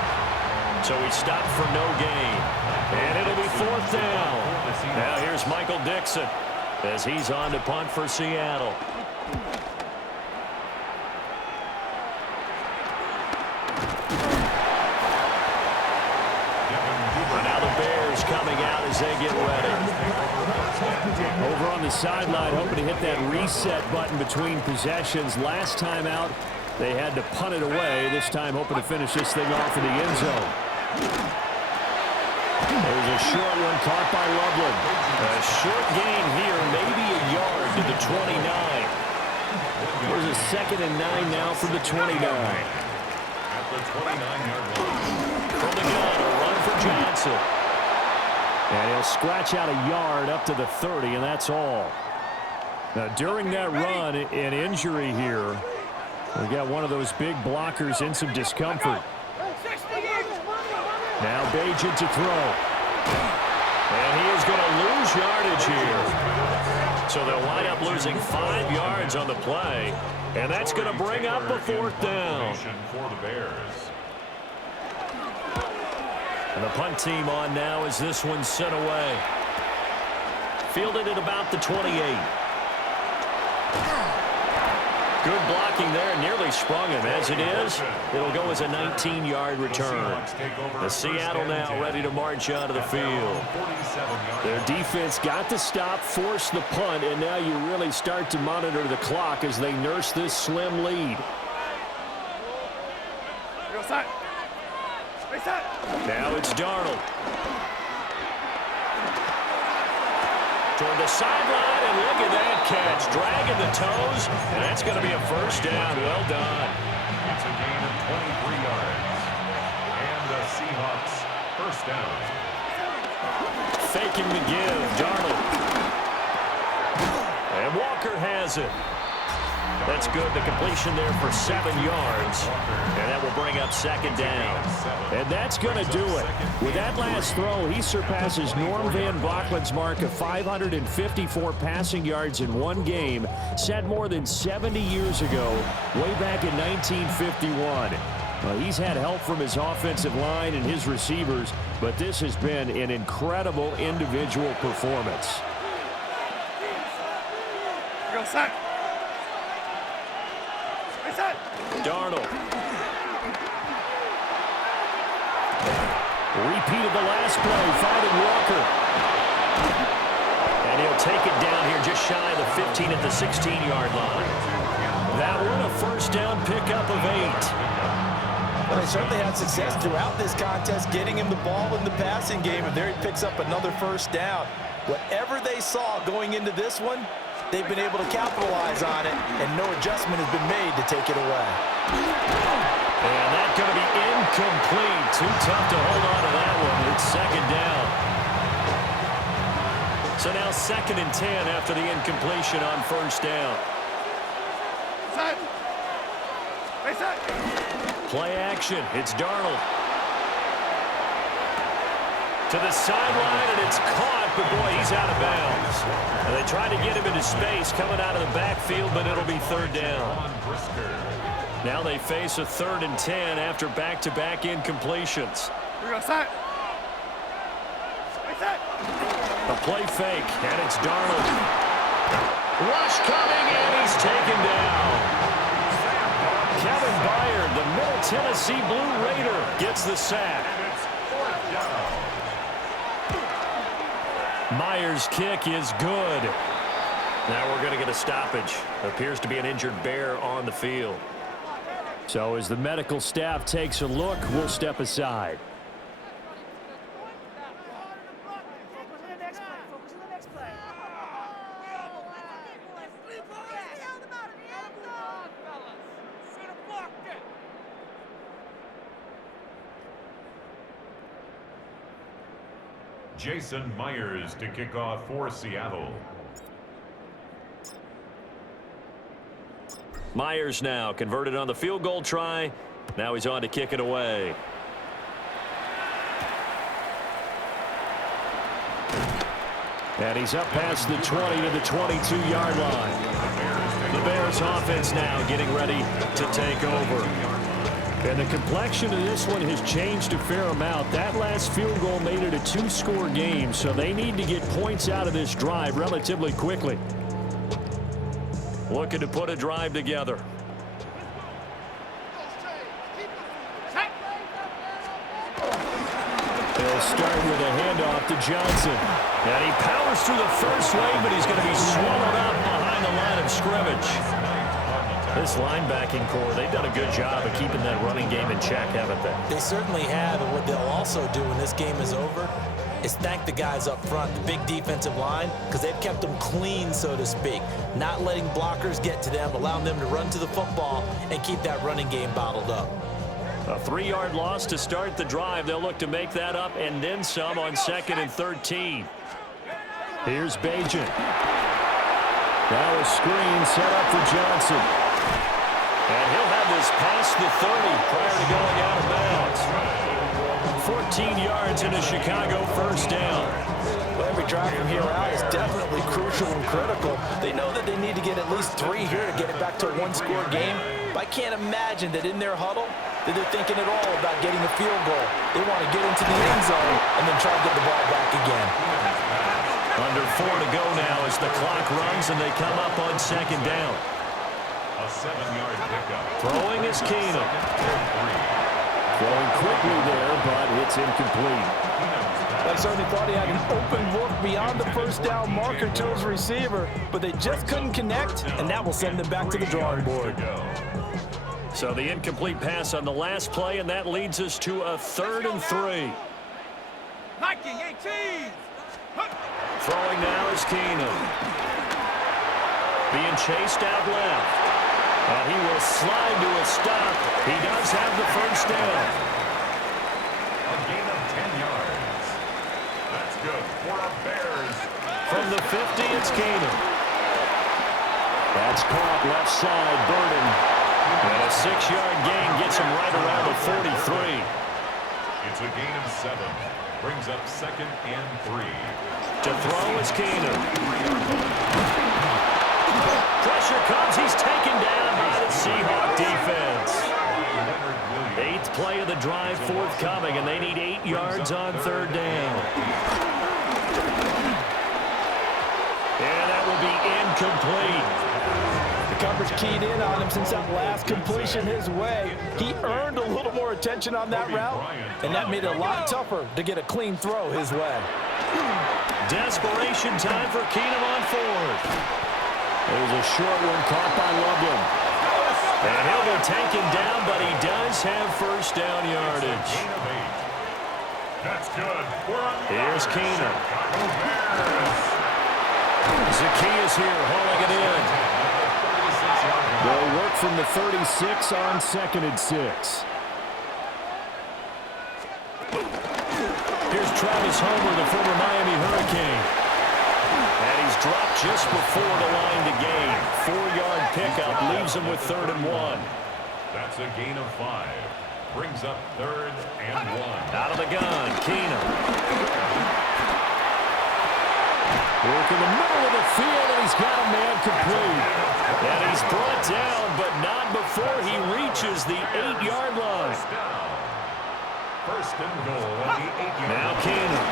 So he stopped for no gain. And it'll be 4th down. Now here's Michael Dixon as he's on to punt for Seattle. Now the Bears coming out as they get ready. Over on the sideline, hoping to hit that reset button between possessions. Last time out, they had to punt it away. This time, hoping to finish this thing off in the end zone. There's a short one caught by Loveland. A short gain here, maybe a yard to the 29. There's a 2nd and 9 now from the 29. At the 29-yard line. From the gun, a run for Johnson. And he'll scratch out a yard up to the 30, and that's all. Now, during that run, an injury here. We got one of those big blockers in some discomfort. Now Bajan to throw. And he is going to lose yardage here. So they'll wind up losing 5 yards on the play. And that's going to bring up a 4th down. For the Bears. And the punt team on now as this one's sent away. Fielded at about the 28. Good blocking there, nearly sprung him. As it is, it'll go as a 19-yard return. The Seattle now ready to march out of the field. Their defense got the stop, forced the punt, and now you really start to monitor the clock as they nurse this slim lead. Now it's Darnold. Toward the sideline, and look at that catch. Dragging the toes, and that's going to be a 1st down. Well done. It's a gain of 23 yards. And the Seahawks 1st down. Faking the give, Darnold. And Walker has it. That's good. The completion there for 7 yards. And that will bring up 2nd down. And that's going to do it. With that last throw, he surpasses Norm Van Bachman's mark of 554 passing yards in one game, set more than 70 years ago, way back in 1951. He's had help from his offensive line and his receivers, but this has been an incredible individual performance. Darnold. Repeat of the last play, finding Walker. And he'll take it down here just shy of the 15 at the 16-yard line. That one a 1st down pickup of 8. Well, they certainly had success throughout this contest, getting him the ball in the passing game, and there he picks up another 1st down. Whatever they saw going into this one, they've been able to capitalize on it, and no adjustment has been made to take it away. And that's going to be incomplete. Too tough to hold on to that one. It's 2nd down. So now 2nd and 10 after the incompletion on 1st down. Play action. It's Darnold. To the sideline, and it's caught, but boy, he's out of bounds. And they tried to get him into space coming out of the backfield, but it'll be 3rd down. Now they face a 3rd and 10 after back-to-back incompletions. A play fake, and it's Darnold. Rush coming, and he's taken down. Kevin Byard, the Middle Tennessee Blue Raider, gets the sack. Myers' kick is good. Now we're going to get a stoppage. Appears to be an injured Bear on the field. So as the medical staff takes a look, we'll step aside. Jason Myers to kick off for Seattle. Myers now converted on the field goal try. Now he's on to kick it away. And he's up past the 20 to the 22-yard line. The Bears offense now getting ready to take over. And the complexion of this one has changed a fair amount. That last field goal made it a 2-score game, so they need to get points out of this drive relatively quickly. Looking to put a drive together. They'll start with a handoff to Johnson. And he powers through the first wave, but he's going to be swallowed up behind the line of scrimmage. This linebacking core, they've done a good job of keeping that running game in check, haven't they? They certainly have, and what they'll also do when this game is over is thank the guys up front, the big defensive line, because they've kept them clean, so to speak, not letting blockers get to them, allowing them to run to the football and keep that running game bottled up. A 3-yard loss to start the drive. They'll look to make that up and then some on 2nd and 13. Here's Bajan. Now a screen set up for Johnson. And he'll have this past the 30 prior to going out of bounds. 14 yards in a Chicago first down. Well, every drive from here out is definitely crucial and critical. They know that they need to get at least 3 here to get it back to a one-score game. But I can't imagine that in their huddle that they're thinking at all about getting a field goal. They want to get into the end zone and then try to get the ball back again. Under 4 to go now as the clock runs and they come up on 2nd down. A 7-yard pickup. Throwing is Keenum. Throwing quickly there, but it's incomplete. I certainly thought he had an open look beyond the first down marker to his receiver, but they just couldn't connect, and that will send them back to the drawing board. So the incomplete pass on the last play, and that leads us to a 3rd and 3. Throwing now is Keenum. Being chased out left. And he will slide to a stop. He does have the first down. A gain of 10 yards. That's good for the Bears. From the 50, it's Keenum. That's caught left side, Burden. And a 6-yard gain gets him right around the 43. It's a gain of 7. Brings up 2nd and 3. To throw is Keenum. Pressure comes. He's taken down by the Seahawks defense. 8th play of the drive forthcoming, and they need 8 yards on 3rd down. And that will be incomplete. The coverage keyed in on him since that last completion his way. He earned a little more attention on that route, and that made it a lot tougher to get a clean throw his way. Desperation time for Keenum on 4th. There's a short one caught by Loveland. And he'll be taken down, but he does have first down yardage. That's good. Here's Keenum. Zacchaeus here hauling it in. They'll work from the 36 on 2nd and 6. Here's Travis Homer, the former Miami Hurricane. And he's dropped just before the line to gain. 4-yard pickup leaves him with 3rd and 1. That's a gain of 5. Brings up 3rd and 1. Out of the gun, Keenum. Work in the middle of the field, and he's got a man complete. And he's brought down, but not before he reaches the 8-yard line. First and goal at the 8-yard line. Now Keenum.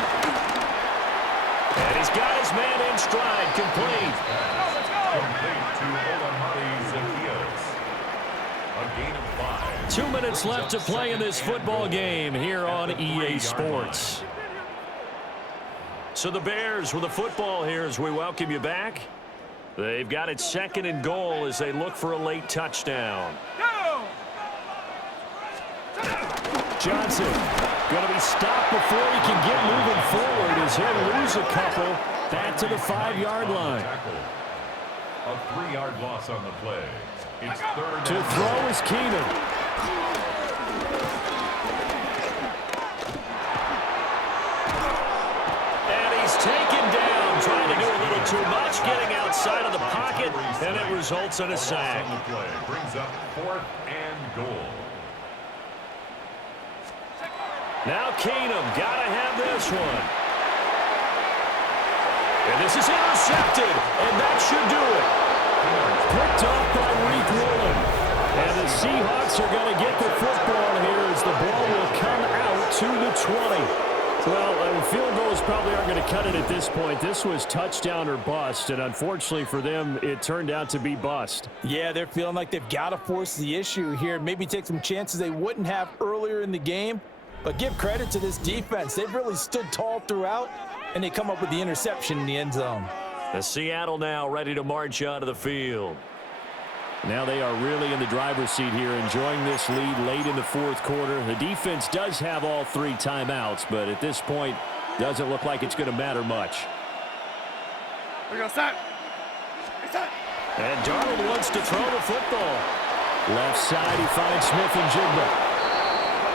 And he's got his man in stride, complete. Complete to Olamide Zacchaeus. A gain of 5. 2 minutes left to play in this football game here on EA Sports. So the Bears with the football here as we welcome you back. They've got it 2nd and goal as they look for a late touchdown. Johnson going to be stopped before he can get moving forward as he'll lose a couple back to the 5-yard line. A 3-yard loss on the play. It's 3rd. To throw is Keenum. And he's taken down, trying to do a little too much, getting outside of the pocket, and it results in a sack. On the play. Brings up 4th and goal. Now Keenum, gotta have this one. And this is intercepted, and that should do it. Picked off by Reek Woolen. And the Seahawks are going to get the football here as the ball will come out to the 20. Well, field goals probably aren't going to cut it at this point. This was touchdown or bust, and unfortunately for them, it turned out to be bust. Yeah, they're feeling like they've got to force the issue here, maybe take some chances they wouldn't have earlier in the game. But give credit to this defense. They've really stood tall throughout, and they come up with the interception in the end zone. The Seattle now ready to march onto the field. Now they are really in the driver's seat here, enjoying this lead late in the 4th quarter. The defense does have all 3 timeouts, but at this point, doesn't look like it's going to matter much. We're going to start. And Darnold wants to throw the football. Left side, he finds Smith and Jigba.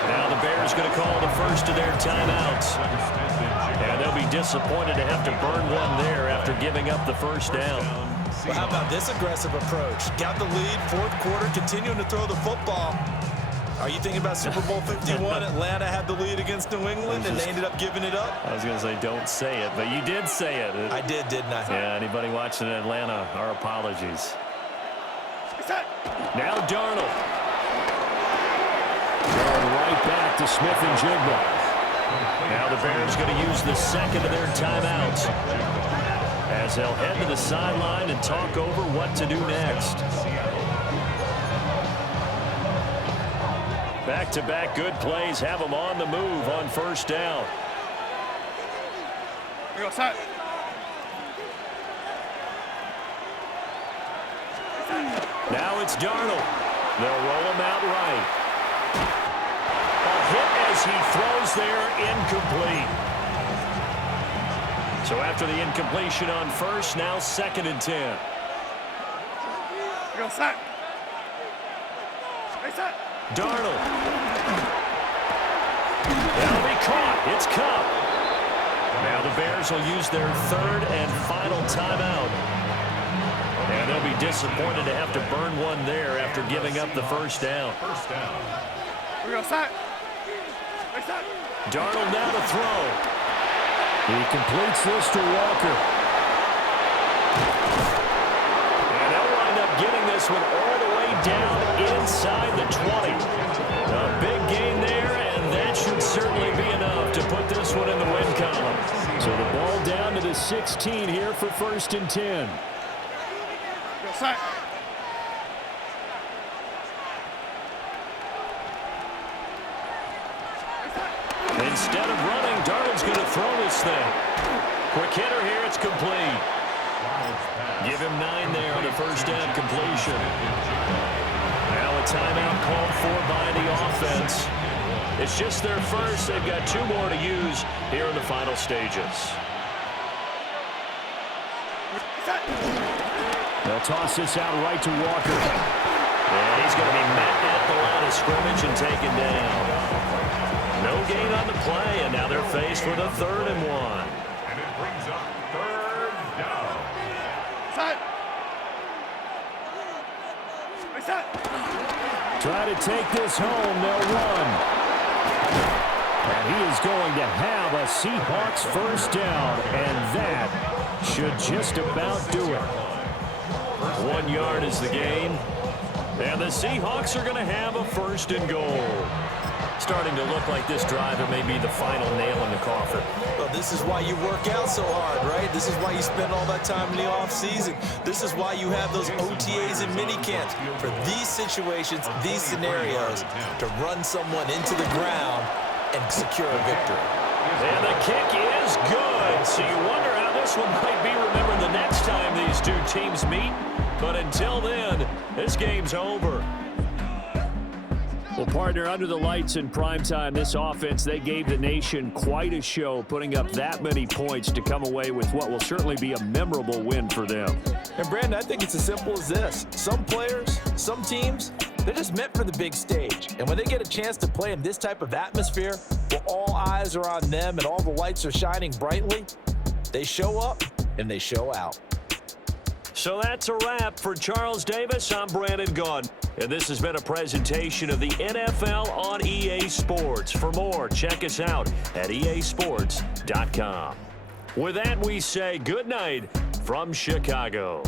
Now the Bears going to call the first of their timeouts. And they'll be disappointed to have to burn one there after giving up the first down. Well, how about this aggressive approach? Got the lead, fourth quarter, continuing to throw the football. Are you thinking about Super Bowl 51? Atlanta had the lead against New England, and they ended up giving it up? I was going to say don't say it, but you did say it. I did, didn't I? Yeah, anybody watching Atlanta, our apologies. Now Darnold. Going right back to Smith and Jigba. Now the Bears going to use the second of their timeouts as they'll head to the sideline and talk over what to do next. Back-to-back good plays have them on the move on first down. We go set. Now it's Darnold. They'll roll him out right. A hit as he throws there, incomplete. So after the incompletion on first, now 2nd and 10. We go set. Hey, set. Darnold. That'll be caught. It's Cup. Now the Bears will use their third and final timeout. And they'll be disappointed to have to burn one there after giving up the first down. We go set. Hey, set. Darnold now to throw. He completes this to Walker. And they'll wind up getting this one all the way down inside the 20. A big gain there, and that should certainly be enough to put this one in the win column. So the ball down to the 16 here for 1st and 10. Go set. Instead of running, Darnold's going to throw this thing. Quick hitter here, it's complete. Give him 9 there on the first down completion. Now a timeout called for by the offense. It's just their first. They've got 2 more to use here in the final stages. They'll toss this out right to Walker. And he's going to be met at the line of scrimmage and taken down. No gain on the play, and now they're faced with a 3rd and 1. And it brings up 3rd down. Set. Hey, set. Try to take this home. They'll run. And he is going to have a Seahawks first down, and that should just about do it. 1 yard is the gain. And the Seahawks are going to have a 1st and goal. Starting to look like this drive may be the final nail in the coffin. Well, this is why you work out so hard, right? This is why you spend all that time in the offseason. This is why you have those OTAs and minicamps. For these situations, these scenarios, to run someone into the ground and secure a victory. And the kick is good. So you wonder how this one might be remembered the next time these 2 teams meet. But until then, this game's over. Well, partner, under the lights in primetime, this offense, they gave the nation quite a show, putting up that many points to come away with what will certainly be a memorable win for them. And, Brandon, I think it's as simple as this. Some players, some teams, they're just meant for the big stage. And when they get a chance to play in this type of atmosphere, where all eyes are on them and all the lights are shining brightly, they show up and they show out. So that's a wrap for Charles Davis. I'm Brandon Gunn. And this has been a presentation of the NFL on EA Sports. For more, check us out at easports.com. With that, we say good night from Chicago.